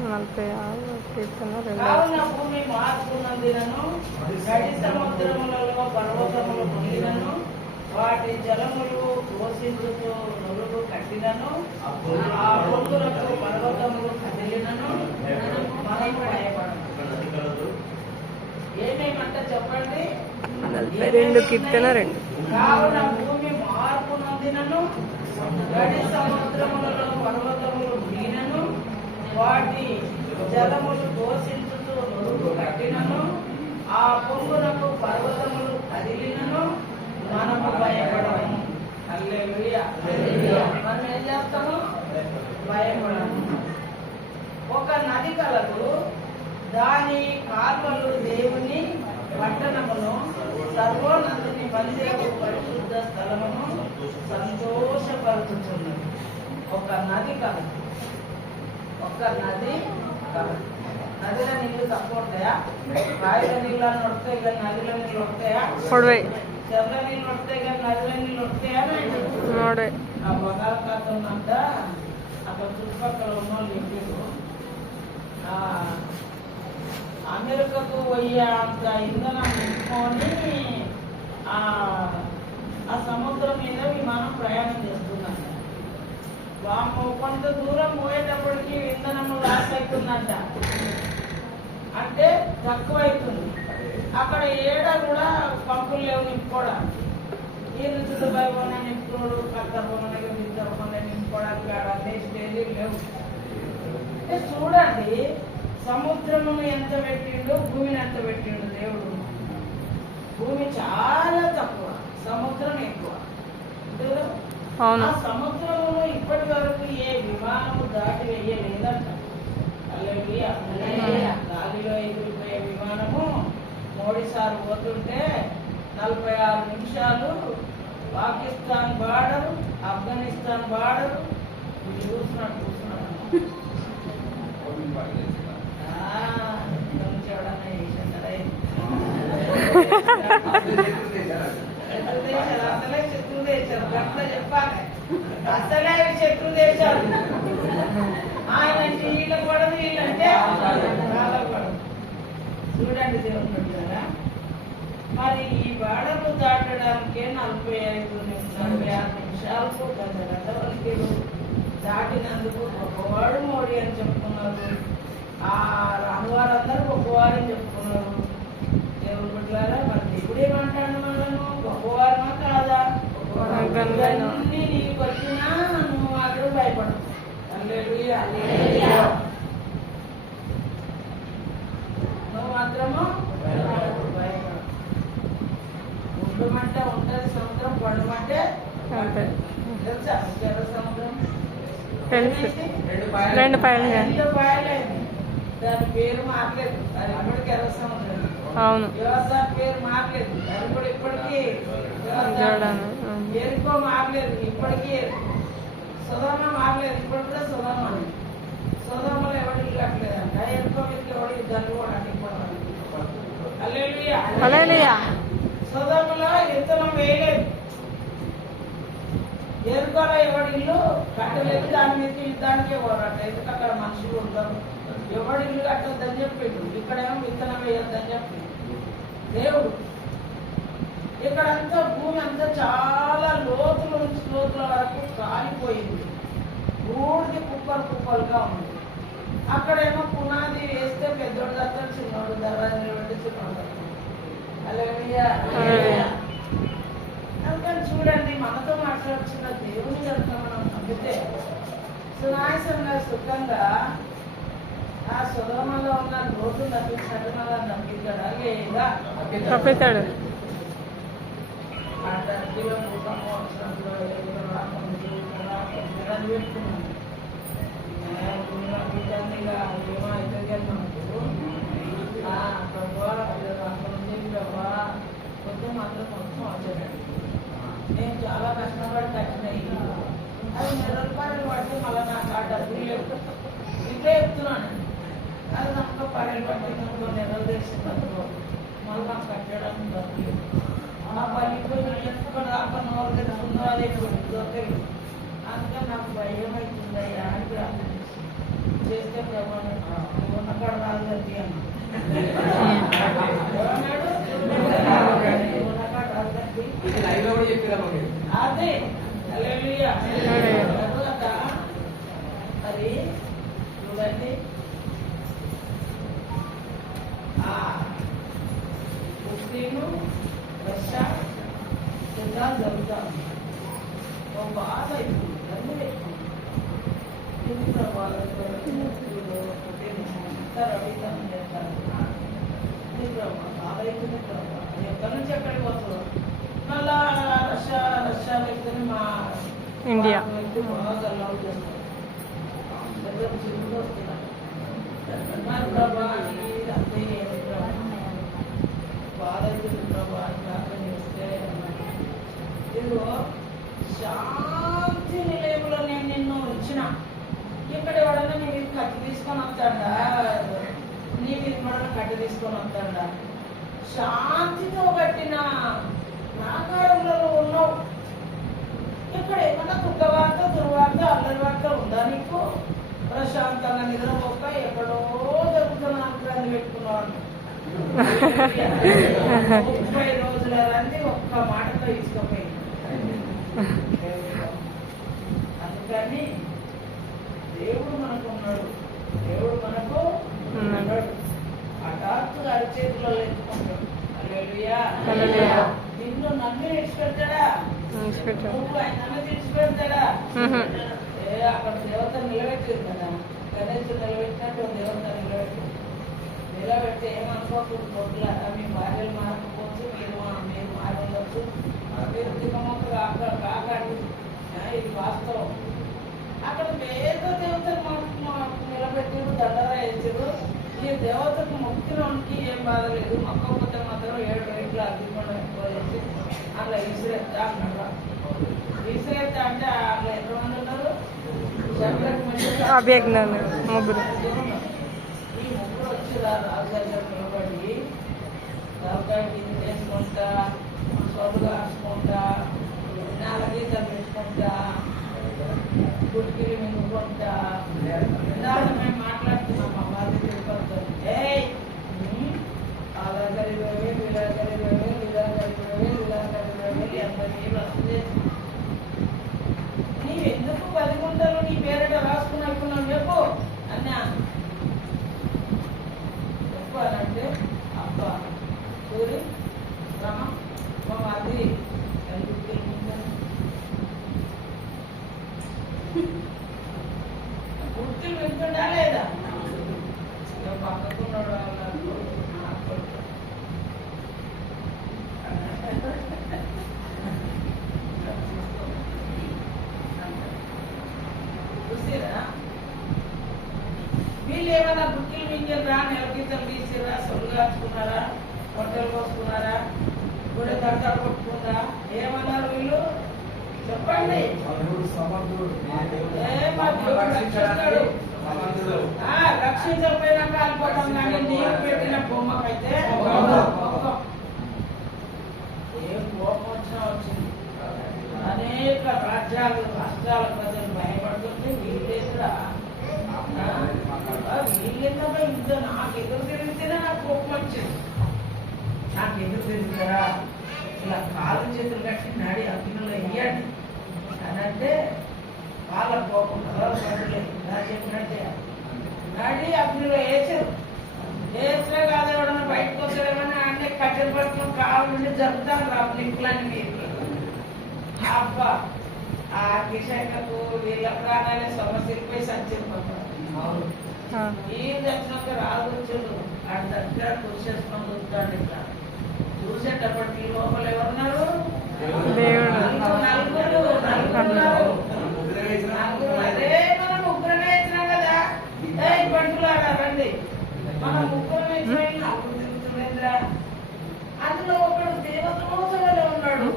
46 కీర్తన 2. కావున భూమి మార్పునందినను, గడి సముద్రములలో పర్వతములు మునిగినను, వాటి జలములు ఘోషించుతూ నురుగు కట్టినను, ఆ పొంగులకు పర్వతములు కదిలినను, మనము భయపడము. ఏమేమంట చెప్పండి. 42 కీర్తన 2. కావున భూమి మార్పు నొందినను, గడి సముద్రములలో పర్వతములు మునిగినను, వాటి జలములు ఘోషించుతూ నురుగు కట్టినను, ఆ పొంగునకు పర్వతములు కదిలినను, మనము భయపడము. హల్లెలూయా. మనం ఏం చేస్తాము? భయపడము. ఒక నది కలదు, దాని కాల్వలు దేవుని పట్టణమును, సర్వోన్నతుని మందిరము, పరిశుద్ధ స్థలమును సంతోషపరుచుతున్నది. ఒక నది కలదు, ఒక నది కలదు. నదిలో నీళ్లు తక్కువ ఉంటాయా? బావిలో నీళ్ళు అని వస్తాయి కానీ నదిలో నీళ్ళు వస్తాయా? చెర్ల నీళ్ళు వస్తాయి కానీ నదిలో నీళ్ళు వస్తాయా? ఆ బంగాళాఖాతంత అక్కడ చుట్టుపక్కల ఉన్న వాళ్ళు చెప్పారు, అమెరికాకు పోయే అంత ఇంధనం నింపుకొని ఆ సముద్రం మీద విమానం ప్రయాణం చేస్తుందంట. కొంత దూరం పోయేటప్పటికి ఇంధనము లాస్ అవుతుందంట, అంటే తక్కువ అవుతుంది. అక్కడ ఏడ కూడా పంపులు లేవు నింపుకోవడానికి. ఈ నుంచి దుబాయ్ పోయినా నింపుకోడు, కత్తర్ పోయినా నింపుకోవడానికి అదే స్టేజీలు లేవు. అంటే చూడండి, సముద్రమును ఎంత పెట్టిండు, భూమిని ఎంత పెట్టిండు దేవుడు. భూమి చాలా తక్కువ, సముద్రం ఎక్కువ. ఆ సముద్రమును ఇప్పటి వరకు ఏ విమానము దాటి వేయలేదంట. గాలిలో ఎగిరిపోయే విమానము మోడీసారి పోతుంటే 46 నిమిషాలు పాకిస్తాన్ బార్డర్, ఆఫ్ఘనిస్తాన్ బార్డర్ చూస్తున్నాడు. అసలే శత్రు దేశాలు గట్ల చెప్పాలి. అసలే అవి శత్రు దేశాలు. ఆయన వీళ్ళకి పడదు, వీళ్ళంటే వాళ్ళకి పడదు. చూడండి దేవుని బిడ్డలారా, మరి ఈ బాడలు దాటడానికే 46 నిమిషాలకు గంటలు దాటినందుకు గొప్పవాడు మోడీ అని చెప్పుకున్నారు. ఆ రాను వారందరూ గొప్పవారని చెప్పుకున్నారు. దేవుని బిడ్డలారా, మరి దేవుడు ఏమంటాడు? మనము గొప్పవారమా కాదా? అన్ని నీకు వచ్చినా నువ్వు మాత్రం భయపడవు. హల్లెలూయా. నువ్వు మాత్రము భయపడవు. ఉండమంటే ఉంటది సముద్రం, పడమంటే తెలుసా? ఎర్ర సముద్రం 2 పాయలు. దాని పేరు మారలేదు, అది ఇప్పటికీ ఎర్ర సముద్రం. అవును, యోర్దాను పేరు మారలేదు, అది కూడా ఇప్పటికీ ఎరుకో మారలేదు, ఇప్పటికీ సుధమ మారలేదు, ఇప్పుడు కూడా సుధమ. సుధమలో ఎవరికి కట్టలేదంట, ఎరుకో మీకు ఎవరికి దాన్ని కూడా హల్లెలూయా. సుధమలో ఇత్తనం వేయలేదు, ఎరుకలో ఎవడి ఇల్లు కట్టలేదు, దాని మీద యుద్ధానికే పోరాట. ఎందుకు అక్కడ మనుషులు ఉండరు, ఎవడి ఇల్లు కట్టొద్దని చెప్పిండు. ఇక్కడేమో విత్తనం వేయొద్దని చెప్పిండు దేవుడు. ఇక్కడంతా భూమి అంతా చాలా లోతుల నుంచి లోతుల వరకు కాలిపోయింది, బూడిది కుప్పలుగా ఉంది. అక్కడేమో పునాది వేస్తే పెద్దోడు దత్తాడు, చిన్నోడు దర్వాజా నిలబెట్టి చిన్నోడు దత్తాడు. హల్లెలూయా. అందుకని చూడండి, మనతో మాట్లాడుతున్న దేవుని కనుక మనం నమ్మితే సునాయాసంగా సుఖంగా ఆ సుధమలో ఉన్న లోటు తప్పించినట్టు మనం తప్పిస్తాడా? లేదా తప్పిస్తాడు. ఆ డబ్బులో పెట్టుకున్నాను కొంచెం మాత్రం కొంచెం వచ్చేటట్టు నేను చాలా కష్టపడి కట్టినాయి. అది ₹100 పడితే మళ్ళీ నాకు ఆ డబ్బులు లేవు. ఇదే చెప్తున్నాను, అది నాకు 12 పట్టిన 2 నెలలు తెచ్చింది, మళ్ళీ నాకు కట్టడానికి డబ్బులు. ఆ పల్లిపోయి ఎత్తుకొని రాక నోరు తెచ్చుకుందో అదే దొరకదు. అందుకని నాకు భయం అవుతుందయ్యా అని ప్రార్థన చేస్తే ప్రభావం రాజంతి అన్న అదే హల్లెలూయా. తర్వాత మరి చూడండి ఉక్రెయిన్ రష్యా యుద్ధాలు జరుగుతాయి. ఒక బాధ ఇప్పుడు అన్ని పెట్టుకుంది అడుగుతాను చేస్తారు. బాధ అయిపోయింది. ఎక్కడి నుంచి ఎక్కడికి వస్తుంది మళ్ళా రష్యా వ్యక్తిని మా ఇండియా బాగా లవ్ చేస్తారు. వస్తున్నారు మరి ప్రభా అంతే ఏమి బాధ అయిపోయింది ప్రభా ప్రార్థన చేస్తే ఇదిగో శాంతి నిలయంలో నేను నిన్ను ఇచ్చిన. ఇక్కడ ఎవడన్నా నీ మీద కట్టి తీసుకొని వస్తాడా? నీ మీద ఎవడన్నా కట్టి తీసుకొని వస్తాడా? శాంతితో కట్టిన ప్రాకారంలో ఉన్నావు. ఇక్కడ ఏమన్నా దుఃఖవార్త దుర్వార్త అల్లరి వార్త ఉందా నీకు? ప్రశాంతంగా నిద్రపోక ఎక్కడో జరుగుతున్న అంతరాన్ని పెట్టుకున్నావు. 30 రోజుల రంది ఒక్క మాటతో ఇసుకపోయింది. అందుకని దేవుడు మనకు ఉన్నాడు. దేవుడు మనకు ఉన్నాడు. హఠాత్తుగా అరిచేతిలో ఎత్తుకుంటాడు. హల్లెలూయా. నిన్ను నమ్మి విడిచిపెడతాడా? నువ్వు ఆయన నమ్మి విడిచిపెడతాడా? అక్కడ దేవత నిలబెట్టింది కదా, గణేశుడు నిలబెట్టినట్టు దేవత నిలబెట్టి ఏమనుకోకూడదు. కొట్ల మీ భార్యలు మారకపోవచ్చు, మీరు మారవచ్చు, మీరు దిగమొక్క కాకండి. ఇది వాస్తవం. అక్కడ పేద దేవతలు నిలబెట్టారు, దండరా వేసారు. ఈ దేవతకు మొక్కినోనికి ఏం బాధ లేదు. మొక్కపోతే మాత్రం 7 రేట్లు అగ్గికుండా ఎక్కువ చేసి అట్లా ఈశ్వరెత్త అన్నాడు. ఈశ్వరెత్త అంటే అట్లా ఎంతమంది ఉన్నారు? అభిజ్ఞానం ముగ్గురు. ఈ ముగ్గురు వచ్చి రాజు నిలబడి తలకాయ కింద వేసుకుంటా, సొడు కాసుకుంటా, నాలుగీతలు పెట్టుకుంటా, గుడికిలు మింగుకుంటా. మేము మాట్లాడుతున్నాం మా బాధ్యత తిరుగుతాం. ఆ దగ్గర 20,000, వీళ్ళ దగ్గర 20,000, వీళ్ళ దగ్గర 20,000, వీళ్ళ దగ్గర 20,000, 80,000 వస్తుంది. నీవు ఎందుకు 10 గుంటలు నీ పేరట రాసుకున్నావు చెప్పు అన్నా. చెప్పు అని అంటే అబ్బ సూరి రమ మా అది ఎందుకు తెలుగుంటాను గుర్తులు వింటుండా లేదా? పక్కకున్నాడు చూసిరా? వీళ్ళు ఏమైనా బుక్కిలు మింగిరా, నెలకింతలు తీసిరా, సొల్లు కాచుకున్నారా, పొట్టలు పోసుకున్నారా, గుడి దగ్గర కొట్టుకుందా? ఏమన్నారు వీళ్ళు చెప్పండి. రక్షించకపోయినా కాలిపోతాం కానీ నీవు పెట్టిన బొమ్మకైతే ఏం కోపం వచ్చినా వచ్చింది. అనేక రాష్ట్రాల ప్రజలు భయపడుతుంటే వీళ్ళేదురా వీళ్ళెందుకు ఇంత నాకు ఎదురు తిరిగితేనే నాకు కోపం వచ్చింది. నాకు ఎదురు తిరుగుతారా? ఇలా కాలు చేతులు కట్టి నాడి అగ్నిలో వెయ్యండి అని అంటే వాళ్ళ కోపం ఇలా చెప్పినట్టే నాడి అగ్నిలో వేసారు. వేస్తే కాదు ఎవడన్నా బయటకు వచ్చాడేమన్నా అంటే కట్టెలు పట్టుకుని కాలు నుండి జరుపుతాను రా లింకులన్నీ. అబ్బా ఆ కిషన్లకు వీళ్ళ ప్రాణాలే సమస్యలపై సంచిపోతారు. ఏం చెప్పినాక రాజుడు ఆ దగ్గర కూర్చేసుకొని చూస్తాడు. ఇట్లా చూసేటప్పటికి లోపల ఎవరున్నారు? అదే మనం ముగ్గురమే ఇచ్చినాం కదా. పండులారా రండి, మనం ముగ్గురమే ఇచ్చిన తిరుగుతుందా? అందులో ఒకడు దేవదూతలో ఉన్నాడు.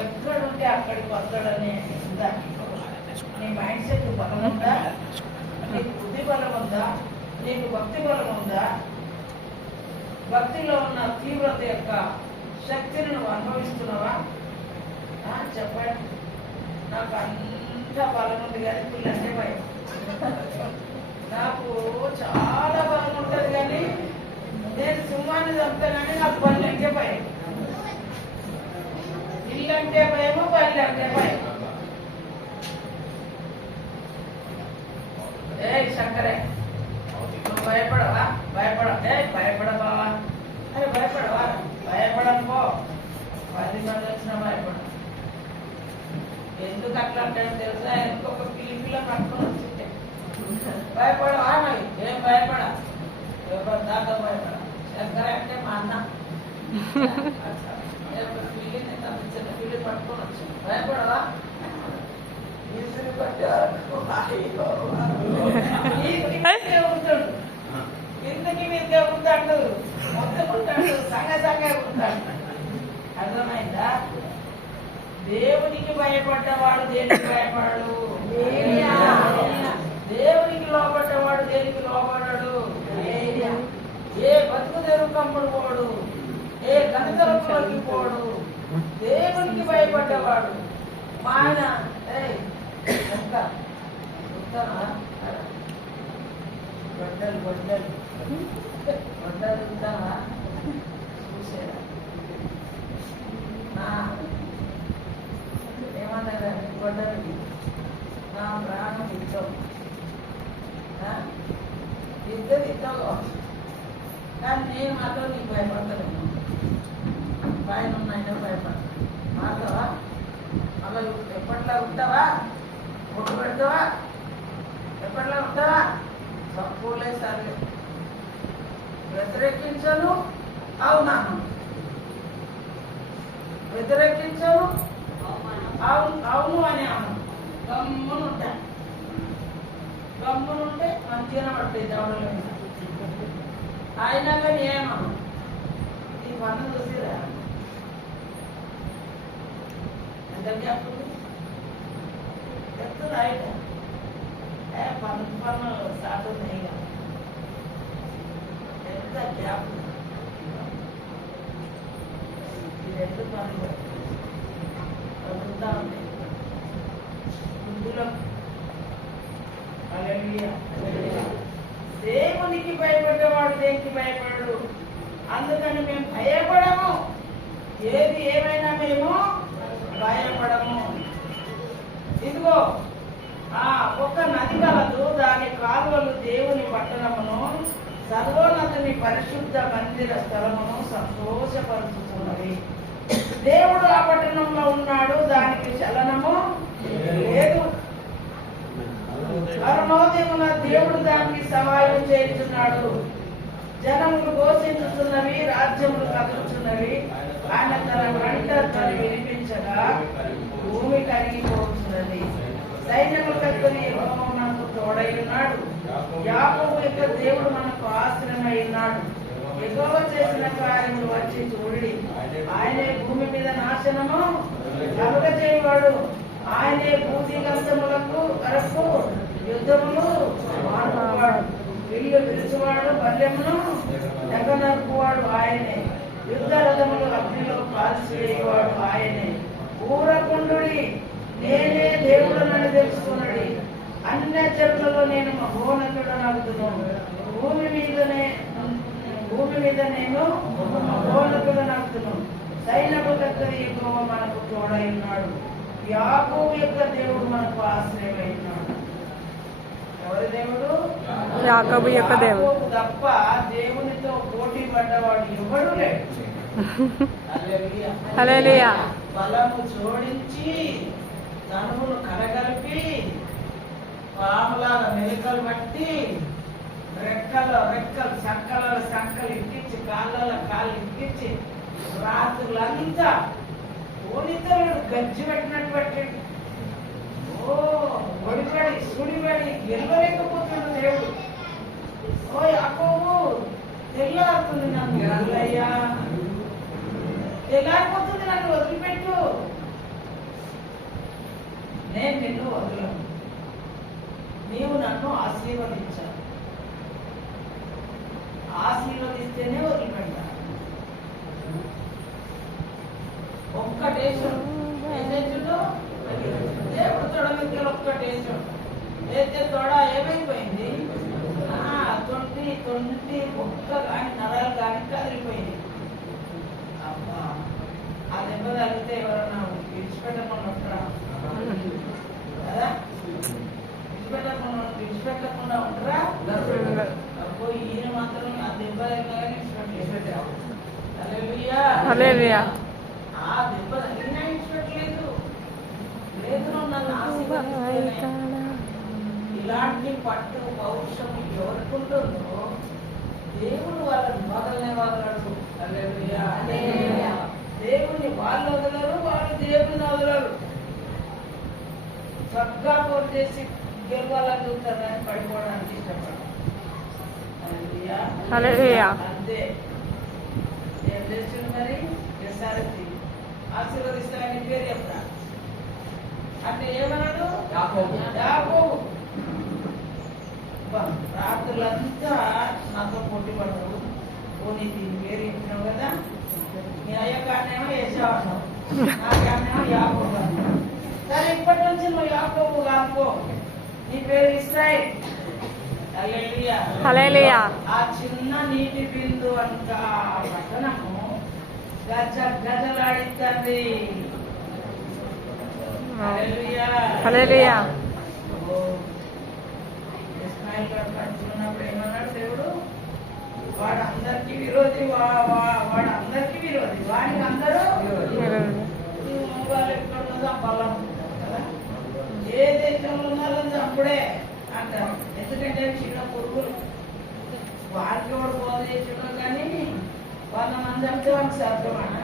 ఎక్కడుంటే అక్కడికి వస్తాడని నీ మైండ్ సెట్ బలం ఉందా? నీకు బుద్ధి బలం ఉందా? నీకు భక్తి బలం ఉందా? భక్తిలో ఉన్న తీవ్రత యొక్క శక్తిని నువ్వు అనుభవిస్తున్నావా? చెప్పండి. నాకు అంత బలం ఉంది కానీ పిల్లంటే భయం. నాకు చాలా బాగుంటది కానీ నేను సింహాన్ని చంపుతా కానీ నాకు పళ్ళు అంటే భయం. ఇల్లు అంటే భయము, పళ్ళు అంటే భయం. ఏ శంకరే నువ్వు భయపడవా? భయపడబావా? అరే భయపడవా? భయపడనుకో. 10 మంది వచ్చినా భయపడ. ఎందుకు అట్లా అంటే తెలుసా? ఇంకొక పిల్ల పట్టుకొని వచ్చింటే భయపడవా? మరి ఏం భయపడ? ఎవరు దాకా భయపడ. శంకర అంటే మా అన్న పిల్లిని తన చిన్న పిల్లి పట్టుకొని వచ్చింది. భయపడవా? ఈసులు ఉంటాడు, ఇంతకి మీదే ఉంటాడు, మొత్తం ఉంటాడు, సంగ ఉంటాడు. అర్థమైందా? దేవునికి భయపడ్డవాడు దేనికి భయపడడు. దేవునికి లోపడ్డవాడు దేనికి లోపడడు. ఏ బతుకు తెరువు కమ్ముడు పోడు, ఏ గణితలకు పోడు. దేవునికి భయపడ్డవాడు. మా ఆయన గొడ్డలు ఉంటావా? చూసేదా ఏమన్నా గొడ్డలు నా ప్రాణం ఇద్దాం ఇద్దావు కానీ నేను మాత్రం నీకు భయపడతాను. పైన ఉన్నాయినా భయపడతాను. మారుతావా? అలా ఎప్పట్లా ఉంటావా? ఒట్టు పెడతావా? ఎప్పట్లా ఉంటావా? తప్పులే సరే వ్యతిరేకించను, అవునాను వ్యతిరేకించను, అవును అని అను. గమ్మునుంటా. గమ్మునుంటే మంచిగా పడతాయి దవడల మీద. అయినా కానీ ఏమను ఈ పన్ను చూసిరా ఎంత గ్యాప్ ఉంది? చెప్తుంది ఆయన పన్ను స్టార్ట్ ఉన్నాయి కదా, ఎంత గ్యాప్ ఉంది. ఈ 2 పనులు చదువుతా ఉంటాయి ముందులో. దేవునికి భయపడ్డవాడు దేనికి భయపడడు. అందుకని మేము భయపడము. ఏది ఏమైనా మేము భయపడము. ఇదిగో ఒక్క నది కలదు, దాని కాలువలు దేవుని పట్టణమును, సర్వోన్నతుని పరిశుద్ధ మందిర స్థలమును సంతోషపరుచుతున్నవి. దేవుడు ఆ పట్టణంలో ఉన్నాడు, దానికి చలనము లేదు. అరుణోదయమున దేవుడు దానికి సహాయం చేస్తున్నాడు. జనములు ఘోషించుతున్నవి, రాజ్యములు కదులుతున్నవి. ఆయన తన గంటని వినిపించగా భూమి కరిగిపోతున్నది. సైన్యములు కట్టుకుని యెహోవా మనకు తోడై ఉన్నాడు. యాకోబు యొక్క దేవుడు మనకు ఆశ్రయమై ఉన్నాడు. యెహోవా చేసిన కార్యములు వచ్చి చూడి. ఆయనే భూమి మీద నాశనము కలుగజేయవాడు. ఆయనే భూదిగంతములకు వరకు యుద్ధములు మానువాడు. విల్లు విరుచువాడు, బల్యమును తెగనరుకువాడు ఆయనే. యుద్ధ రథములు అగ్నిలో కాల్చివేయవాడు ఆయనే. ఊరకుండుడి, నేనే దేవుడు నన్ను తెలుసుకున్నాడు. అన్య జనులలో నేను మహోన్నతుడనగుదును. భూమి మీద నేను మహోన్నతుడనగుదును. సైన్యము కర్తయు యెహోవా మనకు తోడై ఉన్నాడు. యాకోబు యొక్క దేవుడు మనకు ఆశ్రయమై ఉన్నాడు. ఎవరి దేవుడు? యాకోబు యొక్క దేవుడు తప్ప దేవునితో పోటీ పడ్డవాడు ఎవడు లేడు. హల్లెలూయా. బలము జోడించి తనువును కలగలిపి పాములాల మెలికలు బట్టి రెక్కలు సంకలు ఇక్కించి కాళ్ళ కాళ్ళు ఇక్కించి రాత్రులంతా పోలీసులు గజ్జి పెట్టినట్టు పెట్టండి. ఒడిపడి సుడిపడి గెలవలేకపోతున్నాడు దేవుడు. ఓ యాకోబు తెల్లారుతుంది, నన్ను అల్లయ్యా తెల్లారిపోతుంది, నన్ను వదిలిపెట్టు, నేను నిన్ను వదలను, నీవు నన్ను ఆశీర్వదించాలి. ఆశీర్వదిస్తేనే వదిలిపెట్టాలి. ఒక్కటేసాడు దేవుడు తొడ మీద ఒక్కటేసాడు. అయితే తొడ ఏమైపోయింది? తొంటి ఒక్క కానీ నరాలు కానీ కదిలిపోయింది. అబ్బా ఆ దెబ్బ తగిలితే ఎవరన్నా విడిచిపెట్టకుండా ఉంటారా కదా? విడిచిపెట్టకుండా ఉంటారా? అబ్బో ఈయన మాత్రం ఆ దెబ్బ తగిలినా విడిచిపెట్టలేదు. హల్లెలూయా. ఆ దెబ్బ తగిలినా విడిచిపెట్టలేదు. లేదు నన్ను ఆశీర్వదించాలి. ఇలాంటి పట్టు పౌరుషం ఎవరికి ఉంటుందో దేవుడు వాళ్ళని వదలనే వదలడు. హల్లెలూయా. దేవుని వాళ్ళు వదలరు, వాళ్ళు దేవుని వదలరు. చక్కగా కోరు చేసి గెలవాలని చూస్తారు కానీ పడిపోవడానికి ఇష్టపడరు. హల్లెలూయా. అంతే. ఏం చేస్తుంది మరి? ఎస్ఆర్ఎస్సి ఆశీర్వదిస్తానని పేరు చెప్తా అంటే ఏమన్నాడు? యాకోబు. రాత్రులంతా నాతో పోటీ పడ్డావు. పోనీ దీని పేరు చెప్పినావు కదా, మీ అయ్య కాడనేమో ఏశావు అన్నావు, నా కాడనేమో యాకోబు అన్నావు. సరే ఇప్పటి నుంచి నువ్వు యాకోబు కానుకో, నీ పేరు ఇశ్రాయేల్. హల్లెలూయా. హల్లెలూయా. ఆ చిన్న నీటి బిందు అంత పట్టణము గజలాడిస్తుంది. హల్లెలూయా. హల్లెలూయా. ఇస్మాయిల్ గారు పంచుకున్నప్పుడు ఏమన్నాడు దేవుడు? వాడు అందరికీ విరోధి, వాడు అందరికీ విరోధి, వాడికి అందరూ వాళ్ళు ఎక్కడ ఉన్నదో ఆ బలం కదా. ఏ దేశంలో ఉన్నారో అప్పుడే అంటారు. ఎందుకంటే చిన్న పురుగులు వారికి వాడు బోధ చేస్తున్నాడు కానీ 100 మంది అంటే వానికి స్వార్థం అంట,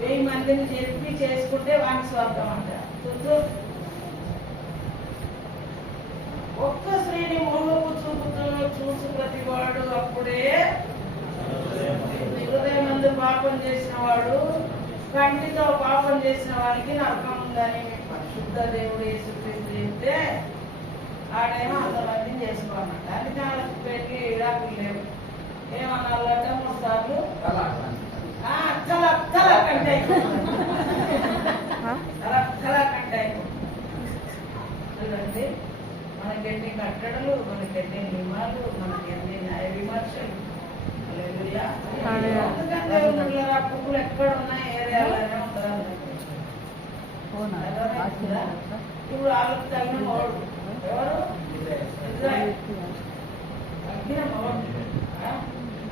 1000 మందిని చెప్పి చేసుకుంటే వానికి స్వార్థం అంట. ఒక్క స్త్రీని మొహము చూపుతూ చూసి ప్రతి వాడు అప్పుడే హృదయమందు పాపం చేసిన వాడు, కంటితో పాపం చేసిన వారికి నరకం ఉందని పరిశుద్ధ దేవుడు యేసుక్రీస్తు చెప్తే ఆడేమో అంతమందిని చేసుకోవాలన్నమాట. అందుకే వాళ్ళకి పెళ్లి ఇడాకులు లేవు. ఏమన్నాళ్ళంటే 3 సార్లు కంటే చూడండి, మనకెన్ని కట్టడలు, మనకెన్ని నియమాలు, మనకెన్ని న్యాయ విమర్శలు. ఎందుకంటే పువ్వులు ఎక్కడ ఉన్నాయి, ఏరియాలోనే ఉంటారు. ఇప్పుడు వాళ్ళకి తగిన మోడు ఎవరు? తగ్గిన మోడు.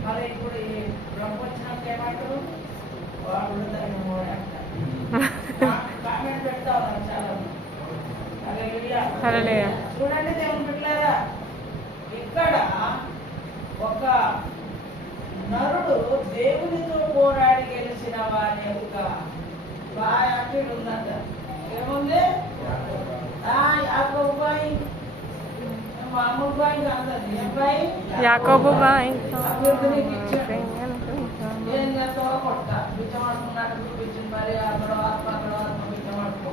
మరి ఇప్పుడు ఈ రంగు వచ్చినాక ఏమంటారు? వాళ్ళు తగిన మోడు అంటారు. కామెంట్ పెడతా ఉన్నారు చాలా. హల్లెలూయా. చూడండి దేవుని బిడ్డలారా, ఇక్కడ ఒక నరుడు దేవునితో పోరాడి గెలిచిన వారి యొక్క బాయి ఉందంట. ఏముంది? యాకోబు బాయి, మామూలు బాయి కాదు. ఏం బాయి? యాకోబు బాయి. అభివృద్ధికి ఇచ్చాడు. ఏం చేస్తావో కొట్ట బిచ్చం ఆడుకున్నట్టు బిచ్చం మరి అక్కడ ఆత్మ బిచ్చం ఆడుకో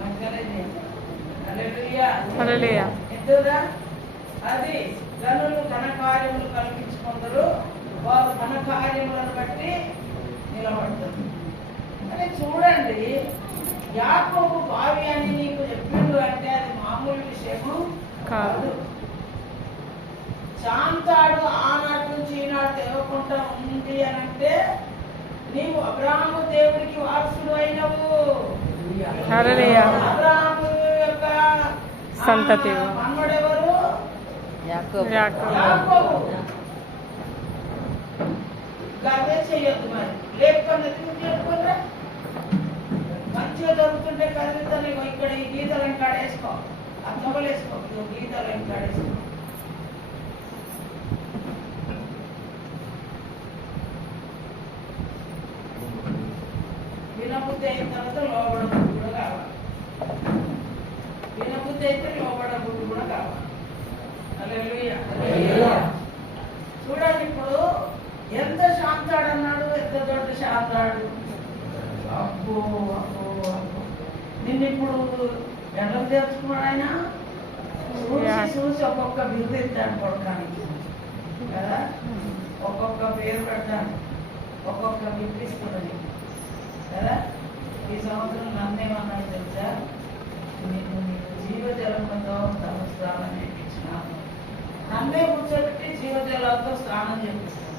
మంచిగానే చేయండి. హల్లెలూయా. ఎంతగా అది గనులు ఘన కార్యములు కల్పించుకుందరు, వారు ఘన కార్యములను బట్టి నిలబడతారు. అని చూడండి, యాకోబు బావి అని నీకు చెప్పిండు అంటే అది మామూలు విషయము కాదు. శాంతాడు ఆనాటి నుంచి ఈనాడు తెగకుండా ఉంది అని అంటే నీవు అబ్రాహాము దేవుడికి వారసుడు అయినవు. అబ్రాహాము యొక్క సంతతి మనవడెవరు? యాకోబు. గదే చెయ్యొద్దు మరి, లేకపోతే చెప్పుకుంటా మంచిగా దొరుకుతుంటే కదులుతానే. ఇక్కడ ఈ గీతలను కాడేసుకో, ఆ మొగలు వేసుకో, గీతలను కాడేసుకో. వినబుద్ధి అయిన తర్వాత లోబడ బుద్ధి కూడా కావాలి. వినబుద్ధి అయితే లోబడ బుద్ధి కూడా కావాలి. హల్లెలూయా. చూడండి, ఇప్పుడు ఎంత శాంతాడు అన్నాడు, ఎంత దొడ్డ శాంతాడు. అబ్బో అబ్బో అబ్బో, నిన్ను ఇప్పుడు ఎండకు తెచ్చుకున్నాడు ఆయన. చూసి ఒక్కొక్క బిరుదు ఇస్తాడు కొడకానికి కదా, ఒక్కొక్క పేరు పెడతాను, ఒక్కొక్క వినిపిస్తుంది కదా. ఈ సంవత్సరం నన్నేమన్నాడు తెలుసా? నీకు జీవజలముతో సంవత్సరాలు నేర్పించినాను. నన్నే కూర్చోబెట్టి జీవజలాలతో స్నానం చేపిస్తాను.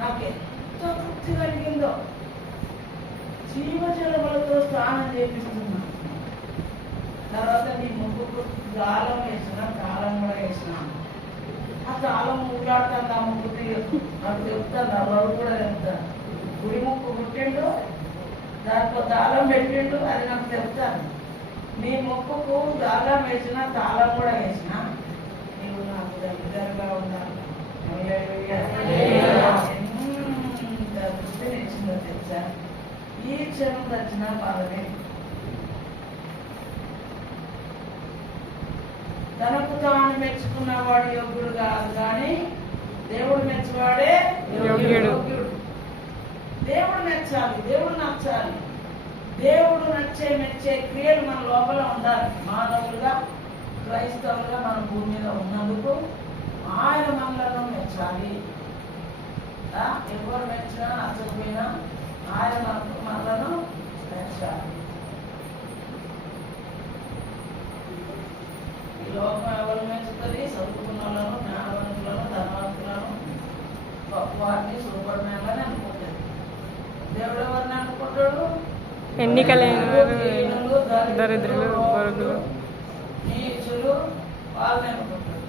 నాకు ఎంత తృప్తి కలిగిందో. జీవజలములతో స్నానం చేపిస్తున్నా. తర్వాత నీ ముగ్గుకు గాలం వేసిన, గాలం కూడా వేసినాను. ఆ గాలం ఊట్లాడుతాను. ఆ ముగ్గు తీయదు నాకు చెప్తాను. ఆ వాడు కూడా చెప్తాను. గుడి ముక్కు పుట్టిండు, దాంట్లో తాళం పెట్టిండు, అది నాకు చెప్తాను. నీ మొక్కుకు గాలం వేసిన, తాళం కూడా వేసిన, నీవు నాకు దగ్గరగా ఉండాలి. ఎంత దృష్టిని ఇచ్చిందో తెలుసా? ఈ క్షణం వచ్చిన బాధనే. తనకు తాను మెచ్చుకున్నవాడు యోగ్యుడు కాదు, కానీ దేవుడు మెచ్చువాడే యోగ్యుడు. దేవుడు మెచ్చాలి, దేవుడు నచ్చాలి. దేవుడు మెచ్చే క్రియలు మన లోపల ఉండాలి. మానవులుగా, క్రైస్తవులుగా మన భూమి మీద ఉన్నందుకు ఆయన మనలను మెచ్చాలి. ఎవరు మెచ్చినా నచ్చకపోయినా ఆయన మనలను మెచ్చాలి. ఈ లోకం ఎవరు మెచ్చుతుంది? చదువుకున్న వాళ్ళను, జ్ఞానవంతులను, ధనవంతులను, గొప్ప వారిని, సూపర్మేన్లని అనుకుంటుంది. దేవుడు ఎవరిని అనుకుంటాడు? ఎన్నికలేని దరిద్రులు, బొరుగులు, నీచులు, వాళ్ళని అనుకుంటాడు.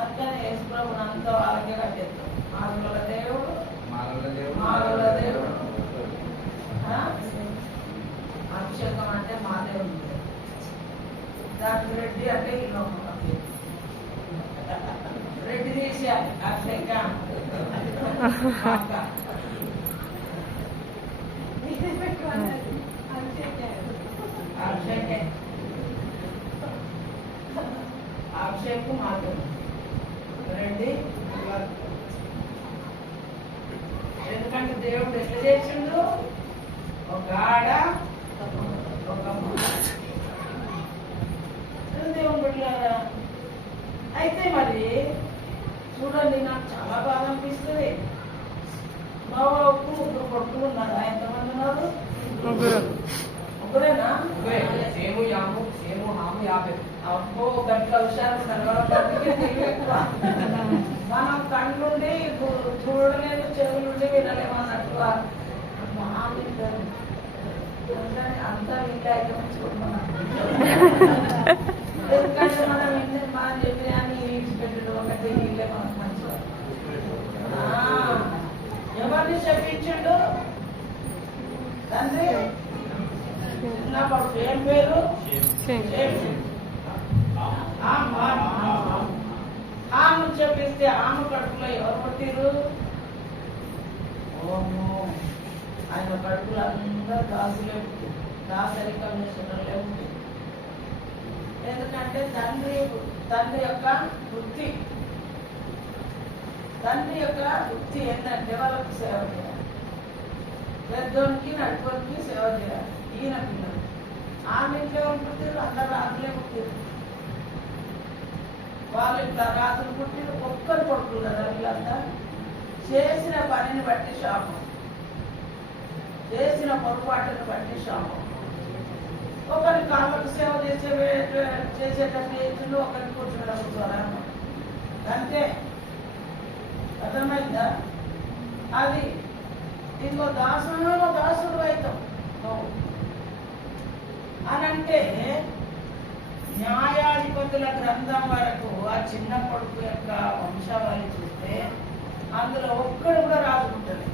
అందుకని యేసు ప్రభుని అంతా వాళ్ళకే కట్టేస్తాం. మానవుల దేవుడు, మానవుల దేవుడు. అభిషేకం అంటే మా దేవుడు. దానికి రెడ్డి అంటే ఇల్లు రెడ్డి తీసేయాలి. అభిషేకం అభిషేకం మాత్రం రెడ్డి. ఎందుకంటే దేవుడు ఎట్లా చేసిండు? ఒక ఆడ, ఒక దేవుడు పెట్టారా? అయితే మరి చూడండి, నాకు చాలా బాధ అనిపిస్తుంది. నోవాహుకు 3 కొడుకులు ఉన్నారు. ఎంతమంది ఉన్నారు? ముగ్గురేనా? అబ్బో, గట్ల హుషారు. మనం కళ్ళుండి చూడలేదు, చెవులుండి వినలేమన్నట్టుగా అంతా వీళ్ళే అయితే చూడమన్నా. ఎందుకంటే మనం మనం చెప్పి అని విడిచిపెట్టడం ఒకటి వీళ్ళే మనకు మంచిగా. ఎవరిని చెప్పించండు? తండ్రి. నా కొడుకు ఏం పేరు? ఆమె చెప్పిస్తే ఆమె కడుపులో ఎవరు పుట్టిరు? ఓమో, ఆయన కడుపులో అందరూ దాసరిక మిషన్లే ఉంది. ఎందుకంటే తండ్రి యొక్క వృత్తి ఏంటంటే వాళ్ళకి సేవ చేయాలి. పెద్దోనికి, నడుపుకి సేవ చేయాలి. ఈయన పిల్లలు ఆమె ఇంట్లో పుట్టిరు, అందరు రాత్రులే పుట్టిరు. వాళ్ళు ఇట్లా రాత్రులు పుట్టిరు. ఒక్కరు కొడుకులు కదా వీళ్ళంతా. చేసిన పనిని బట్టి శాపం, చేసిన పొరపాటుని బట్టి శాపం. ఒకరి కాళ్ళకు సేవ చేసేటట్టు చేసిండు, ఒకరికి కూర్చోడం స్వరం. అంతే, అర్థమైందా? అది ఇంకో దాసుడు అవుతాం అనంటే న్యాయాధిపతుల గ్రంథం వరకు ఆ చిన్న కొడుకు యొక్క వంశావళి చూస్తే అందులో ఒక్కడు కూడా రాసుకుంటలేదు.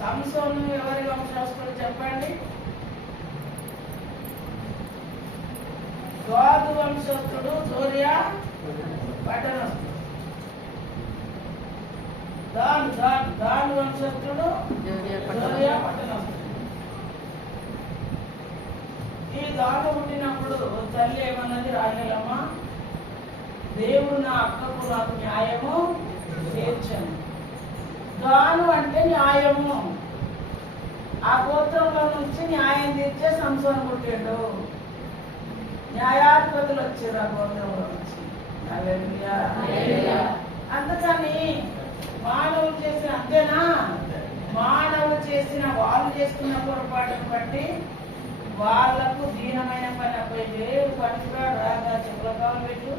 సంసోను ఎవరి వంశస్థుడు చెప్పండి? గాదు వంశస్థుడు, జోరియా పట్టణస్థుడు. దాను వంశస్థుడు, జోరియా పట్టణస్థుడు. ఈ దాను పుట్టినప్పుడు తల్లి ఏమన్నది? రాయలమ్మ, దేవుడు నా అక్కకు నాకు న్యాయము తీర్చను. దాను అంటే న్యాయము. ఆ గోత్రంలో నుంచి న్యాయం తీర్చే సంసోను పుట్టాడు. న్యాయాధిపతులు వచ్చారు ఆ గోత్రంలో నుంచి. అందుకని మానవులు చేసిన, అంతేనా? మానవులు వాళ్ళు చేసుకున్న పొరపాటును బట్టి వాళ్ళకు దీనమైన పని అబ్బాయి వేరు పనికిరాడు రాగా చెప్పుల కావాలి పెట్టు,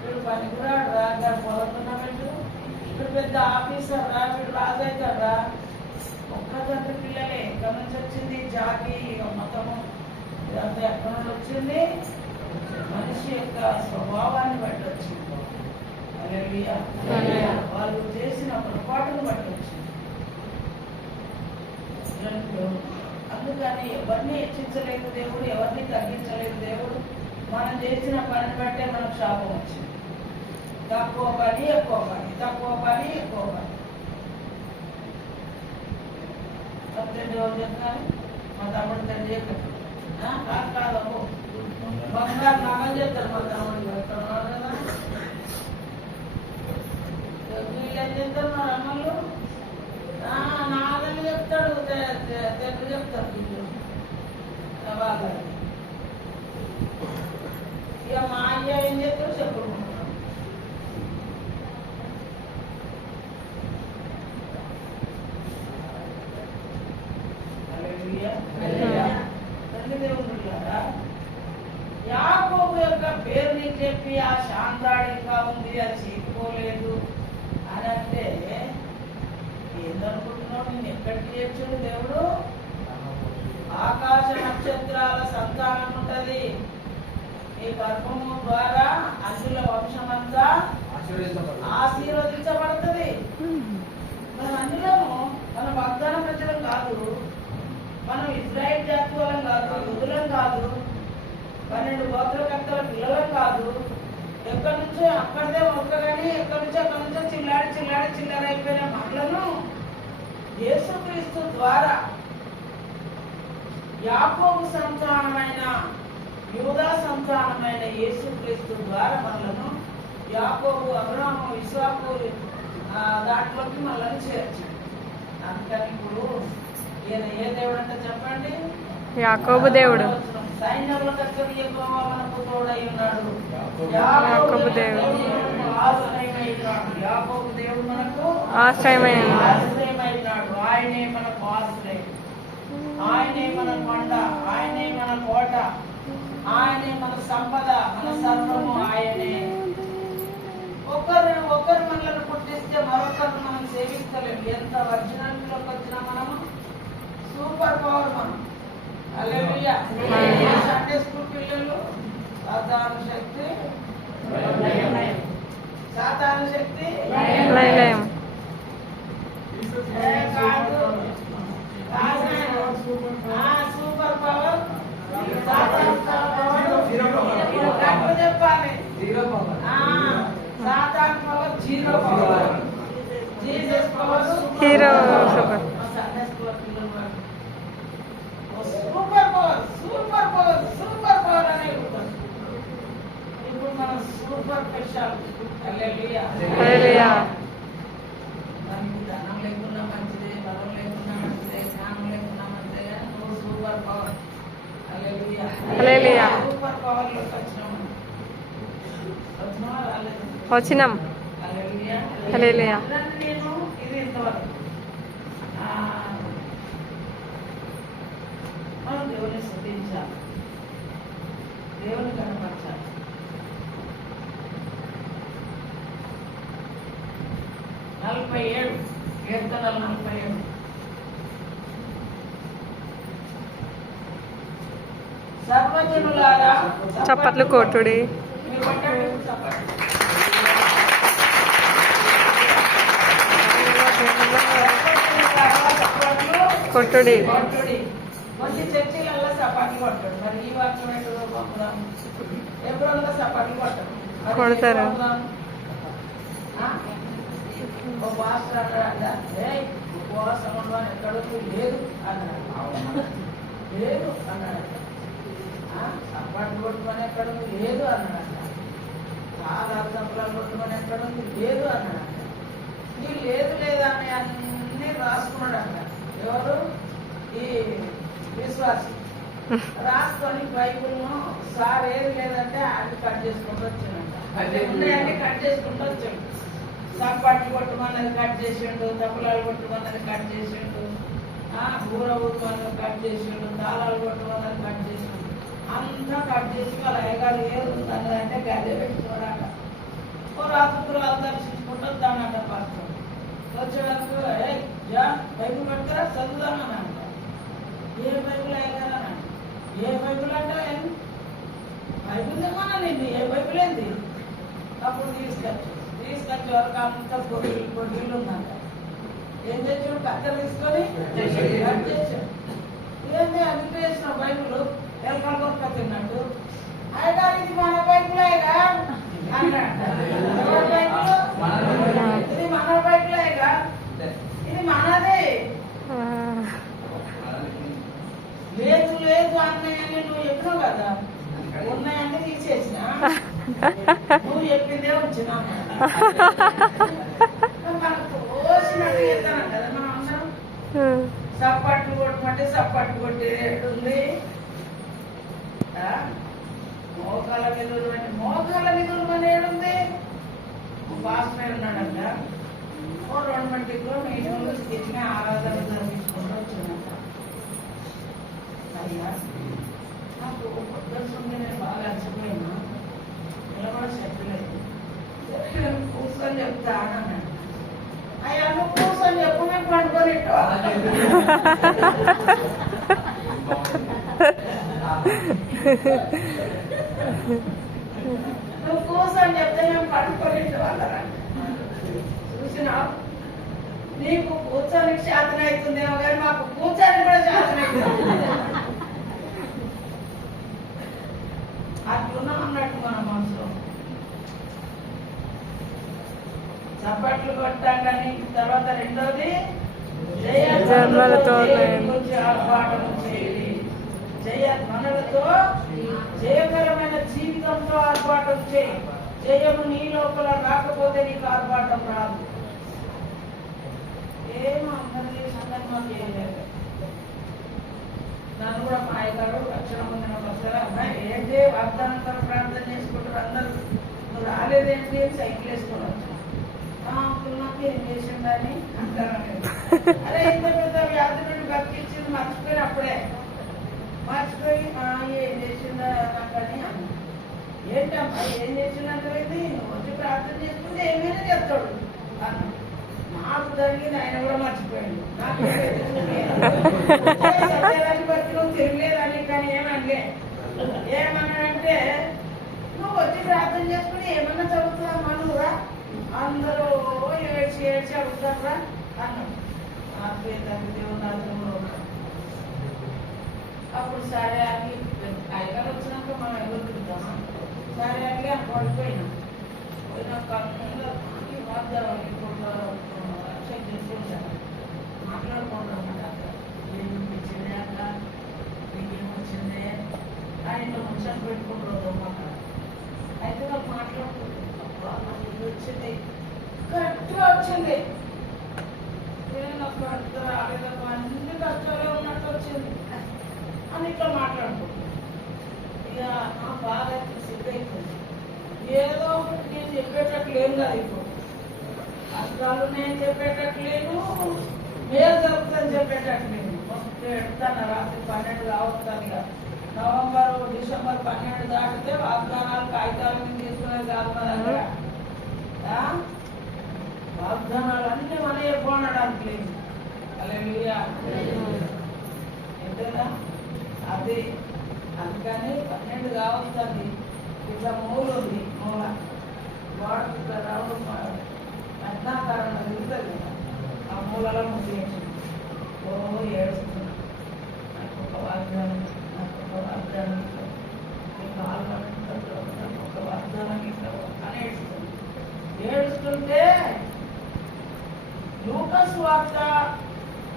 వీడు పనికిరాడు రాగా పొలకున్న పెట్టు, ఇప్పుడు పెద్ద ఆఫీసర్ రా, వీడు రాజవుతాడు రా. ఒక్క తండ్రి పిల్లలే ఎక్కడి నుంచి వచ్చింది జాతి మతము ఇదంతా ఎక్కడి నుండి వచ్చింది? మనిషి యొక్క స్వభావాన్ని బట్టి వచ్చింది. హల్లెలూయా. వాళ్ళు చేసిన పొరపాటును బట్టి వచ్చింది. అందుకని ఎవరిని హెచ్చించలేదు దేవుడు, ఎవరిని తగ్గించలేదు దేవుడు. మనం చేసిన పని బట్టే మనకు శాపం వచ్చింది. తక్కువ పని ఎక్కువ పని, తక్కువ పని ఎక్కువ పని. సత్యండి ఎవరు చెప్తున్నారు? మా తమ్ముడు తను చేయలేదు కాదు, బంగారు నగలు చెప్తారు మా తమ్ముడు చెప్తున్నారు కదా. వీళ్ళు ఏం చెప్తారు మా అమ్మలు? నాగలు చెప్తాడు, తెలుగు చెప్తాడు వీళ్ళు బాగా. ఇక మా అయ్య ఏం చెప్తాడు చెప్పుకుంటున్నాడు. యాకోబు యొక్క పేరుని చెప్పి ఆ శాంతాడిగా ఉంది, అది చేయకపోలేదు అని అంటే ఏందనుకుంటున్నావు? నేను ఎక్కడికి చేర్చుడు దేవుడు? ఆకాశ నక్షత్రాల సంతానం ఉంటది ఈ గర్భము ద్వారా, అన్యుల వంశమంతా ఆశీర్వదించబడుతుంది. మన అన్యులము మన వాగ్దాన ప్రజలం కాదు, మనం ఇజ్రాయిల్ జాతి వాళ్ళం కాదు, యూదులం కాదు, 12 గోత్రకర్తల పిల్లలం కాదు. ఎక్కడి నుంచో అక్కడిదే మొక్క కానీ ఎక్కడి నుంచో చిల్లారైపోయిన మనలను యేసుక్రీస్తు ద్వారా యాకోబు సంతానమైన యూదా సంతానమైన యేసుక్రీస్తు ద్వారా మనలను యాకోబు అబ్రహాము ఇస్సాకు దాంట్లోకి మనల్ని చేర్చాడు. అందుకని ఇప్పుడు ఈయన ఏ దేవుడు అంటే చెప్పండి? యాకోబు దేవుడు. సైన్యముల కర్తవ్య యెహోవా మనకు తోడై ఉన్నాడు. యాకోబు దేవుడు యాకోబు దేవుడు మనకు ఆశ్రయమైనాడు. ఆయనే మనకు ఆశ్రయం, ఆయనే మన కొండ, ఆయనే మన కోట, ఆయనే మన సంపద, మన సర్వము ఆయనే. ఒకరు మనల్ని పుట్టిస్తే మరొకరు మనం సేవిస్తలేము. ఎంత ఒరిజినాలిటీలోకి వచ్చినా మనము సూపర్ పవర్ మనం. హల్లెలూయా. సండే స్కూల్ పిల్లలు సాతాను శక్తి లైలయం సూపర్ పవర్ చెప్పాలి. Satan power zero power, Jesus power hero super. Super power super power super power అనే ఇప్పుడు మనం సూపర్ స్పెషల్. హల్లెలూయా. హల్లెలూయా. మనకి ధనం లేకున్నా మంచిదే, బలం లేకున్నా మంచిదే, జ్ఞానం లేకున్నా మంచిదే, నువ్వు సూపర్ పవర్. హల్లెలూయా. హల్లెలూయా. సూపర్ పవర్ లోకి వచ్చినాము. వచ్చినాం. హల్లెలూయా. హల్లెలూయా. నేను ఇది ఇంతవరకు మనం దేవుని స్తుతించాలి, దేవుని కనపరచాలి. కీర్తనలు 47. సర్వజనులారా చప్పట్లు కొట్టుడి. మీరు కొట్టండి, చప్పట్లు. కొట్టుడి. కొన్ని చర్చిలలో సపాట్లు కొట్టాడు. మరి ఈ వాక్యం ఎక్కడో పంపుదాం, ఎప్పుడో సపాట్లు కొట్టాడు. కొడతారు. ఓ మాస్టర్ అన్నాడు, ఉపవాసం ఉండమని ఎక్కడో లేదు అన్నాడు. లేదు అన్నాడు. సపాట్లు కొట్టమని ఎక్కడ లేదు అన్నాడు. చాలా చంపలాలు కొట్టమని ఎక్కడ లేదు అన్నాడు. ఈ లేదు లేదని అన్ని రాసుకున్నాడు అన్నాడు. ఎవరు? ఈ విశ్వాసి రాసుకొని బైబుల్ను సార్ ఏది లేదంటే అన్ని కట్ చేసుకుంటూ వచ్చిందంట. అంటే ఉన్నాయన్నీ కట్ చేసుకుంటూ వచ్చాడు. సపాట్లు కొట్టమన్నది కట్ చేసిండు, తప్పులాలు కొట్టమన్నది కట్ చేసిండు, కూర ఊరుకోవాలని కట్ చేసిండు, తాళాలు కొట్టుకోవాలని కట్ చేసిండు, అంతా కట్ చేసి వాళ్ళ అయ్యగారు ఏది ఉందన్నదంటే గదే పెట్టుకున్నాడట. ఓ రాత్రులు వాళ్ళు దర్శించుకుంటూ వద్దానట పాస్టర్. వచ్చేవరకు బైబుల్ పెడతారా చదువుదామని అంట. ఏ బైబుల్ అయ్యగారా? ఏ బైబుల్ అంటే బైబుల్ ఏమన్నా నేను ఏ బైబుల్ ఏంది? అప్పుడు తీసుకొచ్చే వరకు అంత గొడ్డీలు ఉందంట. ఏం తెచ్చాడు? కత్తెలు తీసుకొని కట్ చేశాడు. ఇదేంటి అభిప్రాయం చేసిన బైబుల్ ఎలకలు కొక్క తిన్నట్టు. అయినా ఇది మన బైబుల్ అయినా అన్నాడు. ఇది మన బైబుల్ అయినా, ఇది మనదే. లేదు లేదు అన్నాయని నువ్వు చెప్పినావు కదా, ఉన్నాయని తీసేసిన, నువ్వు చెప్పిందే వచ్చినా మనకు తోసినట్టు చేస్తాను కదా మనం అందరం. సప్పట్లు కొట్టమంటే సప్పట్లు కొట్టేది ఉంది. మోకాల మీద మోకాల మీద ఏడుంది. బాస్మే ఉన్నాడంట. ఓ 2 గంటలో మీటింగ్లో తెచ్చిన ఆరాధన జరిపించుకుంటూ వచ్చిందంట. అయ్యా నాకు పొద్దుంది, నేను బాగా అలసిపోయినా, నిలబడి చెప్పలేదు, కూర్చొని చెప్తా అన్నాడు. అయ్యా నువ్వు కూర్చొని చెప్పు, మేము పండుకొని నువ్వు కూర్చొని చెప్తే మేము పండుకొని వాళ్ళరా చూసినా. నీకు కూర్చొని శాతం అవుతుందేమో కానీ మాకు కూర్చొని కూడా శాతం అవుతుంది. అట్లున్నాం అన్నట్టు మన మనసులో. చప్పట్లు కొట్టాం కానీ తర్వాత రెండోది జన్మలతో ఆర్భాటం చేయాలి. మనలతో జయకరమైన జీవితంతో ఆర్భాటం చేయి. జయము నీ లోపల రాకపోతే నీకు ఆర్భాటం రాదు. ఏమో అందరి సంగతి మాకు చేయలేదు. నన్ను కూడా మా అయ్యగారు రక్షణ పొందిన ఒకసారి అమ్మాయి ఏంటి వాగ్దానంతో ప్రార్థన చేసుకుంటారు అందరూ, నువ్వు రాలేదేంటి సైకిల్ వేసుకొని వచ్చాను. నాకు ఏం చేసిందని అంటారు. అరే ఇంత పెద్ద వ్యాధి నుండి బతికించింది మర్చిపోయిన అప్పుడే మర్చిపోయి ఏం చేసిందా నాకని అన్న. ఏంటమ్మా ఏం చేసిందంటే వచ్చి ప్రార్థన చేసుకుంటే ఏమైనా చెప్తాడు అన్న. నాకు జరిగింది ఆయన కూడా మర్చిపోయాడు. నాకు సత్యాన్ని బట్టి నువ్వు తిరగలేదని కానీ ఏమనలే. ఏమన్నాడంటే నువ్వు వచ్చి ప్రార్థన చేసుకుని ఏమన్నా చదువుతావా నువ్వురా, అందరూ ఏడ్చి అడుగుతారా అన్నాడు. నాకు దేవుడు. అప్పుడు సరే అని అయ్యగారు వచ్చినాక మనం ఎవరు తిరుగుతామా, సరే అని పడిపోయినాం. పోయినాక వాగ్దానం మాట్లాడుకుంటాం. ఏమి వచ్చిందే అక్క, నీకేం వచ్చిందే ఆయన ముచ్చట పెట్టుకుంటారు మాట. అయితే వాళ్ళు మాట్లాడుకుంటారు. ఇది వచ్చింది కరెక్ట్గా వచ్చింది, నాకు కరెక్ట్గా రాలేదు, అన్ని కష్టాలే ఉన్నట్టు వచ్చింది అని ఇట్లా మాట్లాడుకుంటాను. ఇక బాగా సిద్ధైపోయింది. ఏదో ఒకటి నేను చెప్పేటట్లు ఏం కాదు. ఇప్పుడు కష్టాలు నేను చెప్పేటట్లేను, మేలు జరుగుతుందని చెప్పేటట్లేను. ఎడతాను రాత్రి 12 కావస్తుంది. నవంబర్ డిసెంబర్ 12 దాటితే వాగ్దానాలు కాగితాల మీద తీసుకునేది కాదు మన దగ్గర. వాగ్దానాలు అన్ని మన చెప్పడానికి లేదు. హల్లెలూయా. ఎంతేనా అది. అందుకని 12 కావస్తుంది. ఇట్లా మూల ఉంది, మూల వాడకు ఇట్లా రావడం అజ్ఞాకారంగా తిరుగుతుంది కదా, ఆ మూలలో ముద్దేసి ఓ ఏడుస్తున్నా. నాకు ఒక వాగ్దానం, నాకు ఒక వాగ్దానం, నాకు ఒక వాగ్దానం ఇట్లా అని ఏడుస్తుంది. ఏడుస్తుంటే లూకాసు వార్త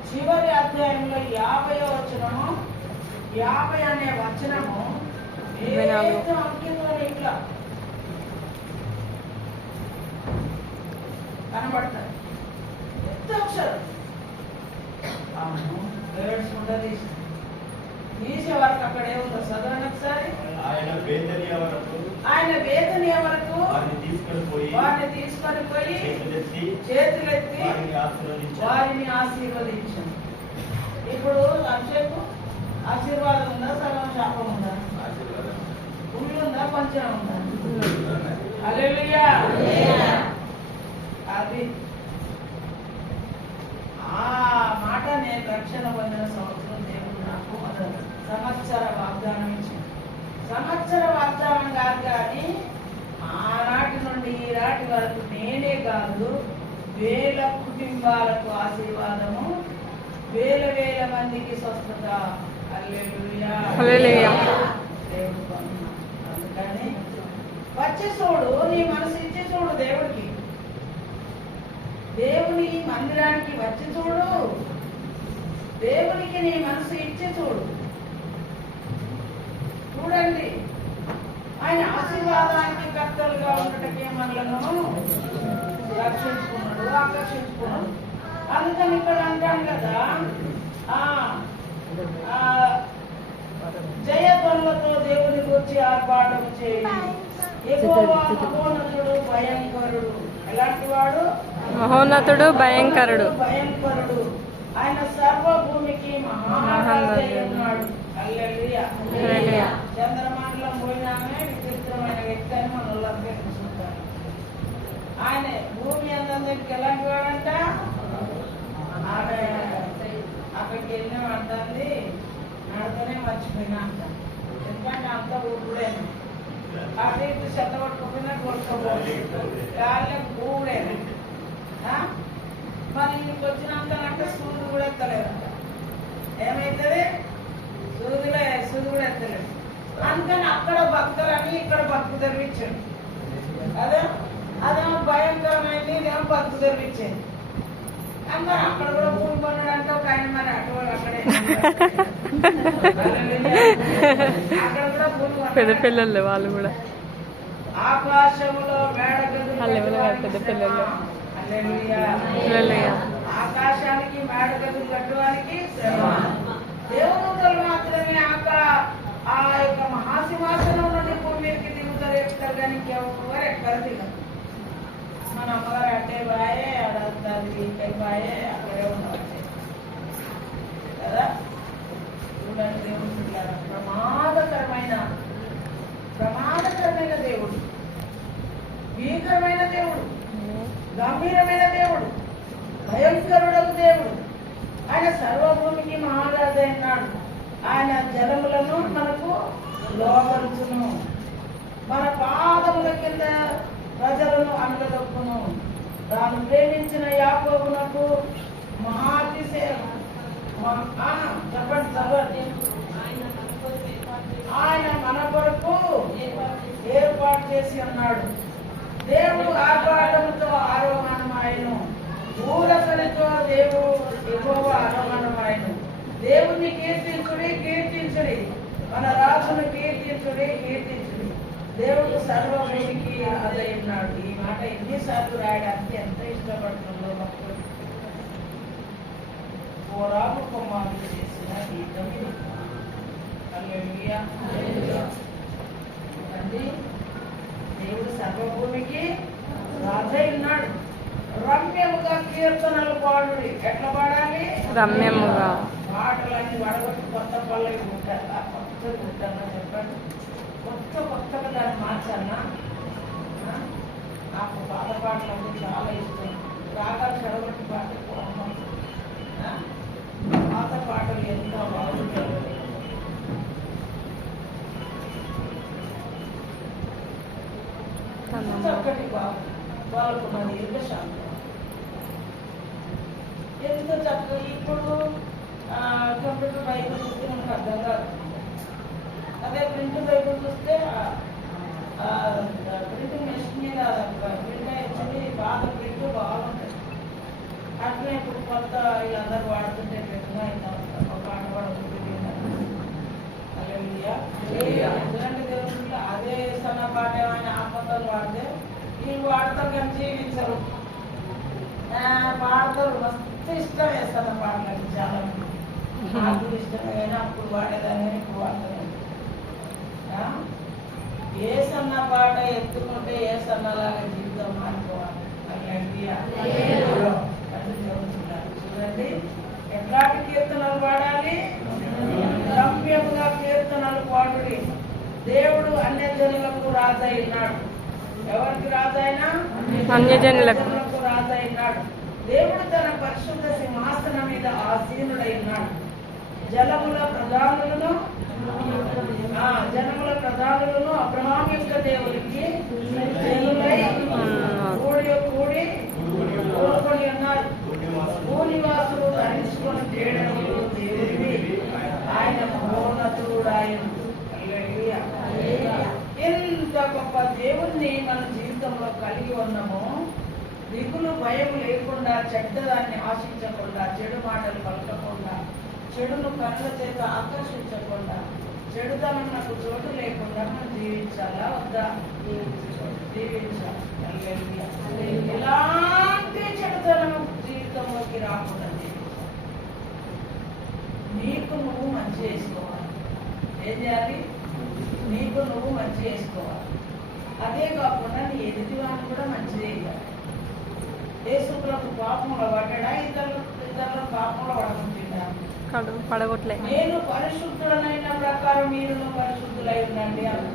చివరి అధ్యాయంలో 50వ వచనము, 50 అనే వచనము ఏదో అంకితో ఇట్లా కనబడతారు. ఎంత అక్షరం ఏడ్చుకుంటా తీసే వరకు అక్కడ ఏముందో చదవండి ఒకసారి. ఆయన బేతనియ వరకు వారిని తీసుకొని పోయి చేతులెత్తి వారిని ఆశీర్వదించాను. ఇప్పుడు అభిషేకం ఆశీర్వాదం ఉందా, సగం శాపం ఉందా? ఫుల్ ఉందా, కొంచెం ఉందా? హల్లెలూయా. అది ఆ మాట నేను రక్షణ పొందిన సంవత్సరం దేవుడు నాకు సంవత్సర వాగ్దానం ఇచ్చింది. సంవత్సర వాగ్దానం కాదు కానీ ఆనాటి నుండి ఈనాటి వరకు నేనే కాదు, వేల కుటుంబాలకు ఆశీర్వాదము, వేల వేల మందికి స్వస్థత. హల్లెలూయా. హల్లెలూయా. దేవుడు పొందిన. అందుకని వచ్చి చూడు, నీ మనసు ఇచ్చి చూడు దేవుడికి. దేవుని మందిరానికి వచ్చి చూడు, దేవునికి నీ మనసు ఇచ్చి చూడు. చూడండి, ఆయన ఆశీర్వాదానికి కర్తలుగా ఉండటకే మనలను రక్షించుకున్నాడు, ఆకర్షించుకున్నాడు. అందుకని ఇక్కడ అంటాను కదా, జయధ్వనులతో దేవుని గురించి ఆర్భాటం చేయండి. యెహోవా మహోన్నతుడు భయంకరుడు. ఎలాంటి వాడు? మహోన్నతుడు భయంకరుడు. భయంకరుడు. ఆయన సర్వభూమికి మహారాజై ఉన్నాడు. హల్లెలూయా. చంద్రమండలం పోయినామే విచిత్రమైన వ్యక్తి అని మన వాళ్ళందరూ చూస్తారు. ఆయన భూమి అందరికి ఎలాంటి వాడంట? ఆమె అక్కడికి వెళ్ళినామంటుంది, నాతోనే మర్చిపోయినా అంట. ఎందుకంటే అంత ఊరుడే, అటు ఇటు చెత్త పట్టుకోకుండా కొట్టుకోపోయి గాలికి ఊడేనా. మరి ఇంటికి వచ్చినాక సూది కూడా ఎత్తలేదంట. ఏమైతుంది? సూది కూడా ఎత్తలేదు. అందుకని అక్కడ భక్తులని ఇక్కడ భక్తు తెరిపించాడు. అదేమో భయంకరమైంది, ఇదేమో భక్తు తెరిపించేది. అందరూ అక్కడ కూడా భూమి కొనడానికి ఒక ఆయన మరి అటువంటి అక్కడే అక్కడ కూడా భూమి పెద్ద పిల్లలు వాళ్ళు కూడా. ఆకాశంలో మేడగదులు పెద్ద పిల్లలు. ఆకాశానికి మేడగదులు కట్టడానికి దేవదూతలు మాత్రమే ఆ యొక్క మహాసింహాసనం నుండి భూమి మీదకి దిగుతారు, ఎక్కుతారు. కానీ ఇంకెవరు ఎక్కరు దిగరు. మన అమ్మగారు అట్టే బాయే, అడవుతుంది, ఇక్కడి బాయే, అక్కడే ఉండవచ్చు కదా. చూడండి, దేవుడు ప్రమాదకరమైన దేవుడు, భీకరమైన దేవుడు, గంభీరమైన దేవుడు, భయంకరుడకు దేవుడు. ఆయన సర్వభూమికి మహారాజు అయినాడు. ఆయన జలములను మనకు లోపరుచును, మన పాదముల కింద ప్రజలను అనగదొక్కును. తాను ప్రేమించిన యాకోబునకు మహాతిశయం. చెప్పండి చదవండి. ఆయన మన కొరకు ఏర్పాటు చేసి ఉన్నాడు. దేవుడు ఆర్భాటముతో ఆరోహణమాయను, ఊరసనితో దేవుడు యెహోవా ఆరోహణమాయను. దేవుణ్ణి కీర్తించుడి, కీర్తించుడి, మన రాజును కీర్తించుడి, కీర్తించుడి. దేవుడు సర్వభూమికి ఆదై ఉన్నాడు. ఈ మాట ఎన్నిసార్లు రాయడానికి ఎంత ఇష్టపడుతుందో భక్తుడు. పోరాకు కుమారుడు చేసిన గీతం ఇది. హల్లెలూయా. అండి, దేవుడు సర్వభూమికి రాజై ఉన్నాడు. రమ్యముగా కీర్తనలు పాడుడి. ఎట్లా పాడాలి? రమ్యముగా. పాటలన్నీ వడగొట్టి కొత్త పళ్ళకి కుట్టాలా, కొత్త కుట్టాలా? చెప్పండి. కొత్తగా దాన్ని మార్చాలా? నాకు పాత పాటలు అంటే చాలా ఇష్టం. రాగాలు చెడగొట్టి పాట పాత పాటలు ఎంతో బాగుంటాయి. చక్కటి వాళ్ళకు మన దీర్ఘశాంతం ఎంత చక్కగా. ఇప్పుడు కంప్యూటర్ బైబుల్ చూస్తే మనకు అర్థం కాదు. అదే ప్రింట్ బైబుల్ చూస్తే ప్రింటింగ్ మెషిన్ మీద ప్రింట్ అయ్యింది, పాత ప్రింట్ బాగుంటుంది. అట్లే ఇప్పుడు కొత్త అందరూ వాడుతుంటే పెట్టినా ఒక ఆడవాడు ఇలాంటి దేవుళ్ళు అదే సన్న పాట ఏమైనా ఆపదలు వాడితే వీళ్ళు వాడతారు కానీ జీవించరు. పాడతారు, మస్తు ఇష్టం వేస్తాను పాటలు. చాలా నాకు ఇష్టమే కానీ అప్పుడు వాడేదాన్ని కానీ ఇప్పుడు వాడతాను. ఏ సన్న పాట ఎత్తుకుంటే ఏ సన్నలాగా జీవితం మారిపోవాలి. అలాంటి అంటే జరుగుతున్నారు చూడండి. ఎట్లాంటి కీర్తనలు పాడాలి? రమ్యముగా కీర్తనలు పాడుడి. దేవుడు అన్యజనులకు రాజు అయినాడు. ఎవరికి రాజు అయినా? అన్యజనులకు రాజు అయినాడు. దేవుడు తన పరిశుద్ధ సింహాసనం మీద ఆసీనుడై ఉన్నాడు. జనముల ప్రధానులను అబ్రహాం యొక్క దేవునికి జనులై కూడి కోరుకొని ఉన్నారు. భూనివాసులు ధరించుకొని తేడములు దేవుడివి, ఆయన మహోన్నతుడు. ఆయన ఎంత గొప్ప దేవుణ్ణి మన జీవితంలో కలిగి ఉన్నామో, దిగులు భయం లేకుండా, చెడ్డదాన్ని ఆశించకుండా, చెడు మాటలు పలకకుండా, చెడును కళ్ళ చేత ఆకర్షించకుండా, చెడుదనం నాకు చోటు లేకుండా మనం జీవించాలా వద్దా? జీవించాలి. ఎలాంటి చెడుదనం జీవితంలోకి రాకుండా నీకు నువ్వు మంచి చేసుకోవాలి. ఏం చేయాలి? నీకు నువ్వు మంచి చేసుకోవాలి. అదే కాకుండా నీ ఎదుటివాడిని కూడా మంచి చేయాలి. యేసుప్రభు పాపంలో పడ్డా? ఇతరుల పాపంలో పడగొట్లే. నేను పరిశుద్ధుడనైన ప్రకారం మీరు పరిశుద్ధులై ఉండండి అన్న.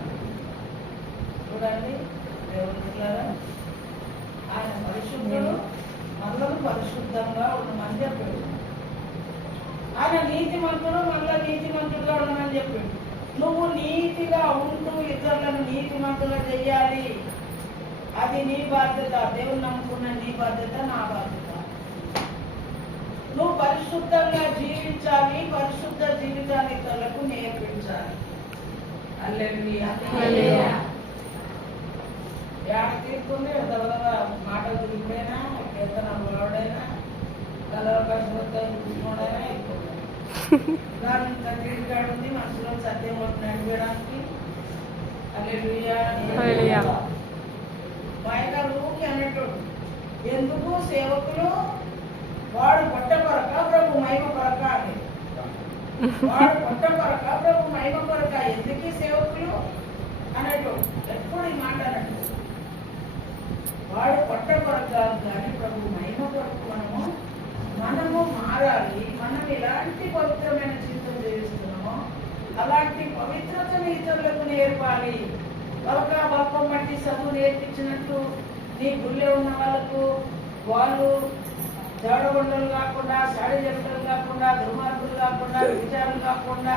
చూడండి దేవుడులారా, ఆయన పరిశుద్ధుడు, మనలో పరిశుద్ధంగా ఉండమని చెప్పాడు. ఆయన నీతిమంతుడు, మనలో నీతిమంతుడుగా ఉండమని చెప్పాడు. నువ్వు నీతిగా ఉంటూ ఇతరులను నీతిమంతులుగా చెయ్యాలి. అది నీ బాధ్యత. దేవుడు నమ్ముకున్న నీ బాధ్యత, నా బాధ్యత. నువ్వు పరిశుద్ధంగా జీవించాలి. పరిశుద్ధ జీవితాన్ని ఇతరులకు నేర్పించాలి. హల్లెలూయా. తీరుకుంది తర్వాత మాటలు తిరిగిపోయినా, కీర్తనలు వాడైనా, కలవకాశం తీసుకోవడైనా అయిపోయింది. దాని తిరిగాడు ఉంది మనసులో సత్యం నడిపేయడానికి. హల్లెలూయా. ఆయన ఊరికి అనేటోడు. ఎందుకు సేవకులు వాడు పొట్ట కొరక ప్రభు మహిమ కొరక అని. వాడు పొట్ట కొరక ప్రభు మహిమ కొరక, ఎందుకు సేవకులు అనేటోడు. ఎప్పుడు ఈ మాట అన్నట్టు. వాడు పొట్ట కొరక కానీ ప్రభు మహిమ కొరకు మనము మారాలి. మనం ఎలాంటి పవిత్రమైన జీవితం జీవిస్తున్నామో అలాంటి పవిత్రతను ఇతరులకు నేర్పాలి. బల్పం బట్టి చదువు నేర్పించినట్టు నీ గుళ్ళే ఉన్న వాళ్ళకు వాళ్ళు జడగొండలు కాకుండా, సాడి జంటలు కాకుండా, దుర్మార్గులు కాకుండా, విచారాలు కాకుండా,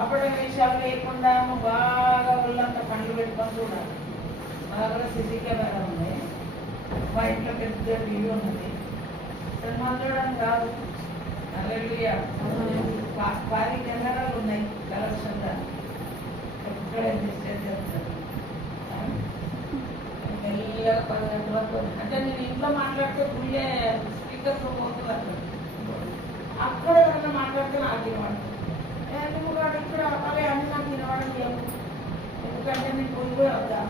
అప్పటి విషయాలు లేకుండా నువ్వు బాగా ఒళ్ళంతా పండ్లు పెట్టుకొని చూడాలి. మా దగ్గర సిసి కెమెరా ఉంది, మా ఇంట్లో పెద్ద టీవీ ఉన్నది. మాట్లాడడం కాదు. హల్లెలూయా. 10 కెమెరాలు ఉన్నాయి కలెక్షన్. ఎక్కడ మెల్లగా 10 గంటల వరకు అంటే నేను ఇంట్లో మాట్లాడితే గుళ్ళే స్పీకర్స్ పోతున్నారు. అక్కడ ఎవరైనా మాట్లాడితే నాకు వినవాడు. నువ్వు వాడు ఇక్కడ అవ్వాలి అని నాకు వినవాడని చెప్పు. ఎందుకంటే నేను పోయిపోయి వద్దా,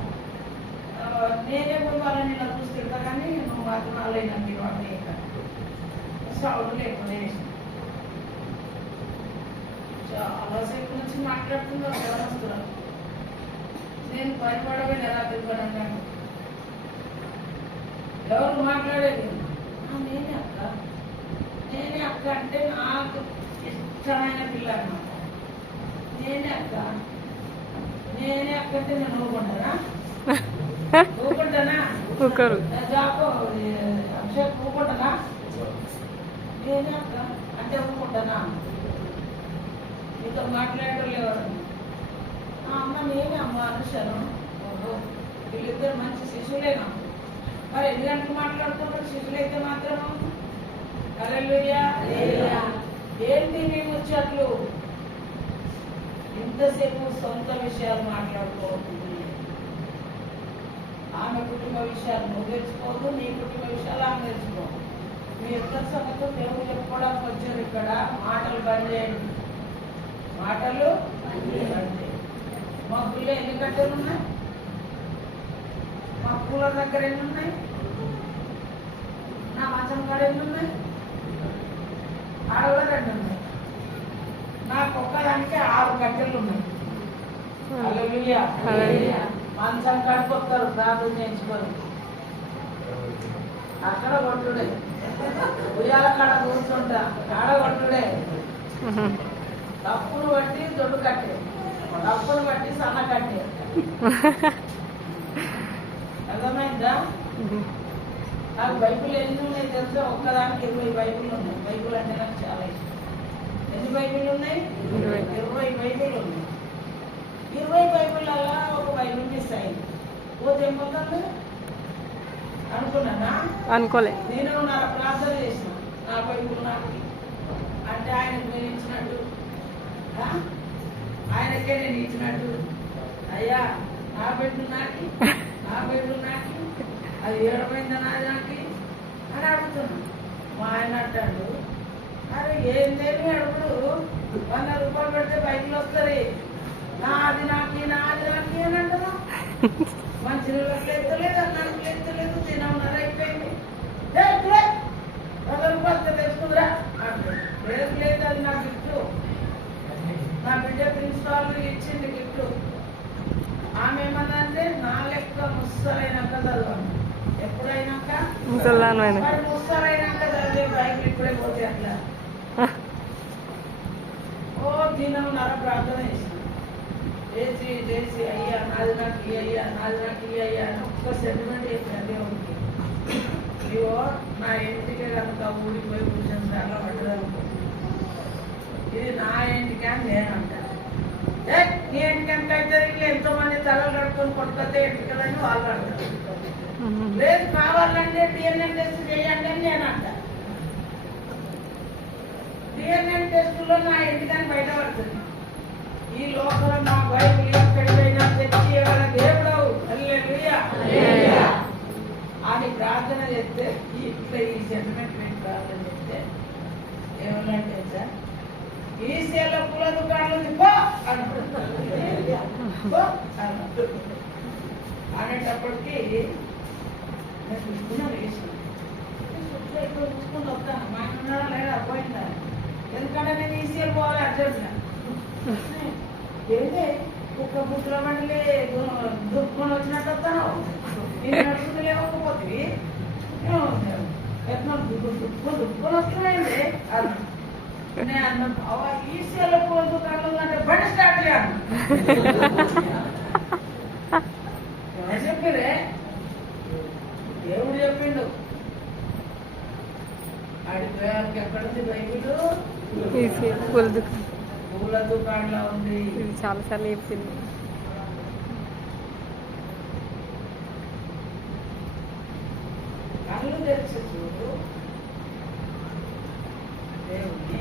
నేనే పోయి వాళ్ళని ఇలా చూస్తుంటా, కానీ నువ్వు మాత్రం వాళ్ళే నాకు వినవాడిని ఇక్కడ సౌండ్ లేకుండా చాలా సేపు నుంచి మాట్లాడుతున్నారు గ్రామస్తున్నారు. నేను భయపడమే ఎలా తిరుగుతాను. ఎవరు మాట్లాడేది? నేనే అక్క అంటే నాకు ఇష్టమైన పిల్ల అన్నమాట. నేనే అక్క అంటే నేను ఊరుకుంటానా? జాబ్ అభిషేక్ ఊరుకుంటానా? నేనే అక్క అంటే ఊరుకుంటానా? మీతో మాట్లాడటం ఎవరన్నా? అమ్మ నేనే అమ్మ అనుషను. వీళ్ళిద్దరు మంచి శిశువులేనా? మరి ఎన్ని గంటలు మాట్లాడుతున్నారు శిశువులైతే మాత్రం? హల్లెలూయా. ఏంటి మీ ముచ్చట్లు? ఇంతసేపు సొంత విషయాలు మాట్లాడుకోవద్దు. ఆమె కుటుంబ విషయాలు నువ్వు తెచ్చుకోవద్దు, నీ కుటుంబ విషయాలు ఆమె తెచ్చుకోవద్దు. మీ ఇద్దరు సంగతి దేవుడు చెప్పుకోవడానికి వచ్చారు. ఇక్కడ మాటలు బంద్ చేయండి. మాటలు బంద్ చేయండి. మా గుళ్ళో ఎన్ని కట్టెలు ఉన్నాయి? మా కూలర్ దగ్గర ఎన్ని ఉన్నాయి? నా మంచం కాడ ఎన్ని ఉన్నాయి? ఆడలో 2 ఉన్నాయి. నాకు ఒక్కదానికి 6 కట్టెలు ఉన్నాయి. హల్లెలూయా. మంచం కాడికి వస్తారు ప్రార్థన చేయించుకోరు. అక్కడ కొట్టుడే, ఉయ్యాల కాడ కూర్చుంటా ఆడ కొట్టుడే. తప్పును బట్టి దొడ్డు కట్టే, తప్పును బట్టి సన్న కట్టే. అర్థమైందా? నాకు బైబిల్ ఎన్ని ఉన్నాయి తెలుసా? ఒక్కదానికి 20 బైబిల్ ఉన్నాయి. బైబిల్ అంటే నాకు చాలా ఇష్టం. ఎన్ని బైబిల్ ఉన్నాయి? 20 బైబిల్ ఉన్నాయి. 20 బైబిళ్ళల్లా ఒక బైబిల్ మిస్ అయింది. పోతే ఏమవుతుంది అనుకున్నానా? అనుకోలే. నేను నా ప్రార్థన చేసిన, నా బైబిల్ నాకు అంటే ఆయనకు నేను ఇచ్చినట్టు, ఆయనకే నేను ఇచ్చినట్టు. అయ్యా నా బైబిల్ నాకి, నా బైబిల్ నాకి, అది ఏడమైందా నాది నాకి అని అడుగుతున్నా. మా ఆయన అంటాడు, అరే ఏం లేని అడుగుడు, 100 రూపాయలు పెడితే బైబిల్ వస్తుంది, నాది నాకి నాది నాకి అని అంటున్నా. మంచి నీళ్ళకి ఎత్తలేదు, అన్నానికి ఎత్తలేదు, తినన్నర అయిపోయింది. 100 రూపాయలు తెచ్చుకుందిరా అంటే లేదు లేదు, అది నా గిఫ్ట్, నా బిడ్డ ప్రిన్సిపాల్ ఇచ్చింది గిఫ్ట్. ఆమె ఏమన్నంటే నా లెక్క ముස්සరైనాక చదవాలి, ఎప్పుడైనాక మరి ముස්සరైనాక చదివే బైబిల్ ఇప్పుడే పోతే అట్లా. ఓ తినన్నర ప్రార్థన చేసి చేసి అయ్యా నాది నాకు ఇయ్య, అయ్యా నాది నాకు ఇయ్య అయ్యా అని ఒక్క సెంటిమెంట్ చేసిన దేవుడికి. ఇవో నా ఇంటికే కనుక ఊడిపోయి కూర్చొని చాలా పడ్డదనుకో, ఇది నా ఇంటికి అని నేను అంటాను. నీ ఇంటికి ఎంత అయితే ఇట్లా ఎంతోమంది తలలు కట్టుకొని కొట్టుకొస్తే ఇంటికలని వాళ్ళు అంటారు. లేదు కావాలంటే DNA టెస్ట్ చేయండి అని నేను అంటా. DNA టెస్టులో నా ఇంటికని బయటపడుతుంది. ఈ లోపల మా బైబిల్ ఎక్కడికైనా తెచ్చి ఇవ్వగల దేవుడవు హల్లెలూయా అని ప్రార్థన చేస్తే, ఇట్లా ఈ సెంటిమెంట్ నేను ప్రార్థన చేస్తే ఏమన్నంటే సార్, ఈ సేల పూల దుకాణం ఉంది పో అనేటప్పటికీ నేను చూసుకున్నాను, ఇక్కడ చూసుకుని వస్తాను. మా ఆయన ఉన్నాడా లేదా పోయిందా, ఎందుకంటే నేను ఈ సేల్ పోవాలి అర్జెంట్గా. ఏంటే ఒక్క బుద్ధుల మండలి దుఃఖం వచ్చినట్టు వస్తాను, నేను నడుచుకుని లేకపోతే ఎట్లా దుఃఖం వస్తున్నాయింది అన్న. నేను అన్న ఈసీలో పూల దుకాణం అంటే బండి స్టార్ట్ చేయాలి చెప్పిరే, దేవుడు చెప్పిండు. ఆడిపోయాక ఎక్కడుంది బైబిల్? పూల దుకాణంలో ఉంది. ఇది చాలాసార్లు చెప్పింది. కళ్ళు తెరిచి చూడు దేవుణ్ణి,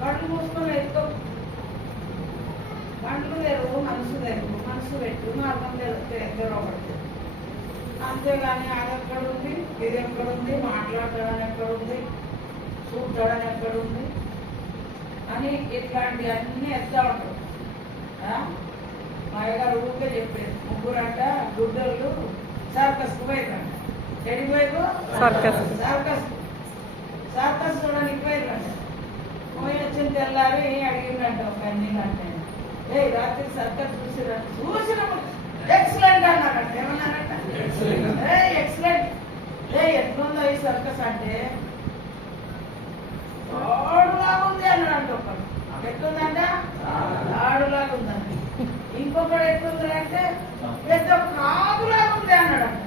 కళ్ళు మూసుకొని ఎత్తు, కళ్ళు తెరువు, మనసు తెరువు, మనసు పెట్టు, మార్గం తెరవబడుతుంది. అంతేగాని అది ఎక్కడుంది, ఇది ఎక్కడుంది, మాట్లాడడం ఎక్కడుంది, చూడడం ఎక్కడుంది అని ఇట్లాంటి అన్ని ఎత్తా ఉంటారు. మా అయ్యగారు ఊరికే చెప్పేది, ముగ్గురంట గుడ్డలు సర్కస్కు పోయిందంట. ఎడికి పోయి సర్కస్ చూడడానికి పోయిందంట. పోయి వచ్చిన తెల్లారి అడిగిందంట ఒక అన్నిందంట, ఏ రాత్రి సర్కస్ చూసినప్పుడు ఎక్సలెంట్ అన్నారంట. ఏమన్నారంట? ఎక్సలెంట్. ఎట్లుందో ఈ సర్కస్ అంటే ఆడులాగా ఉంది అన్నాడంట. ఒకడు ఎట్లుందంట? ఆడులాగా ఉందంట. ఇంకొకడు ఎట్లుంది అంటే పెద్ద కాదులాగా ఉంది అన్నాడంట.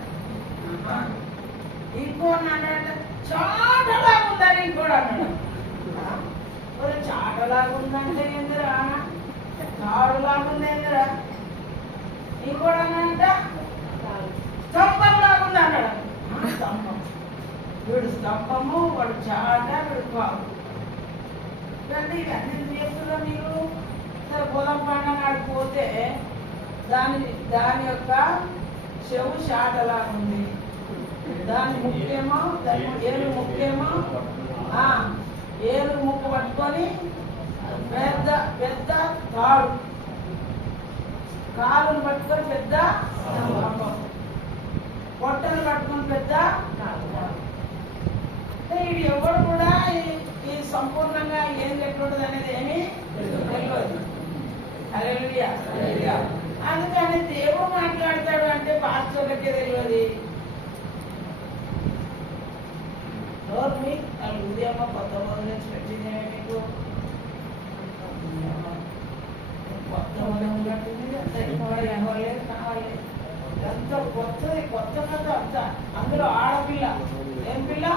ఇంకో అన్నాడంట చాటలాగా ఉందని ఇంకోడు అన్నాడు. చాటలాగా ఉందంటే ఏందిరా, తాడులాగా ఉంది ఏందిరా. ఇంకోడు అన్నాడంట స్తంభం లాగా ఉంది అన్నాడు. స్తంభం, వీడు స్తంభము, వాడు చాట, వీడు కాదు. ఇవన్నీ చేస్తున్నా మీరు. సరే పొలం పండుగ ఆడిపోతే దాని యొక్క చెవు చాటలాగా ఉంది, దాని ముఖ్యమో ఏలు ముఖ్యమో ఏలు ముక్కు పట్టుకొని పెద్ద పెద్ద తాడు, కాలును పట్టుకొని పెద్ద పొట్టను పట్టుకొని పెద్ద. ఇది ఎవరు కూడా ఈ సంపూర్ణంగా ఏం ఎట్లుంటుంది అనేది ఏమీ తెలియదు. హల్లెలూయా. అందుకని దేవుడు మాట్లాడతాడు అంటే పాస్టర్లకే తెలియదు, నోరు మీ వాళ్ళు ఉదయమ్మ కొత్త మొదలు నుంచి పెట్టింది మీకు కొత్త మొదలు కట్టింది అంత ఇవ్వలేదు కావాలి అంత కొత్తది కొత్త కథ అంత అందులో ఆడపిల్ల ఏం పిల్ల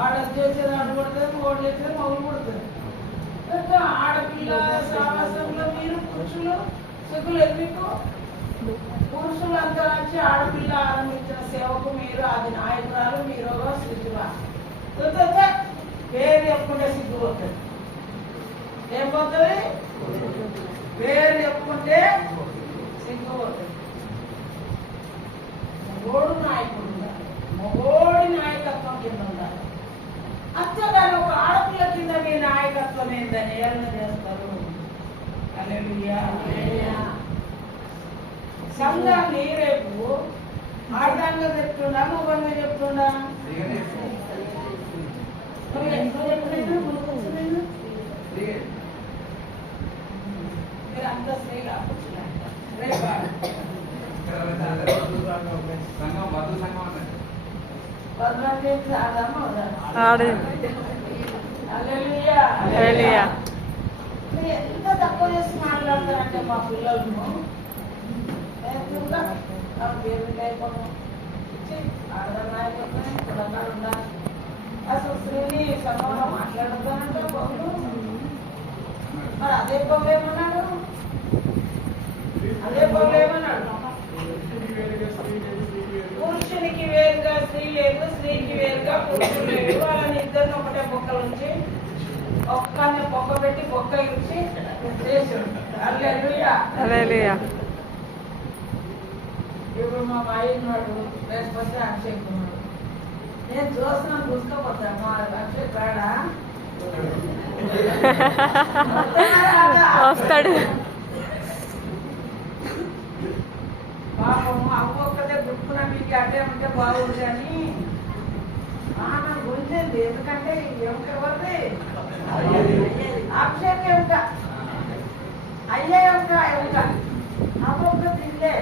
ఆడ చేసేది ఆడ కొడుతుంది మోడు చేసేది మగులు కొడుతుంది ఆడపిల్ల సాహసంలో మీరు పురుషులు సిగ్గులు ఎందుకు పురుషులు అంతా వచ్చి ఆడపిల్ల ఆరంభించిన సేవకు మీరు అది నాయకురాలు మీరు సిగ్గురా పేరు చెప్పుకుంటే సిగ్గుపోతుంది ఏం పోతుంది పేరు చెప్పుకుంటే సిగ్గుపోతుంది మగోడు నాయకుడు ఉండాలి మగోడి నాయకత్వం కింద ఉండాలి అంతేగాని ఒక ఆడపిల్ల కింద మీ నాయకత్వం ఏందని ఏమన్నా చేస్తారు హల్లెలూయా సంఘాన్ని రేపు ఆడదాంగా చెప్తుండా మొగంగా చెప్తుండా మీరు అంత స్త్రీగా రేపు ఎంత తక్కువ చేసి మాట్లాడతారంటే మా పిల్లలను పేరు లేకుండా ఆడదాన్ని కులకాడు ఉండాలి అసలు స్త్రీని సమయంలో మాట్లాడుతానంటే బహుళ మరి అదే బహుళ ఏమన్నాడు అదే బహుళ ఏమన్నాడు పురుషునికి వేరుగా స్త్రీ లేదు స్త్రీకి వేరుగా పురుషుడు లేదు వాళ్ళని ఇద్దరిని ఒకటే బొక్కల నుంచి ఒక్కనే బొక్క పెట్టి బొక్క ఇచ్చి చేసాడు హల్లెలూయా ఇప్పుడు మా మాయ ఉన్నాడు లేకపోతే అభిషేక్ ఉన్నాడు నేను చూస్తున్నాను చూసుకోపోతాను మా అభిషేక్ రాడా వస్తాడు పాపము అవ్వొక్కదే గుర్తున్నా మీకు అడ్డే ఉంటే బాగుంది అని నాకు గురించింది ఎందుకంటే ఎవరిది అభిషేక్ ఎముక అయ్యే ఎముక అవ్వొక్క తిండే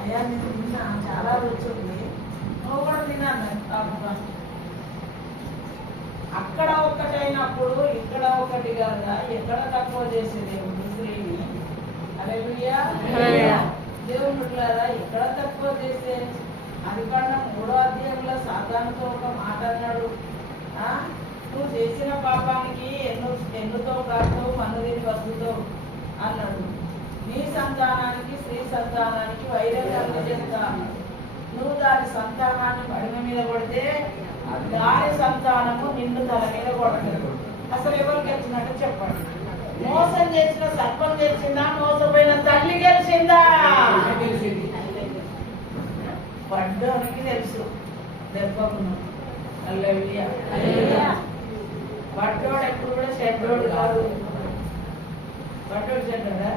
అయ్యా నేను తిన్నా చాలా రుచి ఉంది నువ్వు కూడా తిన్నాను అక్కడ ఒక్కటైనప్పుడు ఇక్కడ ఒకటి కదా ఎక్కడ తక్కువ చేసేది స్త్రీని హల్లెలూయా దేవుని బిడ్డలారా ఎక్కడ తక్కువ చేస్తే అది కన్నా 3వ అధ్యాయంలో సాతానుతో ఒక మాట అన్నాడు నువ్వు చేసిన పాపానికి ఎన్నుతో కాస్తావు మనుదిని బతుకుతావు అన్నాడు నీ సంతానానికి స్త్రీ సంతానానికి వైరాగ్యాలు చేస్తా నువ్వు దాని సంతానాన్ని మడిమ మీద కొడితే దాని సంతానము నిన్ను తల మీద కొడతాడు అసలు ఎవరు గెలిచినట్టు చెప్పండి మోసం చేసిన సర్పం గెలిచిందా మోసపోయిన తల్లి గెలిచిందా పడ్డోనికి తెలుసు దెబ్బకున్నా హల్లెలూయా పడ్డోడు ఎప్పుడు కూడా చెడ్డోడు కాదు పడ్డోడు చెడ్డాడా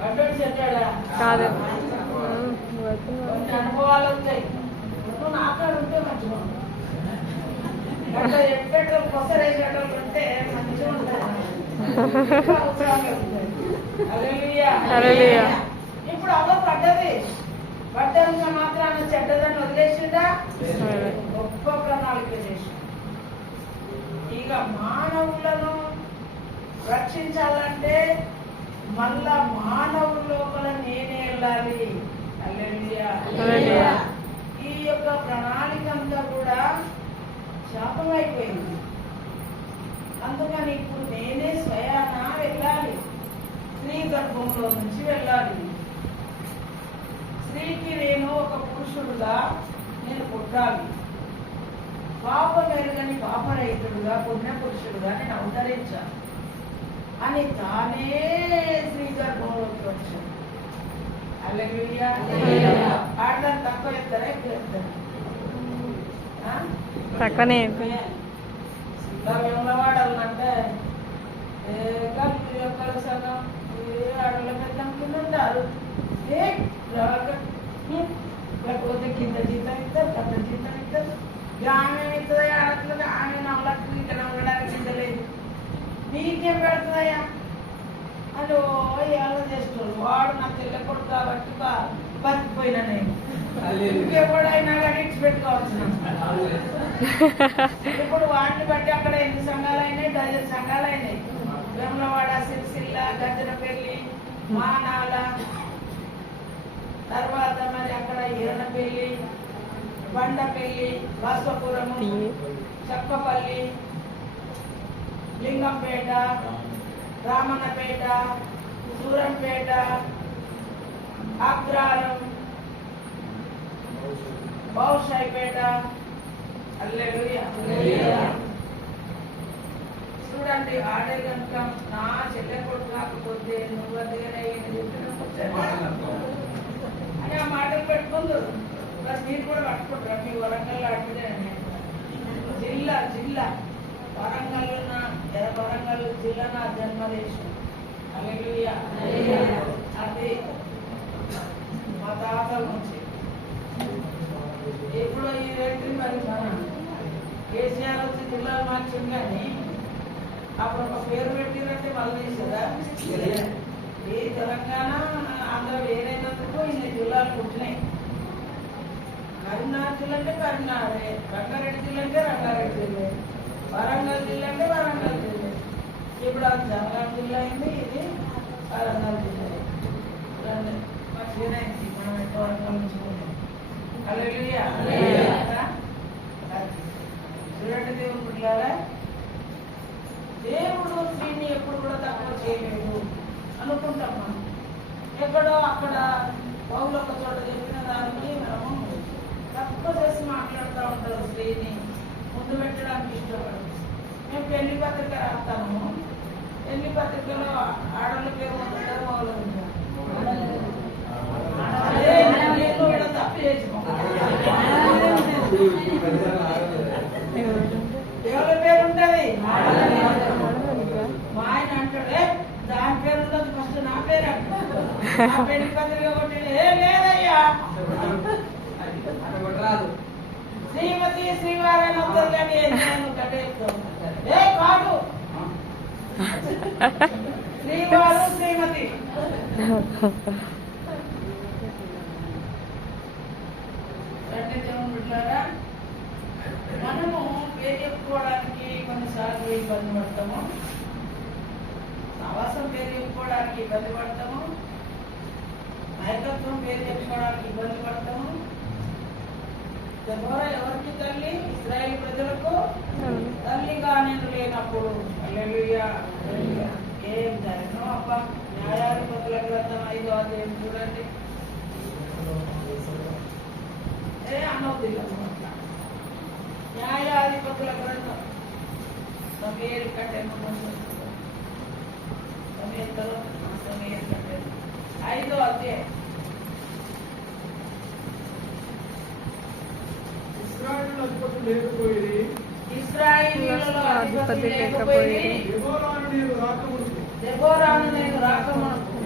పడ్డోడు చెడ్డాడా కాదు కొన్ని అనుభవాలు వస్తాయి నువ్వు నాకాడు ఉంటే మంచిగా అట్లా ఎట్టేటో కొసరేసేటోళ్ళు ఉంటే మంచిగా ఉంటారు ఇప్పుడు అవ్వ పడ్డది పడ్డంత మాత్రాన్ని చెడ్డదని వదిలేసిందా గొప్ప ప్రణాళిక చేసి ఇక మానవులను రక్షించాలంటే మళ్ళా మానవుల లోపల నేనే వెళ్ళాలి హల్లెలూయా ఈ యొక్క ప్రణాళిక అంతా కూడా శాపం అయిపోయింది అందుకని ఇప్పుడు నేనే స్వయాన వెళ్ళాలి స్త్రీ గర్భంలో నుంచి వెళ్ళాలి స్త్రీకి నేను ఒక పురుషుడుగా నేను పుట్టాలి పాపం ఎరుగని పాపరహితుడుగా పుణ్య పురుషుడుగా నేను అవతరించాను అని తానే స్త్రీ గర్భంలోకి వచ్చాను హల్లెలూయా ఆడదాన్ని తక్కువ ఎత్తారా ఎక్కువ ఎత్తారా తక్కువనే వాడాలంటే సగం ఆడల పెద్దం కింద ఉంటారు లేకపోతే కింద జీతం ఇస్తారు పెద్ద జీతం ఇస్తారు ఆమె ఇస్తుందా ఆడట్లేదు ఆమె 4 లక్షలు ఇక్కడ ఉండడానికి ఇద్దలేదు నీకేం పెడుతుందయ్యా అని ఏమో చేస్తారు వాడు నాకు తెల్ల కొడుకు కాబట్టి బతికిపోయినా నేను ఇంకెప్పుడైనా కానీ ఇచ్చి పెట్టుకోవచ్చు. ఇప్పుడు వాటిని బట్టి అక్కడ ఎన్ని సంఘాలు అయినాయి, డజన్ సంఘాలు అయినాయి. వేములవాడ, సిరిసిల్ల, గజ్జనపల్లి, మానాల, తర్వాత మరి అక్కడ ఈరణపల్లి, బండపల్లి, బసవపురము, చక్కపల్లి, లింగంపేట, రామన్నపేట, సూరంపేట, అగ్రాలం, బౌషాయిపేట. హల్లెలూయా. చూడండి, ఆడే కనుక నా చెల్లె కొడుకు కాకపోతే నువ్వు అందుకనే అని ఆ మాటలు పెట్టుకుందరు. ప్లస్ మీరు కూడా పట్టుకుంటారు. మీ వరంగల్ ఆడితే జిల్లా వరంగల్ వరంగల్ జిల్లా నా జన్మదేశం. హల్లెలూయా. అది మా తాతల నుంచి. ఇప్పుడు ఈ వ్యక్తి మరి మన కేసీఆర్ వచ్చి జిల్లాలు మార్చింది, కానీ అప్పుడు ఒక పేరు పెట్టినట్టే మళ్ళీ తీసేదా? ఈ తెలంగాణ ఆంధ్ర వేరైనందుకు ఇన్ని జిల్లాలు పుట్టినాయి. కరీంనగర్ జిల్లా అంటే కరీంనగరే, రంగారెడ్డి జిల్లా అంటే రంగారెడ్డి జిల్లా, వరంగల్ జిల్లా అంటే వరంగల్ జిల్లా. ఇప్పుడు అది జనగాం జిల్లా అయింది, ఇది వరంగల్ జిల్లా. మంచిగానైంది మనం ఎంతవరకు ఉంచుకున్నాం. హల్లెలూయా. చూడండి దేవుడు పిల్లారా, దేవుడు స్త్రీని ఎప్పుడు కూడా తక్కువ చేయలేడు అనుకుంటాం మనం. ఎక్కడో అక్కడ పౌలు ఒక చోట చెప్పిన దాన్ని మనము తక్కువ చేసి మాట్లాడుతూ ఉంటారు. స్త్రీని ముందు పెట్టడానికి ఇష్టపడదు. మేము పెళ్లి పత్రిక రాస్తాము. పెళ్లి పత్రికలో ఆడవాళ్ళ పేరు ఉంటారు, మౌలు ఉంటారు. తప్పు చేసి ఎవరి పేరు ఉంటది? మా ఆయన అంటాడు, దాని పేరు ఉండదు, ఫస్ట్ నా పేరు అంటాడు. నా పెళ్లి పత్రిక కొట్టి లేదయ్యా శ్రీమతి శ్రీవారాయణ వస్తుంది, కానీ ఏ కాదు శ్రీవారు శ్రీమతి. మనము పేరు చెప్పుకోవడానికి కొన్నిసార్లు ఇబ్బంది పడతాము. సవాసం పేరు చెప్పుకోవడానికి ఇబ్బంది పడతాము. నాయకత్వం పేరు చెప్పుకోవడానికి ఇబ్బంది పడతాము. దెబోరా ఎవరికి తల్లి? ఇశ్రాయేలు ప్రజలకు తల్లిగా నేను లేనప్పుడు. హల్లెలూయా. ఏం జరిగినో అబ్బా. న్యాయాధిపతుల గ్రంథం 5వ అధ్యాయం చూడండి. అనవద్దు న్యాయాధిపతుల గ్రంథం సమయలు కంటే 5వ అధ్యాయం. ఇశ్రాయేలీయులలో అధిపతి లేకపోయి దెబోరాను నేను రాకమునుపు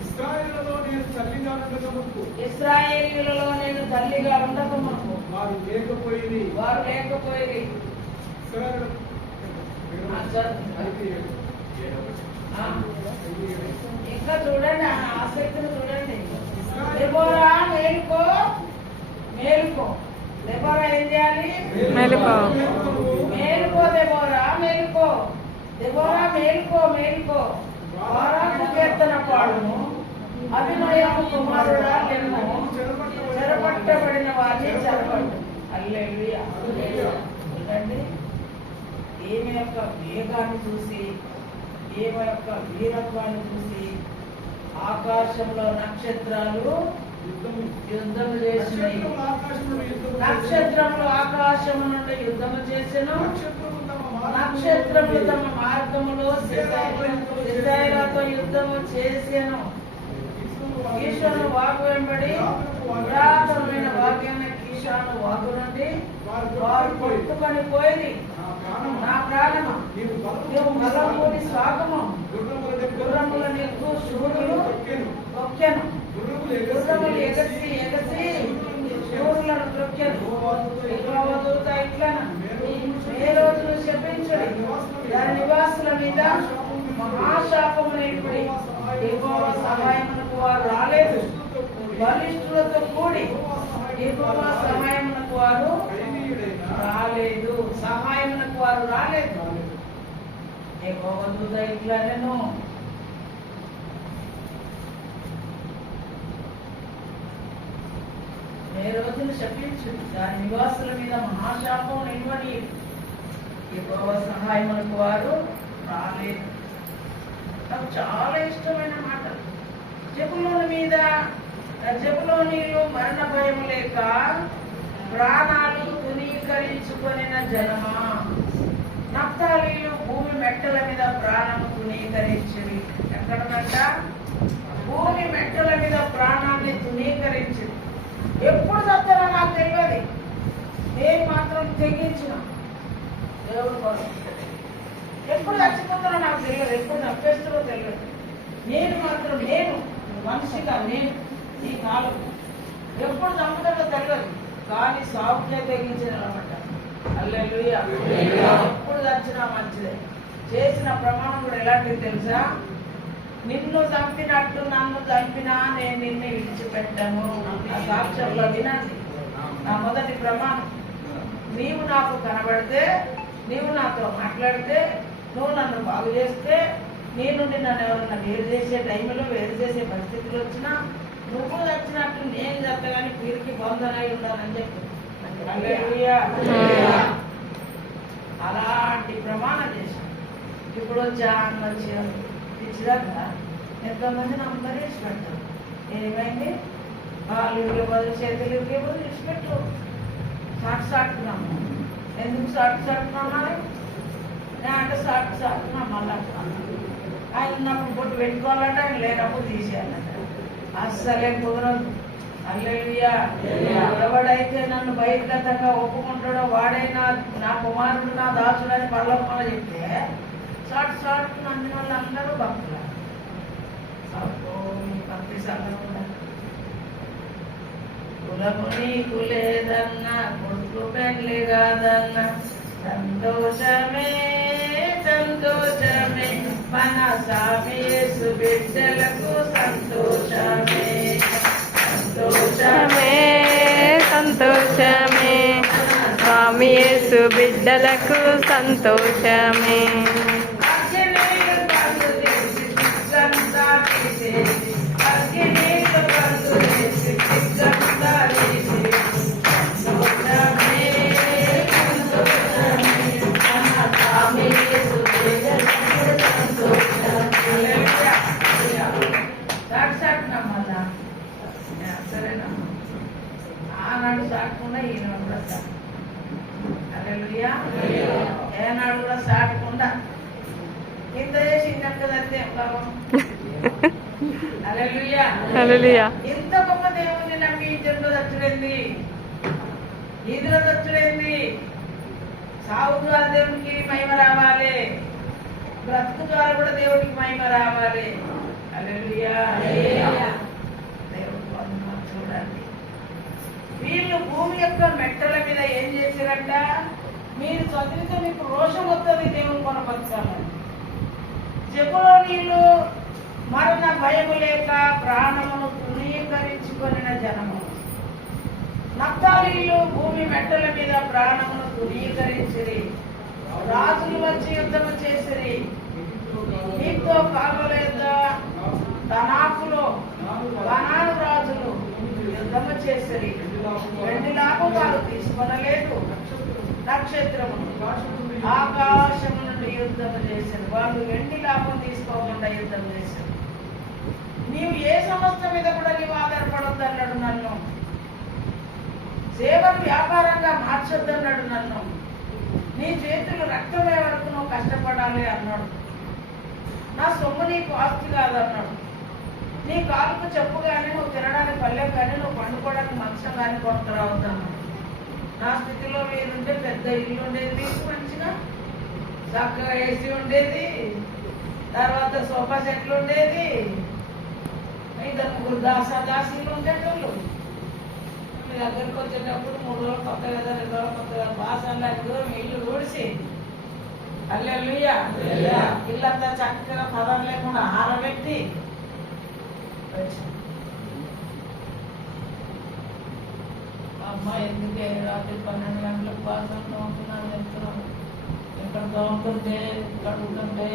ఇశ్రాయేలీయులలో నేను తల్లిగా ఉండకమునుపు వారు లేకపోయి. ఇంకా చూడండి, ఆసక్తిని చూడండి. దెబోరా మేలుకో. దెబోరా ఏం చేయాలి? మేలుకో దెబోరా, మేలుకో దెబోరా, మేలుకో. బారాకు కీర్తన పాడుము. అభినయము కుమారుడా లెమ్ము. చెరపట్టబడిన వారిని చెరపట్టు. హల్లెలూయా. చూడండి, ఈమె యొక్క వేగాన్ని చూసి, ఈమె యొక్క వీరత్వాన్ని చూసి ఆకాశంలో నక్షత్రాలు యుద్ధము చేసినాయి. నక్షత్రములు ఆకాశము నుండి యుద్ధము చేసెను. నక్షత్రములు తమ మార్గములో సిసైరాతో యుద్ధము చేసెను. కీషోను వాగు వెంబడి పురాతనమైన వాక్యమైన కీషోను వాగు నుండి వారు కొట్టుకొని పోయి, నా ప్రాణమా నీవు బలమూడి స్వాగము. గుర్రముల నీకు శూరులు తొక్కెను. గుర్రములు ఎగసి శూరులను తొక్కెను. దూత ఇట్లను ఏ రోజులు శపించుడి. దాని నివాసుల మీద మహాశాపమునైపుడి. యెహోవా సహాయమునకు వారు రాలేదు. బలిష్ఠులతో కూడి యెహోవా సహాయమునకు వారు రాలేదు. సహాయమునకు వారు రాలేదు. యెహోవా దూత ఇట్లా నేను ఏ రోజును శపించు, దాని నివాసుల మీద మహాశాపం నిలవని. యెహోవా సహాయమునకు వారు రాలేదు. నాకు చాలా ఇష్టమైన మాట. జబులోనీలు మరణ భయం లేక ప్రాణాలు తునీకరించుకొనిన జనమా, నఫ్తాలీలు భూమి మెట్టల మీద ప్రాణము తునీకరించింది. ఎక్కడనంట? భూమి మెట్టల మీద ప్రాణాన్ని తునీకరించింది. ఎప్పుడు చస్తానో నాకు తెలియదు, నేను మాత్రం తెగించిన దేవుడు కోసం. ఎప్పుడు చచ్చిపోతానో నాకు తెలియదు, ఎప్పుడు నప్పేస్తానో తెలియదు. నేను మాత్రం నేను మనిషిగా నేను ఈ కాలం ఎప్పుడు చంపుతానో తెలియదు, కానీ సాగుకే తెగించిన అనమాట. హల్లెలూయా. ఎప్పుడు చచ్చినా మంచిదే. చేసిన ప్రమాణం కూడా ఎలాంటిది తెలుసా? నిన్ను చంపినట్టు నన్ను చంపినా నేను నిన్ను విడిచిపెట్టాను. నా సాక్ష్యంలో వినండి. నా మొదటి ప్రమాణం, నీవు నాకు కనబడితే, నీవు నాతో మాట్లాడితే, నువ్వు నన్ను బాగు చేస్తే, నీ నుండి నన్ను ఎవరన్నా వేరు చేసే టైంలో వేరు చేసే పరిస్థితులు వచ్చినా నువ్వు చచ్చినట్టు నేను చక్కగాని వీరికి బంధనై ఉండాలని చెప్పి హల్లెలూయా. అలాంటి ప్రమాణం చేశాను. ఇప్పుడు వచ్చి ఇచ్చిదాకా ఎంతోమంది నమ్మకం ఇచ్చిపెట్టారు. ఏమైంది? వాళ్ళు బదులు చేతులు బదులు ఇచ్చిపెట్టు. సాటున్నాము. ఎందుకు సాటున్నాను? నేను అంటే సాటున్నా మళ్ళా ఆయన ఉన్నప్పుడు బొట్టు పెట్టుకోవాలంటే ఆయన లేనప్పుడు తీసేయాలంట. అస్సలే కుదరదు. హల్లెలూయా. ఎవడైతే నన్ను బహిర్గతంగా ఒప్పుకుంటాడో వాడైనా నా కుమారుడు నా దాసుడు అని పర్లోకంలో చెప్తే సాటు నన్ను వాళ్ళు అందరూ భక్తులు. భక్తి సంఘం కులము నీకు లేదన్నా, కొడుకు పెళ్ళి కాదన్నా, సంతోషమే సంతోషమే మన స్వామి యేసు బిడ్డలకు సంతోషమే సంతోషమే సంతోషమే స్వామి యేసు బిడ్డలకు సంతోషమే. ఆనాడు సాటకుండా ఈనాడు కూడా సాటు. హల్లెలూయా. ఏనాడు కూడా సాటకుండా ఇంత చేసి ఇంత తడితే ఏం లాభం? హల్లెలూయా. హల్లెలూయా. ఇంత గొప్ప దేవుని నమ్మి ఈ జన్మలో దచ్చుడైంది, ఈదులో దచ్చుడైంది. సావు ద్వారా దేవునికి మహిమ రావాలి, బ్రతుకు ద్వారా కూడా దేవునికి మహిమ రావాలి. హల్లెలూయా. దేవుడు చూడండి, వీళ్ళు భూమి యొక్క మెట్టల మీద ఏం చేశారంట? మీరు చదివితే మీకు రోషం వస్తుంది దేవుని కొన బతకాలని. జబులోనీలు మరణ భయము లేక ప్రాణమును తునీకరించుకొనిన జనము, నఫ్తాలీలు భూమి మెట్టల మీద ప్రాణమును తునీకరించిరి. రాజులు వచ్చి యుద్ధము చేసిరి. నీతో కావలేద తనాకులో కనాను రాజులు యుద్ధము చేసిరి. వెండి లాభం వారు తీసుకొనలేదు. నక్షత్రము ఆకాశము నుండి యుద్ధము చేశారు. వాళ్ళు వెండి లాభం తీసుకోకుండా యుద్ధం చేశారు. నీవు ఏ సంస్థ మీద కూడా నీవు ఆధారపడొద్దు అన్నాడు నన్ను. సేవను వ్యాపారంగా మార్చొద్దన్నాడు నన్ను. నీ చేతులు రక్తమే వరకు నువ్వు కష్టపడాలి అన్నాడు. నా సొమ్ము నీకు ఆస్తి కాదన్నాడు. నీ కాలుకు చెప్పు కానీ నువ్వు తినడానికి పల్లెం కానీ నువ్వు పండుకోవడానికి మంచం కానీ కొనుక్కరావద్దన్నాడు. నా స్థితిలో మీరుంటే పెద్ద ఇల్లు ఉండేది, మీకు మంచిగా చక్కగా ఏసీ ఉండేది, తర్వాత సోఫా సెట్లు ఉండేది, ఇద్దరు ముగ్గురు దాసీలు ఉండేటోళ్ళు. మీ దగ్గరికి వచ్చేటప్పుడు 3 రోజులు కొత్త కదా 2 రోజులు కొత్త కదా బాసనలు మీ ఇల్లు ఊడిసి హల్లెలూయా ఇల్లంతా చక్కగా పదం లేకుండా ఆరబెట్టి అమ్మాయి ఎందుకే రాత్రి 12 గంటలకు బాత్రూమ్ తోముతున్నాను చెప్తున్నాను. ఇక్కడ తోముతుంటే కడుగుతుంటే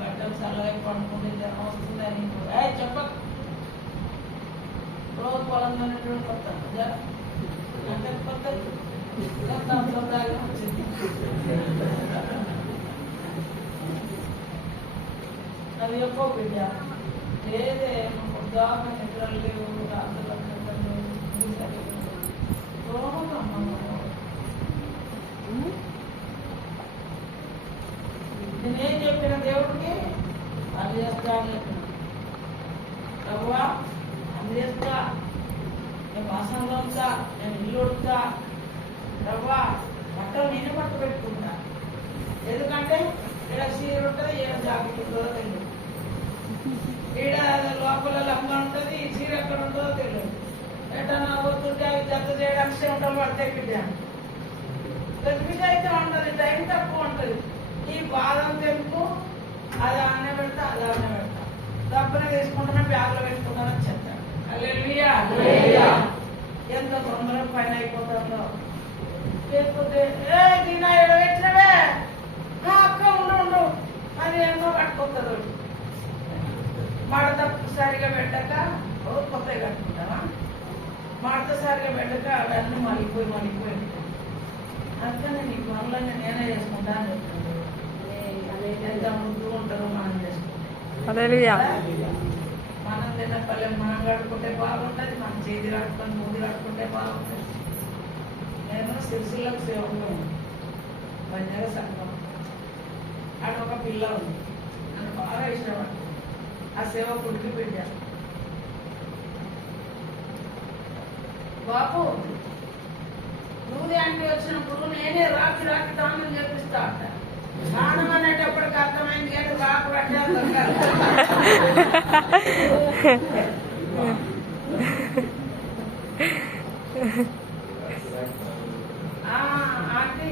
బట్టలు చల్లగా పడుకుంటే జ్వరం వస్తుందని చెప్పక రోజు పొలం తినేటువంటి కొత్త అంటే కొత్త వచ్చింది. అది ఎక్కువ బిడ్డ లేదే పొద్దాక నిద్రలు లేవు, రాత్రులు నేనేం చెప్పిన దేవుడికి అది చేస్తా అని చెప్పిన. అవ్వా అది చేస్తా, నేను వాసనలో ఉంటా, నేను ఇల్లు ఉడుతా, రవ్వా బట్టలు నేనే పట్టు పెట్టుకుంటా. ఎందుకంటే ఇక్కడ చీర ఉంటుంది, ఏం జాకెట్ ఉంటుందో తెలియదు, ఈడ లోపల లంగా ఉంటుంది, ఈ చీర ఎక్కడ ఉంటుందో తెలియదు. ఎటన్నా పోతుంటే అవి జత చేయడానికి చెమటలు పడతాయి బిడ్డ. బిడ్డ అయితే ఉంటుంది, టైం తక్కువ ఉంటుంది. ఈ బాదం తెలుపు అది ఆనే పెడతా, అది ఆనే పెడతా, దప్పనే తీసుకుంటున్నా, బ్యాగ్లో పెట్టుకుంటానని చెప్తాను. హల్లెలూయా. ఎంత తొందరగా పైన అయిపోతుందో. లేకపోతే దీని ఎడబెట్టినవే అక్క ఉండు అని ఏమో కట్టుకుంటారు. మడత సరిగా పెట్టక కొత్తగా కట్టుకుంటావా, మడత సరిగా పెట్టక అవన్నీ మలిగిపోయి అట్లనే నీ పనులన్నీ నేనే చేసుకుంటా అని చెప్తాను. ఎంత ముందు ఉంటారో మనం చేసుకుంటాం. మనం తిన్న పల్లెం మనం కట్టుకుంటే బాగుంటుంది, మన చేతి కట్టుకొని మూది కట్టుకుంటే బాగుంటుంది. నేను సిరిసిల్లకు సేవలో బంజారా సంఘం అక్కడ ఒక పిల్ల ఉంది, నన్ను బాగా ఇష్టపడు. ఆ సేవకుడికి పెట్టాను, బాబు నువ్వు అంటే వచ్చినప్పుడు నేనే రాకి తాను చేపిస్తా అంట. స్నానం అనేటప్పటికి అర్థమైంది కానీ రాకు పట్టాలి. ఆంటీ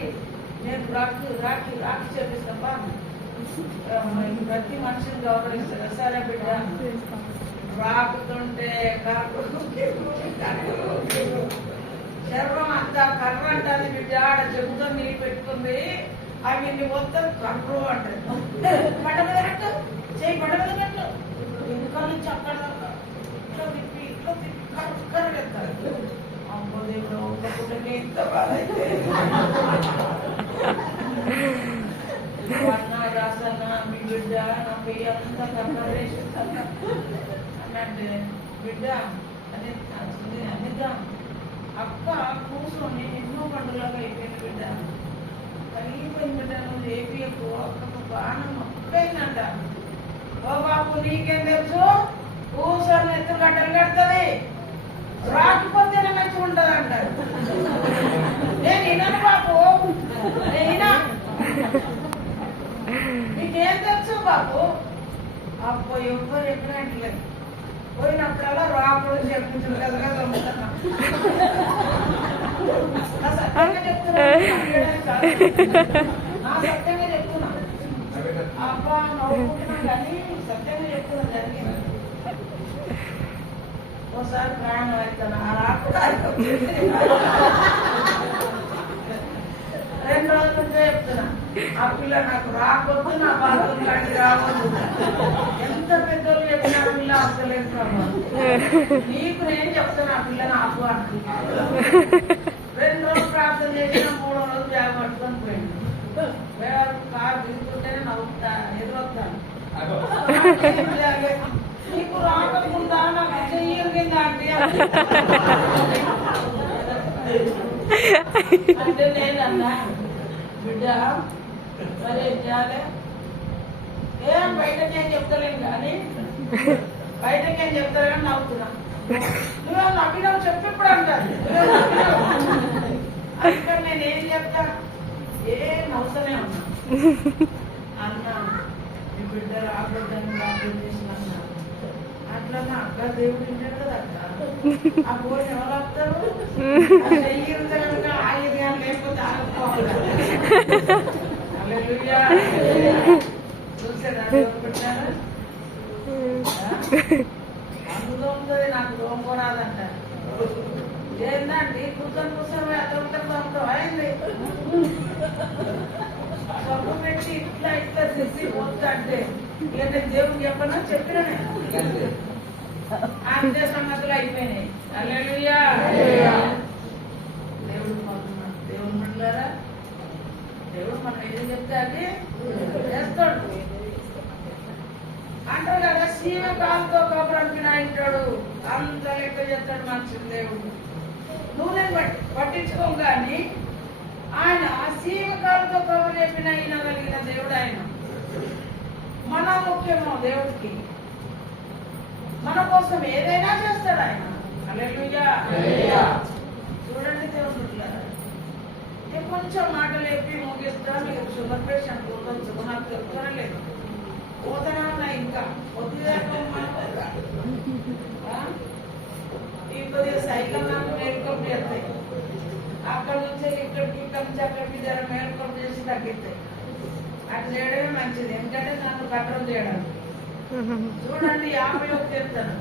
నేను రాకి చేపిస్తాపా, ప్రతి మనిషిని గౌరవిస్తారు. సరే బిడ్డ రాకుతుంటే శరీరం అంతా కర్ర అంటుంది బిడ్డ. ఆడ చెబుతో నీళ్ళు పెట్టుకుంది, అవి మొత్తం కర్రు అంటది. పడ్డ మీద కట్టు, చేయి పడ్డ మీద కట్టు, వెనుక నుంచి అక్కడ ఇట్లా తిప్పి కర్ర ఎత్తారు. అమ్మో దేవుడు ఒక పుట్టకి ఇంత బాధ అయితే అన్న రాసన్న మీ బిడ్డ నా పెయ్యి అంతా కర్ర వేసి అన్నంటే బిడ్డ అని అనిద్దాం. అక్క కూర్చొని ఎన్నో పండుగలాగా అయిపోయింది బిడ్డ, కలిగిపోయింది బిడ్డ. నువ్వు ఏపీఎఫ్ అక్కకు బాణం మొక్కైందంట. ఓ బాబు నీకేం తెలుసు, కూర్చొని ఎత్తులు గడ్డలు కడుతుంది, రాకపోతేనే మంచిగా ఉంటుంది అంటారు. నేను వినను బాబు, నేను నీకేం తెలుసు బాబు. అబ్బో ఎవ్వరు ఎప్పుడంటే లేదు, పోయినప్పుడల్లా రాకుండా చెప్పించు కదా గమ్ముతున్నా. సత్యంగా చెప్తున్నా, నా సత్యంగా చెప్తున్నా. అబ్బా నవ్వుకుంటున్నా కానీ సత్యంగా చెప్తున్నా జరిగింది. ఒకసారి ప్రయాణం అవుతాను, ఆ రాకుండా 2 రోజుల నుంచే చెప్తున్నా, ఆ పిల్ల నాకు రాకొద్దు, నా బాత్రూమ్ కాడికి రావద్దు. ఎంత పెద్దోళ్ళు చెప్పినా పిల్ల అవసరం. నీకు నేను చెప్తాను, ఆ పిల్ల నాకు అంటుంది. 2 రోజులు ప్రార్థన చేసిన 3వ రోజు బ్యాగ్ పట్టుకొని పోయింది. కారు దిగుతుంటేనే నవ్వుతా, ఎదురొస్తాను. నీకు రాకుండా నాకు చెయ్యిందా అంటే నేనన్నా బిడ్డ మరి ఏం చేయాలి, ఏం బయటకేం చెప్తలేను కానీ బయటకేం చెప్తారు కానీ నవ్వుతున్నా. నువ్వే నవ్వినావు చెప్పిప్పుడు అంటారు. అందుకని నేనేం చెప్తా, ఏం అవసరమే ఉన్నా అన్నా మీ బిడ్డ రాబోద్దని ప్రార్థన చేసిన అన్నా. అట్లా అక్క దేవుడు తింటాడు కదా అక్క, ఆ పోయి ఎవరు వస్తారు, కనుక ఆయుధ లేకపోతే ఆడుకోవాలి. చూసారా పెట్టారు అందులో ఉంటుంది, నాకు దోమరాదంట. ఏంటంటే కూర్చొని కూర్చొని అతను అయింది సబ్బు పెట్టి ఇట్లా ఇట్లా చేసి పోతా అంటే ఇక నేను దేవుడు చెప్పనా చెప్పిన అంతే సంగతులు అయిపోయినాయి. హల్లెలూయా. దేవుడు దేవుడు మండలారా, దేవుడు మనం ఏం చెప్తే అది చేస్తాడు. అంటారు కదా, సీమ కాలుతో కబురంపిన అంటాడు, అంత లెక్క చేస్తాడు మనుషులు. దేవుడు నూనె పట్టించుకోం కానీ ఆయన సీమ కాలుతో కబురు చెప్పిన వినగలిగిన దేవుడు ఆయన. మన ముఖ్యమో దేవుడికి, మన కోసం ఏదైనా చేస్తాడు ఆయన. హల్లెలూయా. చూడండి దేవుడు కొంచెం మాటలు చెప్పి ముగిస్తా. మీకు షుగర్ పేషెంట్ ఉండొచ్చు, నాకు తెలుసుకోలేదు. పోతనే ఉన్నాయి ఇంకా కొద్దిగా సైకిల్ నాకు మేల్కొంపు చేస్తాయి. అక్కడ నుంచి ఇక్కడికి, ఇక్కడ నుంచి అక్కడికి జర మేల్కొంపు చేసి తగ్గిస్తాయి. అట్లా చేయడమే మంచిది, ఎందుకంటే నన్ను కంట్రోల్ చేయడానికి. చూడండి 51 చెప్తాను.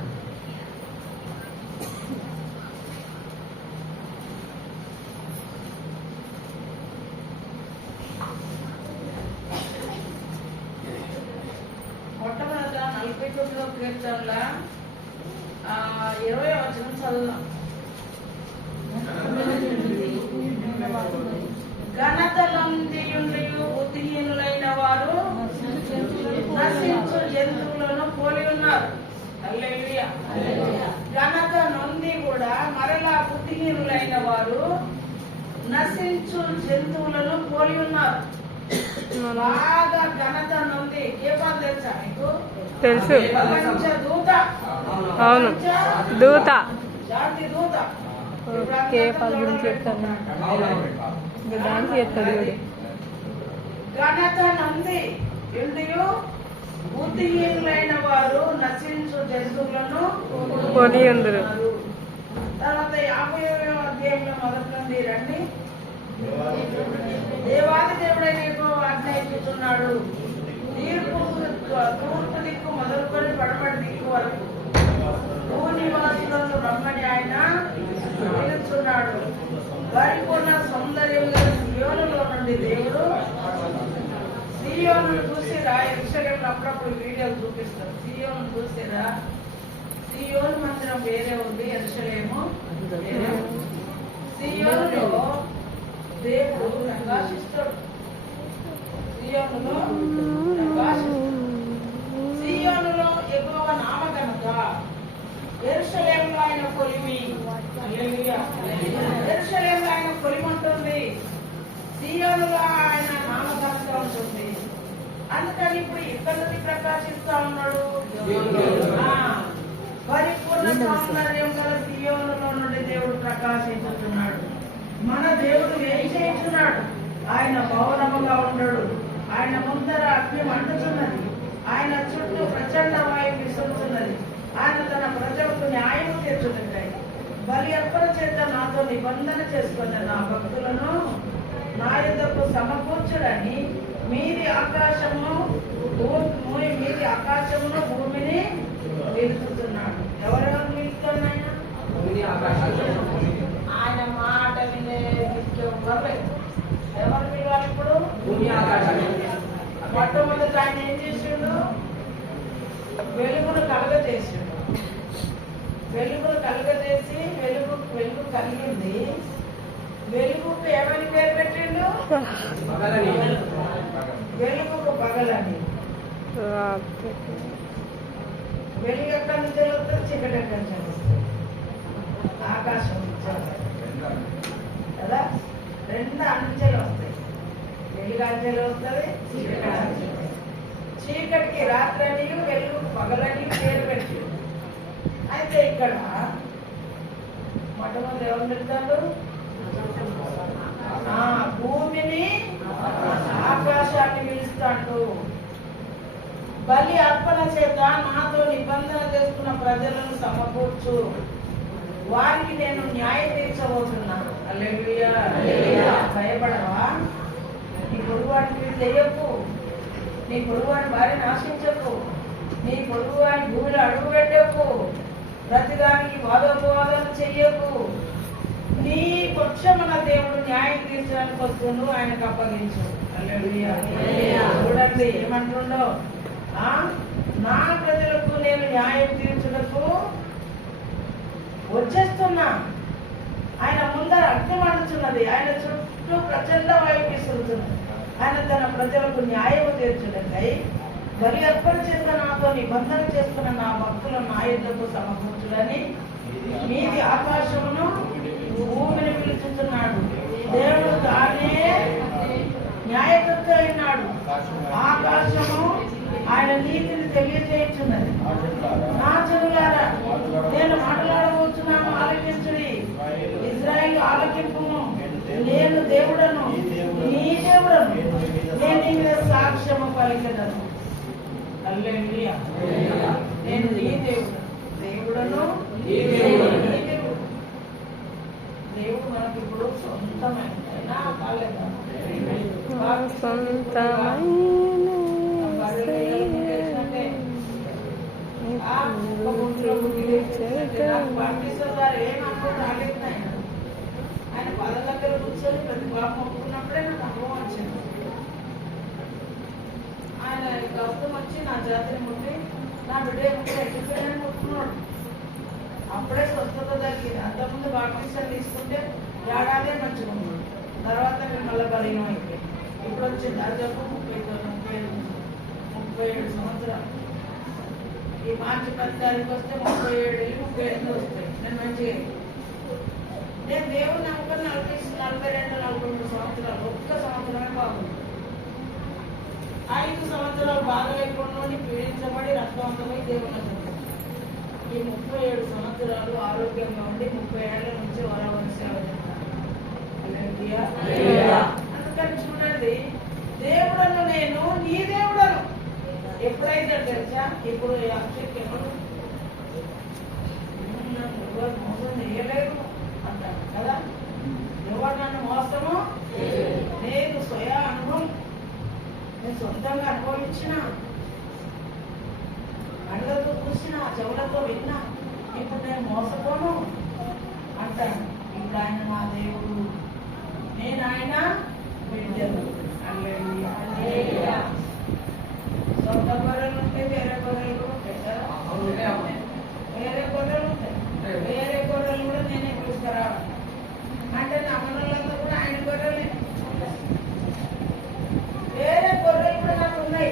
మొట్టమొదట 49వ కీర్తనలో 20వ వచనం చదువుదాం. ఘనత నొందియుండియు బుద్ధిహీనులైన వారు నశించు జంతువులను పోలి ఉన్నారు. హల్లెలూయా. ఘనత నొంది కూడా మరలా బుద్ధిహీనులైన వారు నశించు జంతువులను పోలి ఉన్నారు. బాగా ఘనత నొంది ఏ పని తెలుసా మీకు? తెలుసు. ప్రపంచ దూత. అవును, దూత. శాంతి దూత. ఓకే, పది గురించి చెప్తాను. డాన్స్ చేస్తాడు. ఘనత నంది ఎందుకు బుద్ధిహీనులైన వారు నశించు జంతువులను పోలి ఉందరు. తర్వాత 50వ అధ్యాయంలో మొదటి రండి. దేవాది దేవుడే నీకు ఆజ్ఞాయిస్తున్నాడు, తూర్పు దిక్కు మొదలుకొని పడమటి దిక్కు వరకు భూనివాసులను రమ్మని ఆయన పిలుస్తున్నాడు. పరిపూర్ణ సౌందర్యం గల సియోనులో నుండి దేవుడు. సియోను చూసిరా, యెరూషలేములో అప్పుడప్పుడు వీడియోలు చూపిస్తారు. సియోను చూసిరా, సియోను మందిరం వేరే ఉంది, యెరూషలేము వేరే ఉంది. సియోనులో దేవుడు ప్రకాశిస్తాడు. సియోనులో ప్రకాశిస్తాడు. సియోనులో యెహోవా నామఘనత, యెరూషలేములో ఆయన కొలిమి. యెరూషలేములో ఆయన కొలిమి ఉంటుంది, సియోనులో ఆయన నామఘనత ఉంటుంది. అందుకని ఇప్పుడు ఇక్కడ నుండి ప్రకాశిస్తా ఉన్నాడు. పరిపూర్ణ సౌందర్యం గల సియోనులో నుండి దేవుడు ప్రకాశించుతున్నాడు. మన దేవుడు ఏం చేస్తున్నాడు? ఆయన మౌనముగా ఉండడు. ఆయన ముందర అగ్ని మండుతున్నది, ఆయన చుట్టూ ప్రచండ వాయువు విసురుతున్నది. ఆయన తన ప్రజలకు న్యాయం తీర్చుతుంటాయి. బలి అర్పణ చేత నాతో నిబంధన చేసుకున్న నా భక్తులను నా యుద్ధకు సమకూర్చుడని మీది ఆకాశమును భూమిని పిలుస్తున్నాడు. ఎవరెవరు పిలుస్తున్నాయన? ఆయన మాట వినే ఎవరు పిలవాలి ఇప్పుడు? మొట్టమొదట ఆయన ఏం చేసిండు? వెలుగును కలగజేసిండు. వెలుగును కలగజేసి వెలుగు కలిగింది. వెలుగుకు ఏమని పేరు పెట్టిండు? వెలుగుకు పగలని. వెలుగు ఎక్కడి నుంచి వస్తుంది? చీకటి ఎక్కడి నుంచి వస్తుంది? ఆకాశం కదా, రెండు అంచెలు వస్తాయి. వెలుగు అంచెలు వస్తుంది, చీకటి అంచెలు. చీకటికి రాత్రని, వెలుగుకు పగలని పేరు పెట్టి. అయితే ఇక్కడ మొట్టమొదటి ఎవరు పెడతాడు? భూమిని ఆకాశాన్ని పిలుస్తాడు. బలి అర్పణ చేత నాతో నిబంధన చేసుకున్న ప్రజలను సమకూర్చు, వారికి నేను న్యాయం తీర్చబోతున్నాను. హల్లెలూయా. భయపడవా? నీ పొరుగువాడిని చెయ్యకు, నీ పొరుగువాడిని భార్యను ఆశించకు, నీ పొరుగువాడిని భూమిలో అడుగు పెట్టకు, ప్రతిదానికి వాదోపవాదాలు చెయ్యకు. నీ పక్షమున దేవుడు న్యాయం తీర్చడానికి వస్తుండు, ఆయనకు అప్పగించు. హల్లెలూయా. చూడండి ఏమంటుండో, నా ప్రజలకు నేను న్యాయం తీర్చుటకు వచ్చేస్తున్నా. ఆయన ముందర అగ్ని మండుచున్నది, ఆయన చుట్టూ ప్రచండ వాయువు విసురుతున్నది. ఆయన తన ప్రజలకు న్యాయము తీర్చుటకై బలి అర్పణ చేసిన నాతో నిబంధన చేసుకున్న నా భక్తులను నా యుద్ధకు సమకూర్చుడని మీది ఆకాశమును భూమిని పిలుచుతున్నాడు. దేవుడు తానే న్యాయకర్త అయినాడు. ఆకాశము ఆయన నీతిని తెలియజేయుచున్నది. నా జనులారా, నేను మాట్లాడబోతున్నాను, ఆలకించుడి. ఇజ్రాయేలు ఆలకింపుము. నేను దేవుడను, నీ దేవుడను. నేను నీ మీద సాక్ష్యము పలికెదను. హల్లెలూయా. నేను నీ దేవుడు, దేవుడను, నీ దేవుడు. దేవుడు మనకి ఇప్పుడు సొంతమైనా కాలేదా? ఆయన పదం దగ్గర కూర్చొని ప్రతి బాబు మొక్కున్నప్పుడే నాకు అనుభవం వచ్చింది. ఆయన గౌతం వచ్చి నా జాతిని ముట్టి నా బిడ్డ ఎక్కిపోయానని మొక్కున్నాడు. అప్పుడే స్వస్థత జరిగింది. అంతకుముందు బాప్టిజం తీసుకుంటే ఏడాదే మంచిగా ఉన్నాడు. తర్వాత మిమ్మల్ని బలీనం అయిపోయింది. ఇప్పుడు వచ్చింది దాదాపు 37 సంవత్సరాలు. ఈ మార్చి 10 తారీఖు వస్తే 37 38 వస్తాయి. నేను మంచిగా నేను దేవుని నమ్మకం 42-43 సంవత్సరాలు. ఒక్క సంవత్సరమే బాగుంది. 5 సంవత్సరాలు బాగా లేకుండా పీడించబడి రక్తవంతమై దేవుని ఈ 37 సంవత్సరాలు ఆరోగ్యంగా ఉండి 30 ఏళ్ల నుంచి వరవని సేవ చేస్తాను. అందుకని చూడండి, దేవుడను నేను, నీ దేవుడను. ఎప్పుడైతే తెలుసా, ఇప్పుడు అక్షయ్ ఎవరు మోసం చేయలేరు అంటారు కదా. ఎవరు నన్ను మోసము లేదు, స్వయ అనుభవం. నేను సొంతంగా అనుభవించిన, కళ్ళతో చూసిన, చెవులతో విన్నా. ఇప్పుడు నేను మోసపోను అంటాను. ఇప్పుడు ఆయన మా దేవుడు, నేను ఆయన బిడ్డను. సొంత గొర్రెలు ఉంటే వేరే గొర్రెలు కూడా ఉంటాయి కదా. వేరే గొర్రెలు ఉంటాయి. వేరే గొర్రెలు కూడా నేనే తీసుకురావాలి అంటే నా మనలంతా కూడా ఆయన గొర్రెలే. వేరే గొర్రెలు కూడా నాకు ఉన్నాయి,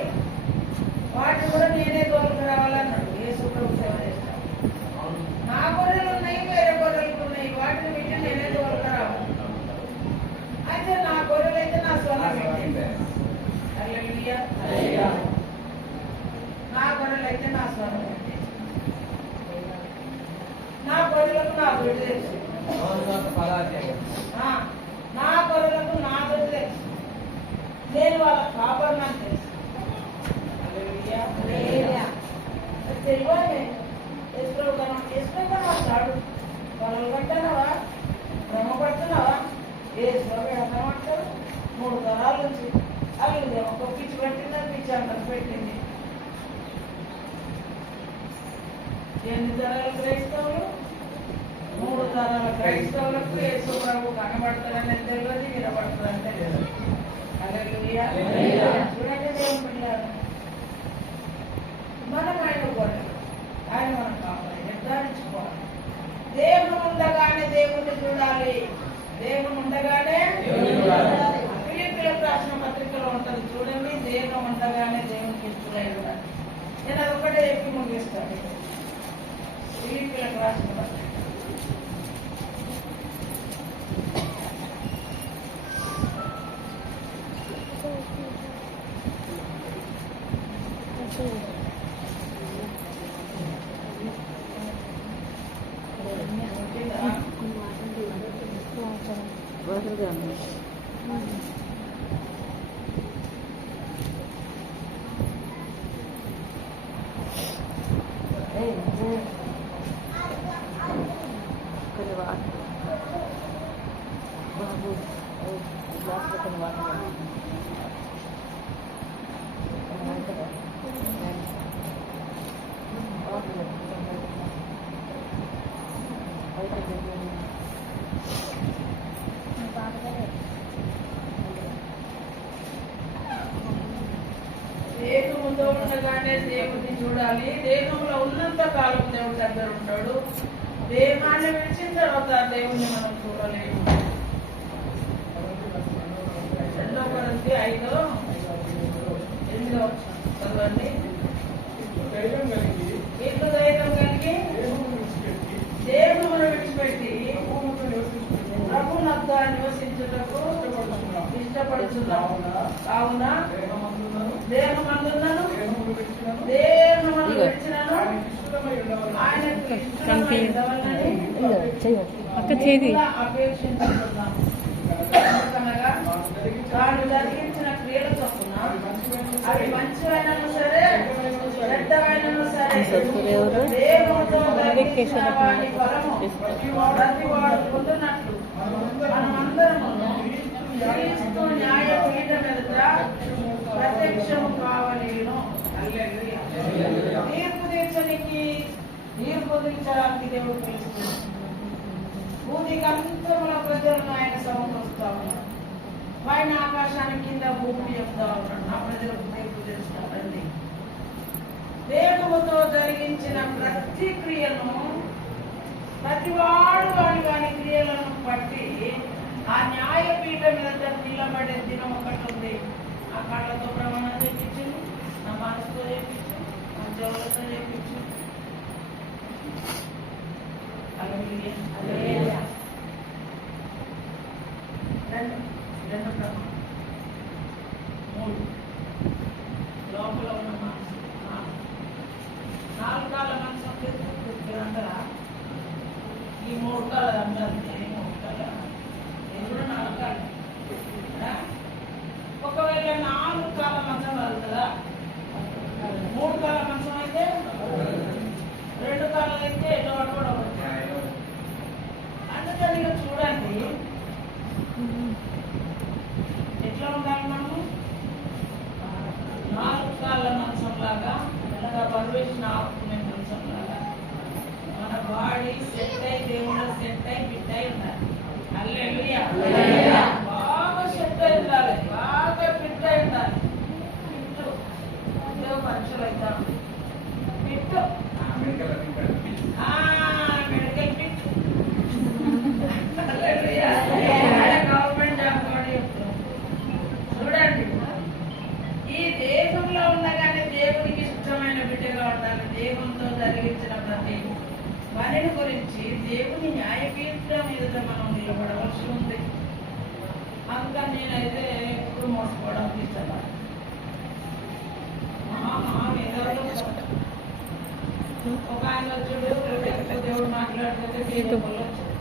వాటిని కూడా నేనే తోలుకు రావాలన్నాడు యేసు ప్రభు. సేవ చేస్తాను. నా గొర్రెలు ఉన్నాయి, వేరే గొర్రెలు ఉన్నాయి, వాటిని పెట్టి నేనే తోలుకు రావాలి. అయితే నా గొర్రెలు అయితే నా స్వరం నా గొర్రెలు అయితే నా స్వరం నా గొర్రెలకు నా దొడ్డు తెలుసు. నా గొర్రెలకు నా దొడ్డు తెలుసు. నేను వాళ్ళ కాపాడినాను తెలుసు. తెలియాలి వేసుకోగలడు. పొలం కట్టానవా, భ్రమ పడుతున్నావా? వేసుకోగలమంటారు. 3 తరాల నుంచి అవి ఒక పిచ్చి పెట్టిందని పిచ్చి అంటారు పెట్టింది. ఎన్ని తరాల క్రైస్తవులు? 3 తరాల క్రైస్తవులకు యేసు ప్రభు కనబడతారని తెలియదు, వినబడతారంటే తెలియదు. హల్లెలూయా. చూడండి దేవుని పిల్లలు, మనం ఆయన కూడా ఆయన మనం కావాలి, నిర్ధారించుకోవాలి. దేవుడు ఉండగానే దేవుణ్ణి చూడాలి. దేవుడు ఉండగానే ఫిలిప్పీయులకు రాసిన పత్రికలో ఉంటుంది చూడండి. దేవుడు ఉండగానే దేవునికి ఇష్టలై ఉండాలి. నేను అదొకటే చెప్పి ముగిస్తాను. ఫిలిప్పీయులకు రాసిన పత్రిక దేహముతో ఉండగానే దేవుడిని చూడాలి. దేహంలో ఉన్నంత కాలం దేవుడి దగ్గర ఉంటాడు. దేహాన్ని విడిచిన తర్వాత దేవుడిని మనం చూడలేము. 2 కొరింథీ 5:8 చదవండి. ఇల్లు ధైర్యం కలిగి దేహమును విడిచిపెట్టి ప్రభునొద్ద నివసించుటకు ఇష్టపడుతున్నాము. కావున దేహమందున్నను దేహమును విడిచినను ఆయనకు ఇష్టమై ఉండవలెనని అక్క చేది అపేక్షించుతున్నాము. ఎందుకనగా తాను జరిగించిన క్రియల చొప్పున అవి మంచివైనను సరే చెడ్డవైనను సరే దేవునితో జరిగించిన వాటి ఫలము ప్రతి వాడు పొందినట్లు మనమందరము క్రీస్తు న్యాయ పీఠం ఎదుట ప్రత్యక్షము కావలేను. తీర్పు తీర్చడానికి దేవుడు పిలుస్తున్నాడు. భూమికంతముల ప్రజలను ఆయన సమకూరుస్తా ఉన్నాడు. పైన ఆకాశానికి కింద భూమిని చెప్తా ఉన్నాడు. నా ప్రజలకు తీర్పు తెలుస్తాడండి. దేహముతో జరిగించిన ప్రతి క్రియను ప్రతివాడు వాడి క్రియలను బట్టి ఆ న్యాయపీఠం మీద నిలబడే దినం ఒకటి ఉంది. ఆ కళ్ళతో ప్రమాణం చేయించింది, నా మనసుతో చేయించు, నా చెవులతో చేయించు. రెండు ప్రమాణం. 3 లోపల ఉన్న మనసు 4 కాళ్ళ మనసు అంటారా? ఈ 3 కాళ్ళ అంటారు. 3 కాళ్ళ ఇది కూడా 4 కాళ్ళు. ఒకవేళ 4 కాళ్ళ మంచం కాదు కదా, 3 కాళ్ళ మంచం అయితే 2 కాళ్ళు అయితే ఎట్లా పట్టుకోవడం. అందుకని ఇక చూడండి ఎట్లా ఉండాలి మనము. 4 కాళ్ళ మంచం లాగా ఇంకా పర్వేషన్ ఆపుకునే మంచం లాగా మన బాడీ సెట్ అయి దేవుడు సెట్ అయి ఫిట్ అయి ఉండాలి. హల్లెలూయా. బాగా సెట్ అయి ఉండాలి, బాగా ఫిట్ అయి ఉండాలి. ఫిట్ ఉద్యోగ పరీక్షలు అవుతాం. Fit medical fit. Hallelujah. Government job కూడా చెప్తున్నాం. చూడండి, ఈ దేశంలో ఉండగానే దేవునికి ఇష్టమైన బిడ్డగా ఉండాలి. దేవునితో జరిగించిన ప్రతి పనిని గురించి దేవుని న్యాయపీఠం ఎదుట మనం నిలబడవలసి ఉంది. అందుకని నేనైతే ఎప్పుడు మోసపోవడం ఇష్టపడ. ఒక ఆయన వచ్చాడు, దేవుడు మాట్లాడుతుంటే బీజేపీ వచ్చాడు.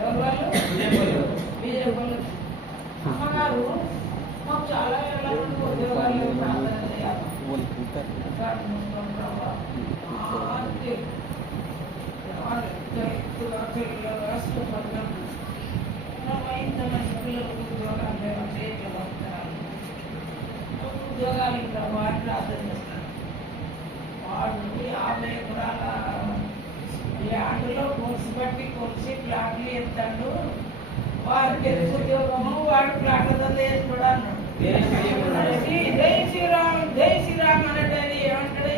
ఎవరు వాళ్ళు? బీజేపీ వాళ్ళు. అమ్మగారు మాకు చాలా ఏళ్ళ నుండి ఉద్యోగాలు ప్రార్థన చేయాలి. ఉద్యోగాలు ఇంకా వాటి ప్రార్థన చేస్తారు. వాడు 50 ఎకరాల ల్యాండ్లో కొలిసి బట్టి కొలిసి ప్లాట్లు ఎత్తాడు. వారికి ఎంత ఉద్యోగము, వాడు ప్లాట్ల దంద వేసుకోడు అన్నాడు. జై శ్రీరామ్ జై శ్రీరామ్ అన్నట్టు ఏమంటాడు?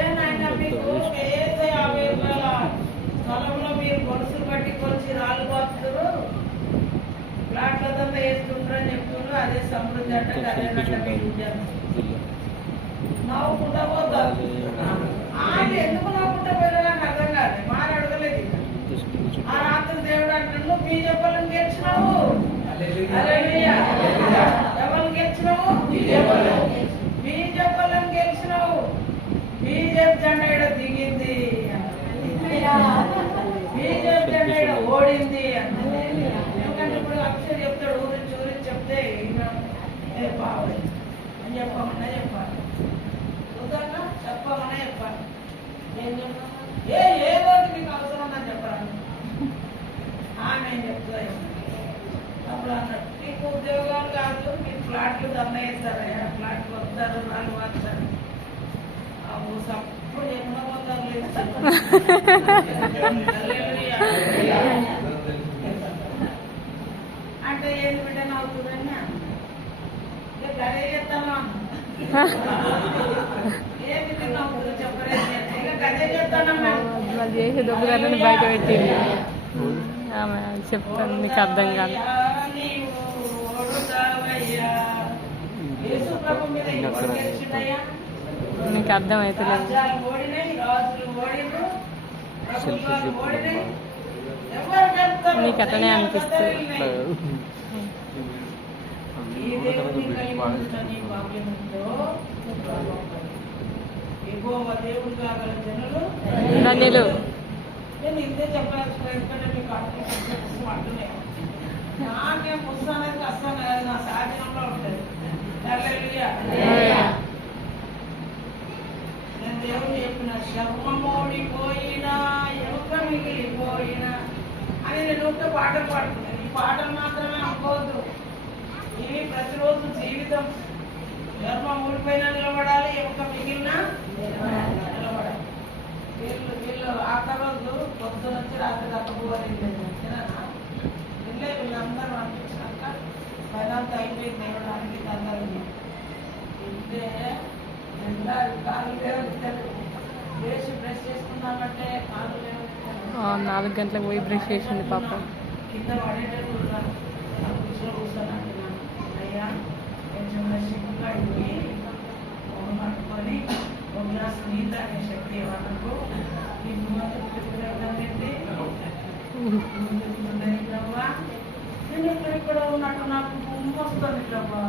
ఏనాయన మీకు 50 ఎకరాల స్థలంలో మీరు కొలుసులు బట్టి కొలిసి రాళ్ళు పోతున్నారు, ప్లాట్ల దంద వేస్తుంటారని చెప్తున్నారు. అదే సమృద్ధి అంటే అదేనట్ట మీకు ఉద్యోగం. నవ్వుకుంటా పోతారు. ఆయన ఎందుకు నవ్వుకుంటా పోయినా నాకు అర్థం కాదు. మారు అడగలేదు. ఆ రాత్రి దేవుడు అంటున్నాడు, బీజేపీలను గెలిచినావు. ఎవరిని గెలిచినావు? బీజేపీలను గెలిచినావు. బీజేపీ జెండా ఈడ దిగింది, బీజేపీ జెండా ఈడ ఓడింది. ఎందుకంటే ఇప్పుడు అక్షర చెప్తాడు, ఊరించి ఊరించి చెప్తే బాగుంది అని చెప్పమన్నా చెప్పాలి. ఉదాహరణ చెప్పమన్నా చెప్పాలి. ఏం చెప్పాలి? ఏ రోజు మీకు అవసరం ఉందని చెప్పాలి. ఆమె చెప్తా అప్పుడు అన్నాడు, మీకు ఉద్యోగాలు కాదు, మీకు ఫ్లాట్లు దండ వేస్తారు. ఫ్లాట్లు వస్తారు, రాళ్ళు వస్తారు. సప్పుడు ఎన్నో పోతారు లేదు. అవుతుందని అదే చేస్తాను ఏది అవుతుంది చెప్పలేదు ఇక అదే చేస్తానమ్మా వాళ్ళు చేసే దొంగదాన్ని బయట పెట్టింది ఆమె చెప్తాను నీకు అర్థం కాదు. నీకు అర్థం అవుతలేదు. నీకు అట్లనే అనిపిస్తుంది. ధన్యులు నేను ఇంతే చెప్పాల్సిన ఎందుకంటే మీకు అంటున్నాయి నాకేం పుస్తకం అనేది కష్టం కాదు నా సాధనంలో ఉంటుంది. నేను దేవుడు చెప్పిన శర్మమోడిపోయినా ఎముక మిగిలిపోయినా అని నేను ఊరికే పాటలు పాడుతున్నాను. ఈ పాటలు మాత్రమే అనుకోవద్దు, ఇవి ప్రతిరోజు జీవితం. చర్మం ఊడిపోయినా నిలబడాలి, ఎముక మిగిలినా నిలబడాలి. వీళ్ళు ఆఖరి రోజు పొద్దున వచ్చి రాత్రి తప్పపోవాలి వెళ్ళే వీళ్ళందరూ అనిపించాక పైనంతా అయిపోయింది ఇవ్వడానికి అందరూ ఇంటే కాలు లేవు వేసి బ్రష్ చేసుకున్నామంటే కాలు లేవు. 4 గంటలకు పోయి బ్రష్ చేసింది పాపం. కింద పడేటట్టు కూర్చోనండి అయ్యా కొంచెం రష్గా అడిగి పట్టుకొని ఒక గ్లాస్ నీళ్ళు అనే శక్తి వాళ్ళకు నేను ఇక్కడ ఉన్నట్టు నాకు భూమి వస్తుంది ఇట్లవ్వా.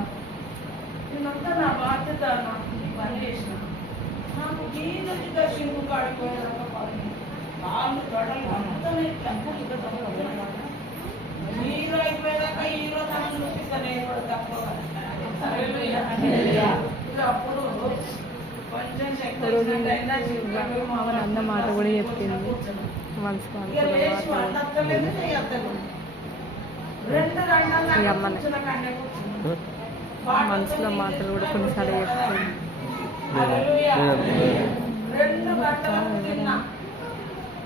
నేనంతా నా బాధ్యత, నాకు ఈ పని చేసిన నాకు నీళ్ళకి దర్శనకు కాడిపోయేదాకా పని కాళ్ళు తొడలు అంతా నీరు అయిపోయేదాకా హీరో తనను చూపిస్తాను నేను కూడా తక్కువ. అప్పుడు కొంచెం శక్తి అన్న మాట కూడా చెప్పింది మనసులో మాటలు కూడా కొన్నిసార్లు చెప్తుంది. 2 గంటలకు తిన్నా,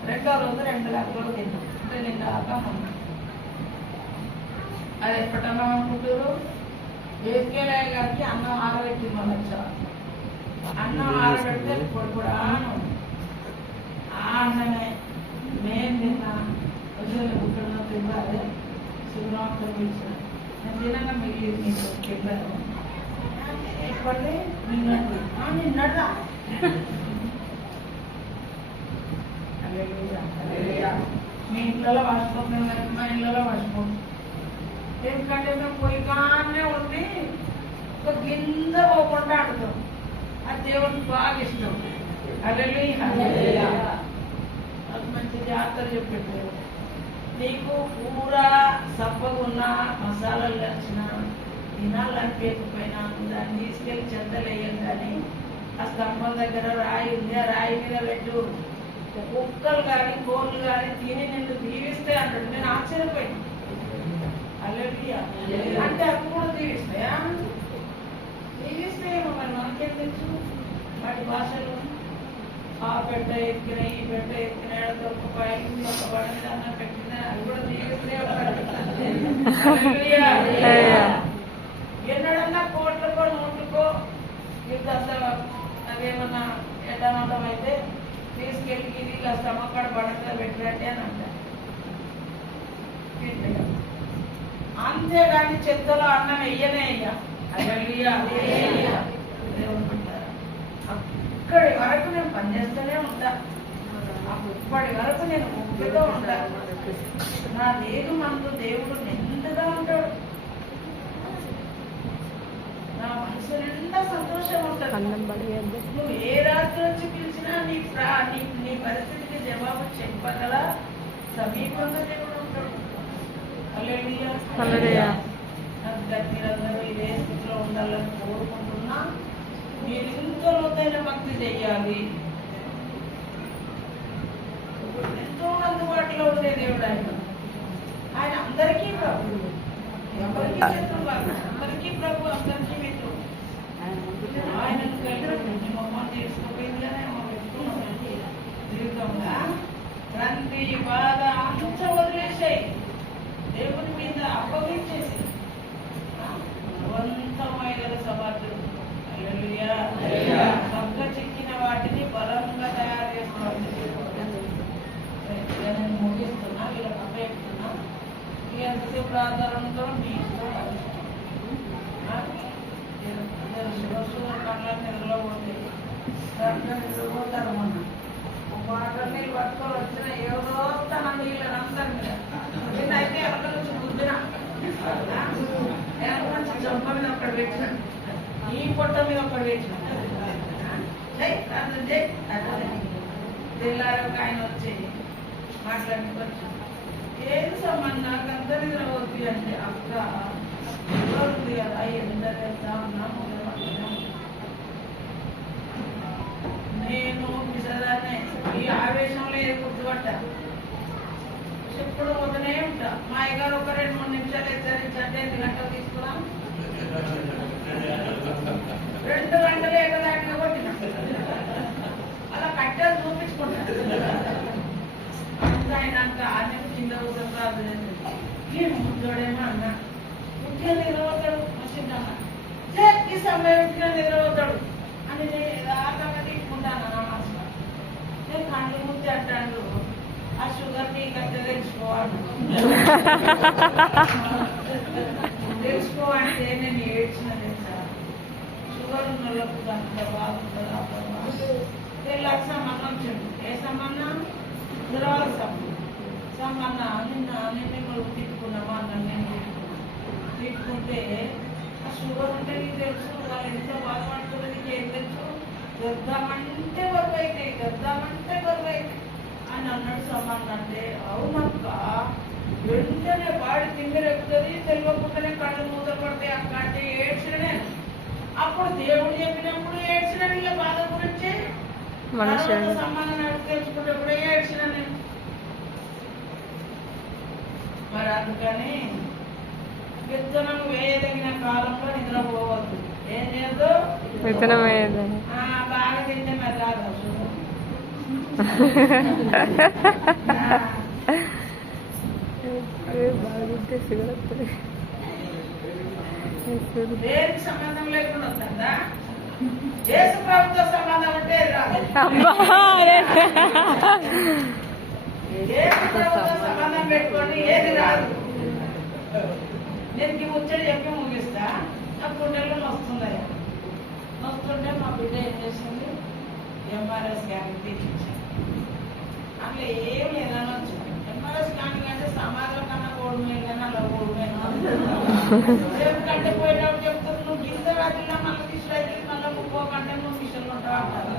రెండో రోజు 2 గంటలు తిన్నా. అంటే నిన్న దాకా మొన్న అది ఎప్పటన్నా అనుకుంటారు. ఏకేలయ్య గారికి అన్నం ఆరబెట్టి మళ్ళీ వచ్చారు. అన్నం ఆరబెడితే ఇప్పుడు కూడా ఆ అన్నమే నేను తిన్నా. రోజులు బుక్కడలో తిన్నారే శివరాత్రి పిలిచిన నేను తినగా మిగిలి మీకు చెప్పాను. ఎప్పటి నిన్నడా మీ ఇంట్లో వాసిపోతున్నాం, మా ఇళ్ళలో వాసిపోతుంది. ఎందుకంటే మేము పొయ్యిగానే ఉండి ఒక గింజ పోకుండా ఆడుతాం. అది దేవుడికి బాగా ఇష్టం. అల్లెలు అది మంచి జాగ్రత్తలు చెప్పాడు. నీకు కూర సప్పగా ఉన్నా, మసాలాలు వచ్చిన తినాలనిపించకపోయినా దాన్ని తీసుకెళ్ళి చెత్తలేయం. కానీ ఆ స్తంభం దగ్గర రాయి ఉంది, ఆ రాయి మీద పెట్టు. కుక్కలు కానీ కోళ్ళు కానీ తిని నిన్ను దీవిస్తే అంటాడు. నేను ఆశ్చర్యపోయాను. అంటే అవి కూడా దీవిస్తాయా? దీవిస్తాయేమో మరి మనకేం తెలుసు. వాటి భాషలు ఆ పెట్ట ఎత్తిన, ఈ పెట్ట ఎత్తిన, ఒక పైకి ఒక బండి మీద అన్న పెట్టిన, అది కూడా దీవిస్తే ఎన్నడన్నా కోట్లకో నోట్లకో మీకు అసలు అదేమన్నా ఎడమతం అయితే తీసుకెళ్ళి ఇది కాస్త అమ్మకాడ బండి మీద పెట్టినట్టే అని అంటారు. అంతేగాని చెత్తలో అన్నం వెయ్యనే అయ్యా. అక్కడి వరకు నేను పనిచేస్తూనే ఉంటా. ఇప్పటి వరకు నేను ముగ్గుతో ఉంటా. నా దేవు మనకు దేవుడు నిండుగా ఉంటాడు. నా మనసు నిండా సంతోషం ఉంటుంది. నువ్వు ఏ రాత్రి వచ్చి పిలిచినా నీ పరిస్థితికి జవాబు చెప్పగల సమీపంగా దేవుడు ఉంటాడు. మీరందరూ ఇదే స్థితిలో ఉండాలని కోరుకుంటున్నా. మీరు ఇంత లోతైన భక్తి చెయ్యాలి. ఎంతో అందుబాటులో ఉండే దేవుడు ఆయన. ఆయన అందరికీ ప్రభు, ఎవరికి శత్రువు కాదు. అందరికీ ప్రభు, అందరికీ మిత్రుడు. ఆయనను కలిసి మొహం తీసుకోపోయిందిగానే పెట్టుకున్నాం. జీవితంగా ప్రతి బాధ అంత వదిలేసాయి, దేవుని మీద అప్పగించేసి పక్క చిక్కిన వాటిని బలంగా తయారు చేసుకోవాలి. నేను ముగిస్తున్నా, వీళ్ళకి అప్పచెప్తున్నా. ఎంతసేపు ప్రాధాన్యంతో మీ ఇష్టం. షుగర్ కళ్ళ నిద్రలో పోతాయి, నిద్రపోతారు. మొన్న వాటర్ నీళ్ళు పట్టుకొని వచ్చిన ఏదో తన నీళ్ళని అందరి మీద నేనైతే ఎవరి నుంచి గుద్దిన మంచి జంప మీద అక్కడ పెట్టిన, ఈ పొట్ట మీద ఒకటి పెట్టిన. తెల్లారకు ఆయన వచ్చి మాట్లాడుకోవచ్చు. ఏది సంబంధం నాకు అంత నిద్ర పోతుంది అంటే అక్క ఉంది కదా ఎంత వెళ్తా ఉన్నా నేను పిసదాన్ని ఈ ఆవేశంలో ఏది గుర్తుపట్టా. ఎప్పుడు పోతూనే ఉంటా. మా అయ్యగారు ఒక 2-3 నిమిషాలు హెచ్చరించంటే 8 గంటలు తీసుకున్నాం, 2 గంటలు ఏకదాటిగా కొట్టిన. అలా కట్టెలు చూపించుకుంటాను. అయినాక ఆయన కింద కూర్చొని ప్రార్థన ఈ ముద్దోడేమో అన్నా ముఖ్య నిద్రపోతాడు వచ్చిందన్న ఈ సమయం ముఖ్య నిద్రపోతాడు అని నేను యథార్థంగా తీసుకుంటాను. నా మనసులో నేను కళ్ళు ముద్ద అంటాడు. ఆ షుగర్ నీకు అంతే తెలుసుకోవాలి. తెలుసుకోవాలంటే నేను ఏడ్చిన తెలుసా. షుగర్ ఉన్న వాళ్ళకు అంత బాగుంటుంది. తెల్లాకి సంబంధం వచ్చింది. ఏ సంబంధం? నిద్రవాళ్ళ సంబంధం. నిన్న తిట్టుకున్నామా అన్న నేను తిట్టుకుంటే ఆ షుగర్ ఉంటే నీకు తెలుసు, వాళ్ళు ఎంత బాధపడుతుందో నీకు ఏం తెలుసు, గద్దామంటే బరువు అవుతాయి, గద్దామంటే బరువు అవుతాయి అని అన్నాడు. సంబంధం అంటే అవునక్క, వెంటనే వాడి తిమ్మిరి ఎక్కుతుంది, తెలియకుండానే కళ్ళు మూతలు పడతాయి అక్క అంటే ఏడ్చినే. అప్పుడు దేవుడు చెప్పినప్పుడు ఏడ్చిన వీళ్ళ బాధ గురించి సంబంధం తెలుసుకుంటే కూడా ఏడ్చిన నేను. మరి అందుకని విత్తనం వేయదగిన కాలంలో నిద్రపోవద్దు. ఏం చేయదు? విత్తనం వేయదని బాగా తింటే మరి రాదు. దేనికి సంబంధం లేకుండా వస్తుందా? దేశ ప్రభుత్వ సంబంధం అంటే రాదు. దేశ ప్రభుత్వ సంబంధం పెట్టుకొని ఏది రాదు. నేను ముచ్చడి చెప్పి ముగిస్తా. నా గుండెల్లో వస్తుంది. వస్తుంటే మా బిడ్డ ఏం చేస్తుంది, ఎంఆర్ఐ స్కానింగ్ తీర్చింది. అట్లా ఏం లేదని వచ్చింది. ఎంఆర్ఐ స్కానింగ్ అంటే సమాజం కన్నా ఓడిపోయి కానీ అలా ఓడిపోయినా కంటే పోయేటప్పుడు చెప్తారు నువ్వు గింత రాత్రిలో మళ్ళీ తీసుకురాత్రి మళ్ళీ 30 గంటలు నువ్వు మిషన్లు ఉంటావు అంటారు.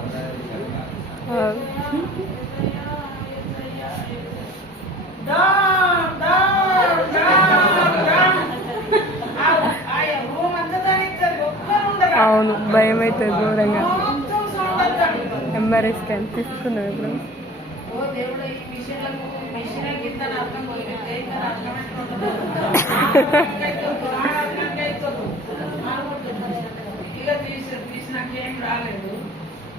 అవును, భయం అవుతుంది ఘోరంగా. ఎంఆర్ఐ స్కాన్ తీసుకున్నావు ఇప్పుడు. ఓ దేవుడు, ఈ మిషన్లకు మిషన్ గిత్తని అర్థం ఇక తీసినాకేం రాలేదు.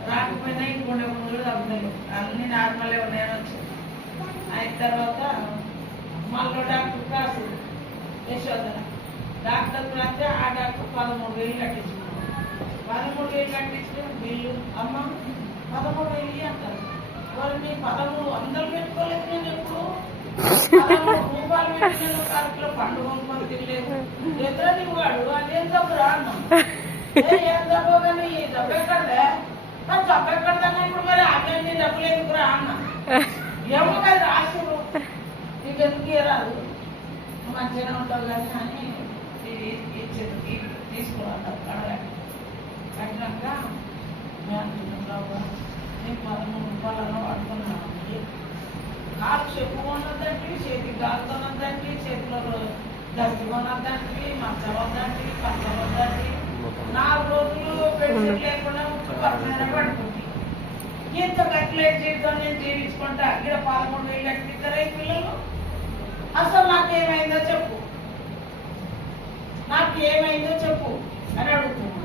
రాకపోయినా ఇంకొండ ముందు తగ్గుతాయి, అన్ని నార్మలే ఉన్నాయని వచ్చింది. అయిన తర్వాత మళ్ళీ డాక్టర్ కాసు యశోధన డాక్టర్ రాస్తే ఆ డాక్టర్ 13,000 కట్టించుకున్నాను. 13,000 కట్టించుకుని బిల్లు అమ్మ 13,000 అంటారు. వాళ్ళని 1300 పెట్టుకోలేదు. నేను ఎప్పుడు 13 రూపాయలు పెట్టిన కారులో పండు కొనుక్కొని తినలేదు. ఎదురు ఇవ్వాడు అదేం తప్పురా అన్నా. ఏం తప్పు కానీ డబ్బు ఎక్కడదే, మరి డబ్బు ఎక్కడదన్నా ఇప్పుడు మరి అన్నీ డబ్బులు ఎందుకురా అన్న. ఏమో కదా రాసుడు నీకు ఎందుకు రాదు, మంచిగానే ఉంటావు కానీ అని తీసుకోవాలి. కడగాలి కట్టినాక నేను 13 రూపాయలలో వాడుతున్నాను. కాలు చెప్పు కొనద్దండి, చేతికి గాలితో వద్దండి, చేతిలో దస్తి కొనద్దండి, మచ్చ వద్దండి, పచ్చ వద్దండి. 4 రోజులు పెన్షన్ లేకుండా పడుకుంటుంది. ఇంత కట్లేట్ జీవితం నేను జీవించుకుంటా. ఇక్కడ 13,000 కట్టిస్తారా ఈ పిల్లలు? అసలు నాకేమైందో చెప్పు, నాకు ఏమైందో చెప్పు అని అడుగుతున్నా.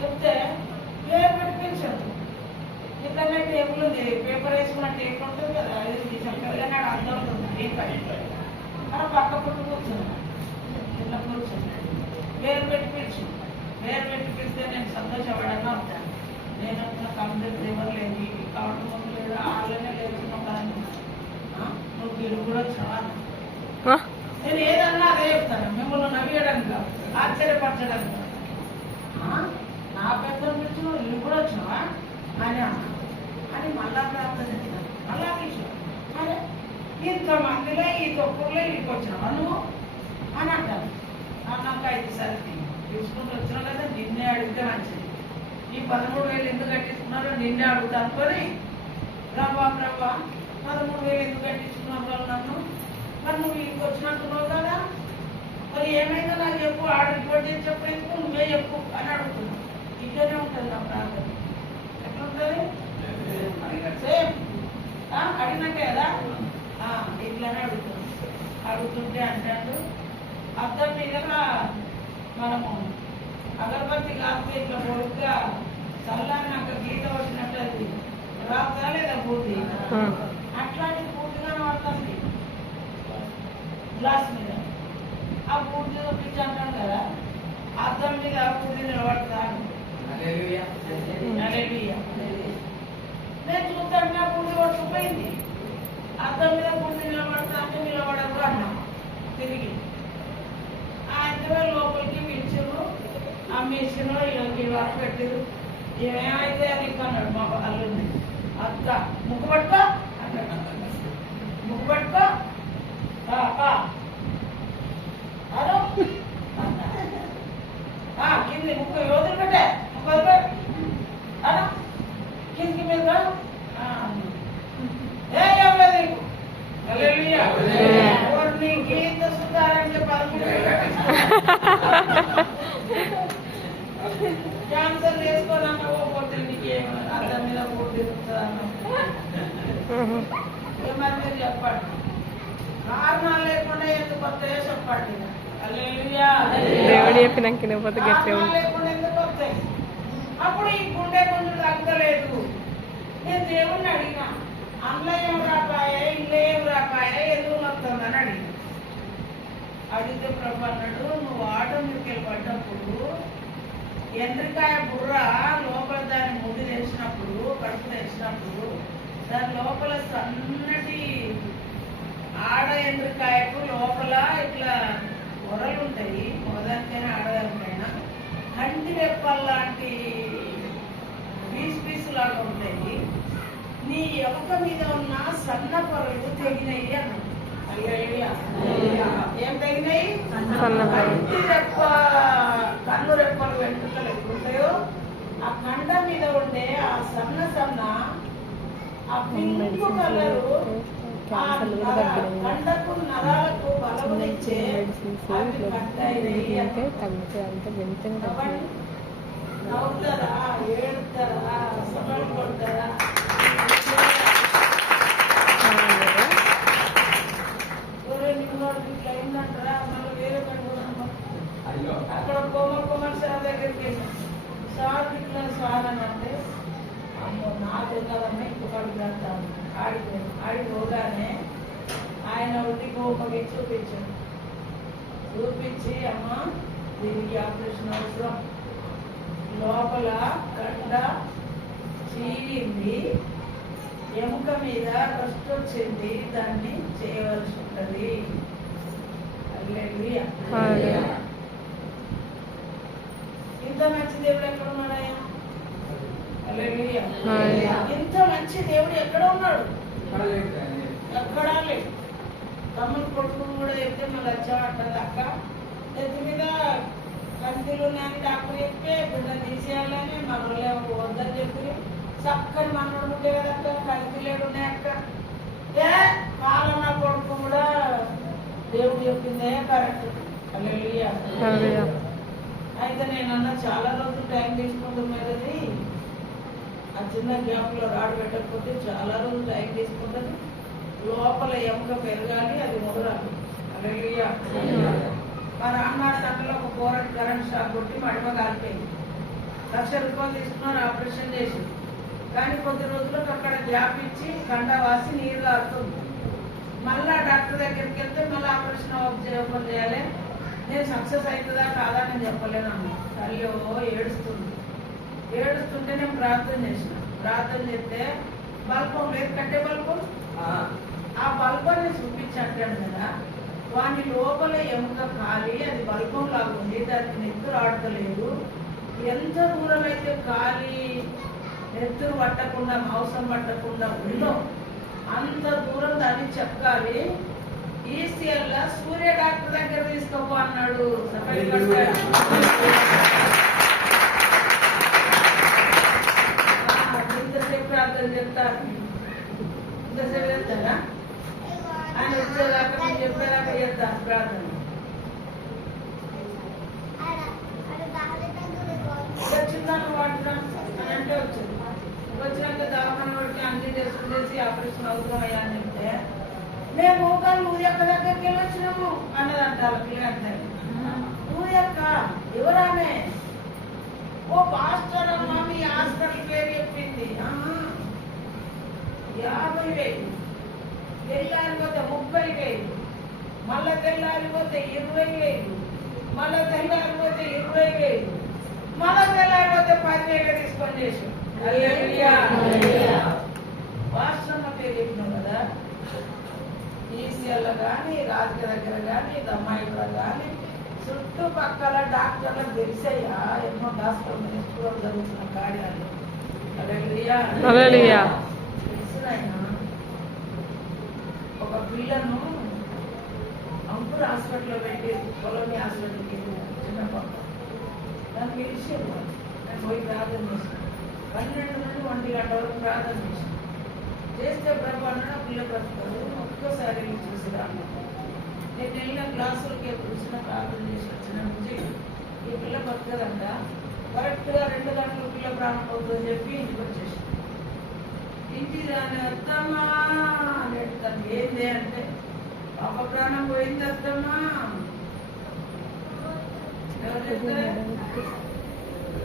చెప్తే పేరు పెట్టించదు. ఇట్లనే టేబుల్ ఉంది, పేపర్ వేసుకున్న టేబుల్ ఉంటుంది కదా, అది చక్కగా నాడు అర్థం ఉంటుంది. అలా పక్క పుట్టు కూర్చున్నా, ఇట్లా కూర్చున్నా. పేరు పెట్టి పిలిచి పేరు పెట్టి పిలిస్తే నేను సంతోషపడంగా ఉంటాను. నేను కంప్లీట్ ఎవరు లేదు కావడం లేదు వాళ్ళనే లేచున్నాం కదా నువ్వు వీళ్ళు కూడా చాలా నేను ఏదన్నా అదే చెప్తాను మిమ్మల్ని నవ్వేయడానికి కాదు ఆశ్చర్యపరచడానికి నా పెద్ద నుంచి ఇల్లు కూడా వచ్చినావా అని అన్నా అని మళ్ళా ప్రార్థన చేస్తాను మళ్ళా విషయం అరే ఇంతమందిలో ఈ తొక్కుల్లో ఇంటికి వచ్చినావా నువ్వు అని అంటాను నాకు 5 సార్లు తీసుకుంటూ వచ్చినా కదా నిన్నే అడిగితే మంచిది ఈ 13,000 ఎందుకు కట్టించుకున్నారో నిన్నే అడుగుతా అనుకొని ప్రభా 13,000 ఎందుకు కట్టించుకున్నారు నన్ను మరి నువ్వు ఇంటికి వచ్చినట్టున్నావు కదా మరి ఏమైందో నాకు చెప్పు రిపోర్ట్ చేసి చెప్పు ఎందుకు నువ్వే చెప్పు అని అడుగుతున్నావు ఇట్లనే ఉంటుంది నా ప్రార్థన ఎట్లుంటుంది సేమ్ అడిగినట్టే కదా ఇట్లనే అడుగుతుంటే అంటాడు అద్దం మీద మనము అగరబత్తి కాకపోతే ఇట్లా పొడుగ్గా చల్లారి నాకు గీత వచ్చినట్టు అది రాపుతా లేదా పూర్తి అట్లాంటి పూర్తిగా పడుతుంది గ్లాస్ మీద ఆ పూర్తి చూపించి అంటాను కదా అద్దం మీద పూర్తి నిలబడతాను నేను చూస్తాను నా పూర్తి పట్టుకుపోయింది అద్దం మీద పూర్తి నిలబడతా అంటే నిలబడదు అన్నా తిరిగి అయితే లోపలికి పిలిచారు ఆ మిషన్ ఈ వరకు పెట్టారు ఏమైతే అని అన్నాడు మా అల్లుంది అక్క ముక్కు పట్టుకో ముక్కు పట్టుకో కింది ముక్కు వదిలి పెట్టే ముక్కు వదిలి అనా కిందికి మీద గీత సుధారంటే 13 క్యాన్సర్ వేసుకోవాలన్నా పోతే నీకు అర్థం మీద పోటీ మరి మీరు చెప్పండి కారణాలు లేకుండా ఎందుకు వస్తాయో చెప్పండి దేవుడు చెప్పినాక లేకుండా ఎందుకు వస్తాయి అప్పుడు ఈ గుండె కొంచెం తగ్గలేదు నేను దేవుణ్ణి అడిగినా అందులో ఏం రాపాయే ఇల్లు ఏం రాపాయే ఎందుకు వస్తుందని అడిగిన అడిగితే ప్రభు అన్నాడు నువ్వు ఆటోమేటిక్ పడ్డప్పుడు ఎండ్రికాయ బుర్ర లోపల దాని ముడి తెచ్చినప్పుడు కడుపు తెచ్చినప్పుడు దాని లోపల సన్నటి ఆడ ఎండ్రికాయకు లోపల ఇట్లా పొరలు ఉంటాయి మొదటికైనా ఆడదానికైనా కంటి రెప్పల్ లాంటి పీసు లాగా ఉంటాయి నీ ఎముక మీద ఉన్న సన్న పొరలు తెగినాయి అన్నాడు ఏం తగినాయి కంటి రెప్ప కన్ను రెప్పలు వెంట్రుకలు ఎట్లుంటాయో ఆ కండ మీద ఉండే ఆ సన్న ఆ పింక్ కలరు కండకు నరాలకు బలమునిచ్చే నవ్వుతారా ఏడుతారా సభలు కొడతారా ఇట్లా అయిందంటారా మళ్ళీ వేరే అక్కడ కోమల్ సార్ దగ్గరికి వెళ్ళాం సార్ ఇట్లా సార్ అని అంటే అమ్మో నాకు తెలియదమ్మా ఇంకొకటి వెళ్తాను ఆడికి పోగానే ఆయన ఒంటికి ఒకటి చూపించాడు చూపించి అమ్మ దీనికి ఆపరేషన్ అవసరం లోపల కండ చీలింది ఎముక మీద రస్ట్ వచ్చింది దాన్ని చేయవలసి ఉంటుంది ఇంత మంచి దేవుడు ఎక్కడ ఉన్నాడయ్యా ఇంత మంచి దేవుడు ఎక్కడ ఉన్నాడు ఎక్కడా లేదు తమ్ముడు కొడుకుని కూడా చెప్తే మళ్ళీ వచ్చామంటారు అక్క ఎత్తు మీద కంటిలు ఉన్నాయని డాక్టర్ చెప్తే బిడ్డ తీసేయాలని మన వాళ్ళు వద్దని చెప్పి చక్కని మనోడు ఉంటే కదక్క కంటిలేడు ఉన్నాయక్క ఏ కాలన్న కొడుకు కూడా దేవుడు చెప్పిందే కరెక్ట్ అయితే నేనన్నా చాలా రోజులు టైం తీసుకుంటున్నా కదా ఆ చిన్న గ్యాప్ లో రాడు పెట్టకపోతే చాలా రోజులు టైం తీసుకుంటుంది లోపల ఎముక పెరగాలి అది మొదలాలి అలెలుయా మా నాన్న సంటలో ఒక పోరాట కరెంట్ షాక్ కొట్టి మడమ కాలిపోయింది ₹1,00,000 తీసుకున్నారు ఆపరేషన్ చేసి కానీ కొద్ది రోజులకు అక్కడ గ్యాప్ ఇచ్చి కండ వాసి నీరు కారుతుంది మళ్ళా డాక్టర్ దగ్గరికి వెళ్తే మళ్ళీ ఆపరేషన్ ఓపెన్ చేయాలి నేను సక్సెస్ అవుతుందా కాదా నేను చెప్పలేను అన్న తల్లి ఏడుస్తుంది ఏడుస్తుంటే నేను ప్రార్థన చేసిన. ప్రార్థన చేస్తే బల్బం లేదు, కట్టే బల్బం, ఆ బల్బాన్ని చూపించి అంటాడు కదా, వాని లోపల ఎముక కాలి అది బల్బం లాగా ఉంది, దానికి నెత్తురు ఆడతలేదు. ఎంత దూరం అయితే కాలి నెత్తురు పట్టకుండా మాంసం పట్టకుండా ఉందో అంత దూరం దాన్ని చెక్కాలి. ఈసీఎల్ సూర్య డాక్టర్ దగ్గర తీసుకోపో అన్నాడు. ఇంతసేపు ప్రార్థన చెప్తారు, ఇంతసేపు చెప్తారా? ఆయన వచ్చేదాకా నేను చెప్పేదాకా చేస్తాను ప్రార్థన. వచ్చిందాన్ని వాడుతా అని అంటే వచ్చింది. వచ్చినాక దవాఖాన పడికి అన్ని టెస్టులు చేసి ఆపరేషన్ అవసరం అయ్యా అని చెప్తే మేము నువ్వు యొక్క దగ్గరికి వెళ్ళి వచ్చినాము అన్నదంట. అంటే నువ్వు యొక్క ఎవరానే? ఓ పాస్టర్ అమ్మ మీ హాస్పిటల్ పేరు చెప్పింది. 50,000, తెల్లారిపోతే 30,000, మళ్ళా తెల్లారిపోతే 20,000, మళ్ళా తెల్లారిపోతే 20,000, మళ్ళా తెల్లారిపోతే 10,000 తీసుకొని చేసి పాస్టర్మ పేరు చెప్పినావు కదా. ఈసీఎల్ కానీ రాజకీయ దగ్గర కానీ దమ్మాయిలో కానీ చుట్టుపక్కల డాక్టర్లకు తెలిసాయా ఎన్నో హాస్పిటల్ మినిస్టర్లో జరుగుతున్న కార్యాలు. తెలిసినాయన ఒక పిల్లను అంకుర్ హాస్పిటల్లో పెట్టి కొలోని హాస్పిటల్కి చిన్న పాప దాన్ని పిలిచారు. నేను పోయి ప్రార్థన చేశాను. 12 నుండి 1 గంట వరకు ప్రార్థన చేశాను. చేస్తే ప్రభు అన్నాడు ఆ పిల్ల బ్రతుకోదు, ఒక్కసారి చూసి రాను. నేను వెళ్ళిన క్లాసులకి చూసిన ప్రార్థన చేసి వచ్చిన నుంచి ఈ పిల్ల బతకదంట. కరెక్ట్గా 2 గంటలు పిల్ల ప్రాణం అవుతుందని చెప్పి ఇంటికి వచ్చేసి ఇంటి దాని అర్థమా తను ఏంది అంటే పాప ప్రాణం పోయింది అర్థమా. ఎవరు చెప్తారా?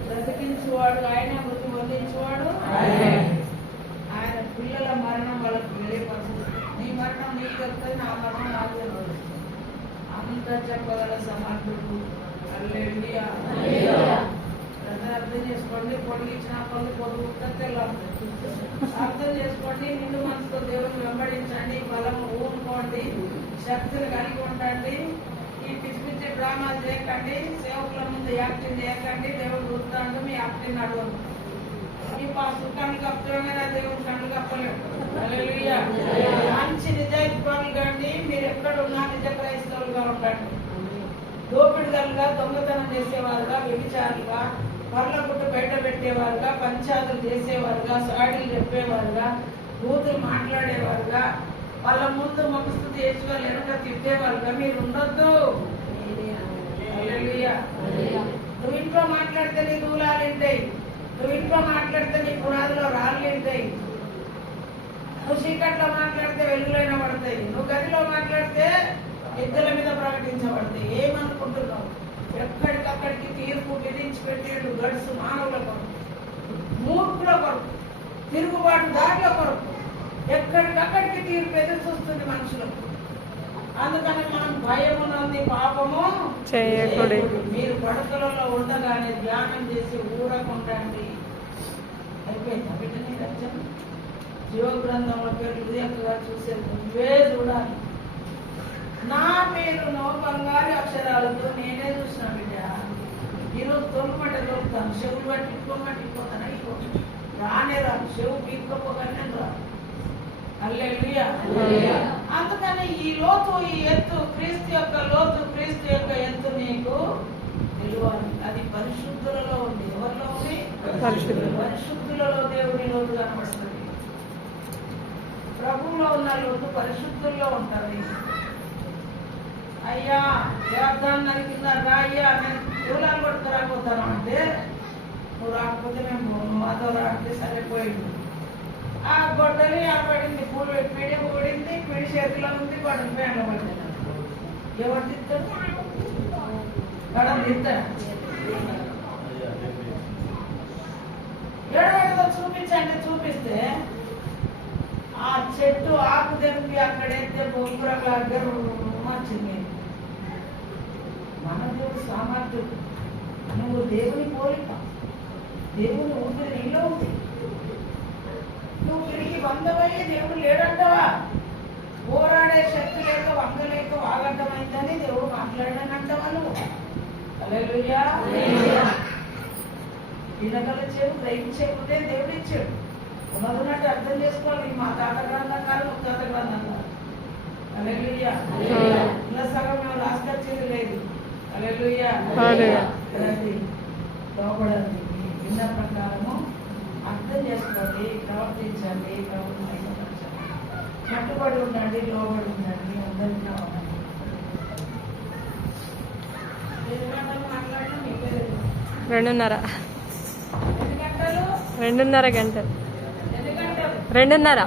బ్రతికించువాడు ఆయన, మృతి పొందించువాడు ఆయన. పిల్లల మరణం వాళ్ళకు తెలియపరచదు. నీ మరణం నీకు వస్తుంది, నా మరణం నాకు తెలియదు. అంత చెప్పగల సమర్థుడు. హల్లెలూయా. అర్థం చేసుకోండి. పొడిగించిన పొడుగు తెల్లారు అర్థం చేసుకోండి. నిండు మనసుతో దేవుని వెంబడించండి. బలం ఊనుకోండి. శక్తులు కలిగి ఉండండి. ఈ పిచ్చి పిచ్చి డ్రామాలు చేయకండి. సేవకుల ముందు యాక్టింగ్ చేయకండి. దేవుడు చూస్తాడు, మీ యాక్టింగ్ అడగదు. ఈ పాసు కళ్ళు కప్పడమే దేవుడు కళ్ళు కప్పలేడు. హల్లెలూయా. మంచి నిజాయితీ పనులు కండి. మీరు ఎక్కడ ఉన్నా నిజ క్రైస్తవులుగా ఉండండి. దోపిడిదారులుగా, దొంగతనం చేసేవారుగా, వ్యభిచారులుగా, పర్ల గుట్టు బయట పెట్టేవారుగా, పంచాదులు చేసేవారుగా, సాడీలు చెప్పేవారుగా, బూతులు మాట్లాడేవారుగా, వాళ్ళ ముందు ముఖస్థుతి చేసి వాళ్ళు వెనుక తిప్పేవారుగా మీరు ఉండొద్దు. హల్లెలూయా. నువ్వు ఇంట్లో మాట్లాడితే నీ దూలాలు ఉంటాయి. నువ్వు ఇంట్లో మాట్లాడితే నీ పునాదిలో రాళ్ళు ఉంటాయి. నువ్వు చీకట్లో మాట్లాడితే వెలుగులైన పడతాయి. నువ్వు గదిలో మాట్లాడితే ఎద్దుల మీద ప్రకటించబడతాయి. ఏమనుకుంటున్నావు? ఎక్కడికక్కడికి తీర్పు విధించి పెట్టేడు గడుసు మానవుల కొరకు, మూర్ఖుల కొరకు, తిరుగుబాటు దాట్ల కొరకు ఎక్కడికక్కడికి తీర్పు ఎదురు చూస్తుంది మనుషులకు. అందుకని మనం భయమునంది పాపము చేయకూడదు. మీరు పడకలలో ఉండగానే ధ్యానం చేసి ఊరకుండండి. అయిపోయిందా బిడ్డని రచన? జీవ గ్రంథంలో పేరు హృదయంగా చూసేది నువ్వే చూడాలి. నా పేరును బంగారు అక్షరాలతో నేనే చూసిన బిడ్డ. ఈరోజు తొలమంటే దొరుకుతాను. చెవులు పట్టిపోతాను అయిపోతాను. రానే రాను. చెవు పీక్కపోగానే రాను. హల్లెలూయా. అందుకని ఈ లోతు, ఈ ఎత్తు, క్రీస్తు యొక్క లోతు, క్రీస్తు యొక్క ఎత్తు నీకు తెలియాలి. అది పరిశుద్ధులలో ఉంది. ఎవరిలో ఉంది? పరిశుద్ధులలో దేవుని లోతు కనబడుతుంది. ప్రభువులో ఉన్న లోతు పరిశుద్ధుల్లో ఉంటుంది. అయ్యా దేవతాన్ని నరికిందా రాయ్యా, నేను దూలాలు కొట్టుకురాకపోతాను అంటే నువ్వు రాకపోతే మేము మాతో రాకపోతే సరిపోయింది. ఆ గొడ్డలి ఆడబడింది, పిడి ఊడింది, పిడి చేతిలో ఉంది, గొడ్డలి పేండ పడింది. ఎవరు తిత్తాడు? గడలు తిత్తాడు. ఎడవడితో చూపించండి. చూపిస్తే ఆ చెట్టు ఆకు తెంపి అక్కడైతే బొంగురగా వచ్చింది. మన దేవుడు సామర్థ్యుడు. నువ్వు దేవుని పోలిక. దేవుని ఊపిరి నీలో ఉంది. నువ్వు తిరిగి వందవయ్యే దేవుడు లేడంటావా? పోరాడే శక్తి లేక వంగలేక వాగడ్డమైందని దేవుడు మాట్లాడానంటావా నువ్వు? హల్లెలూయా. పిల్లల చెడు గ్రహించకపోతే దేవుడు ఇచ్చాడు. ఉన్నదన్నట్టు అర్థం చేసుకోవాలి. మా తాత గ్రంథం కాదు, ముత్తాత గ్రంథం కాదు. హల్లెలూయా. ఇలా సగం మేము రాసుకొచ్చేది లేదు. హల్లెలూయా. లోపడండి, విన్న ప్రకారము అర్థం చేసుకోండి, ప్రవర్తించండి, ప్రభుత్వం మహిమపరచండి, కట్టుబడి ఉండండి, లోబడి ఉండండి, అందరికీ ఉండండి. 2:30 ఎన్ని గంటలు? 2:30 గంటలు. ఎన్ని గంటలు? 2:30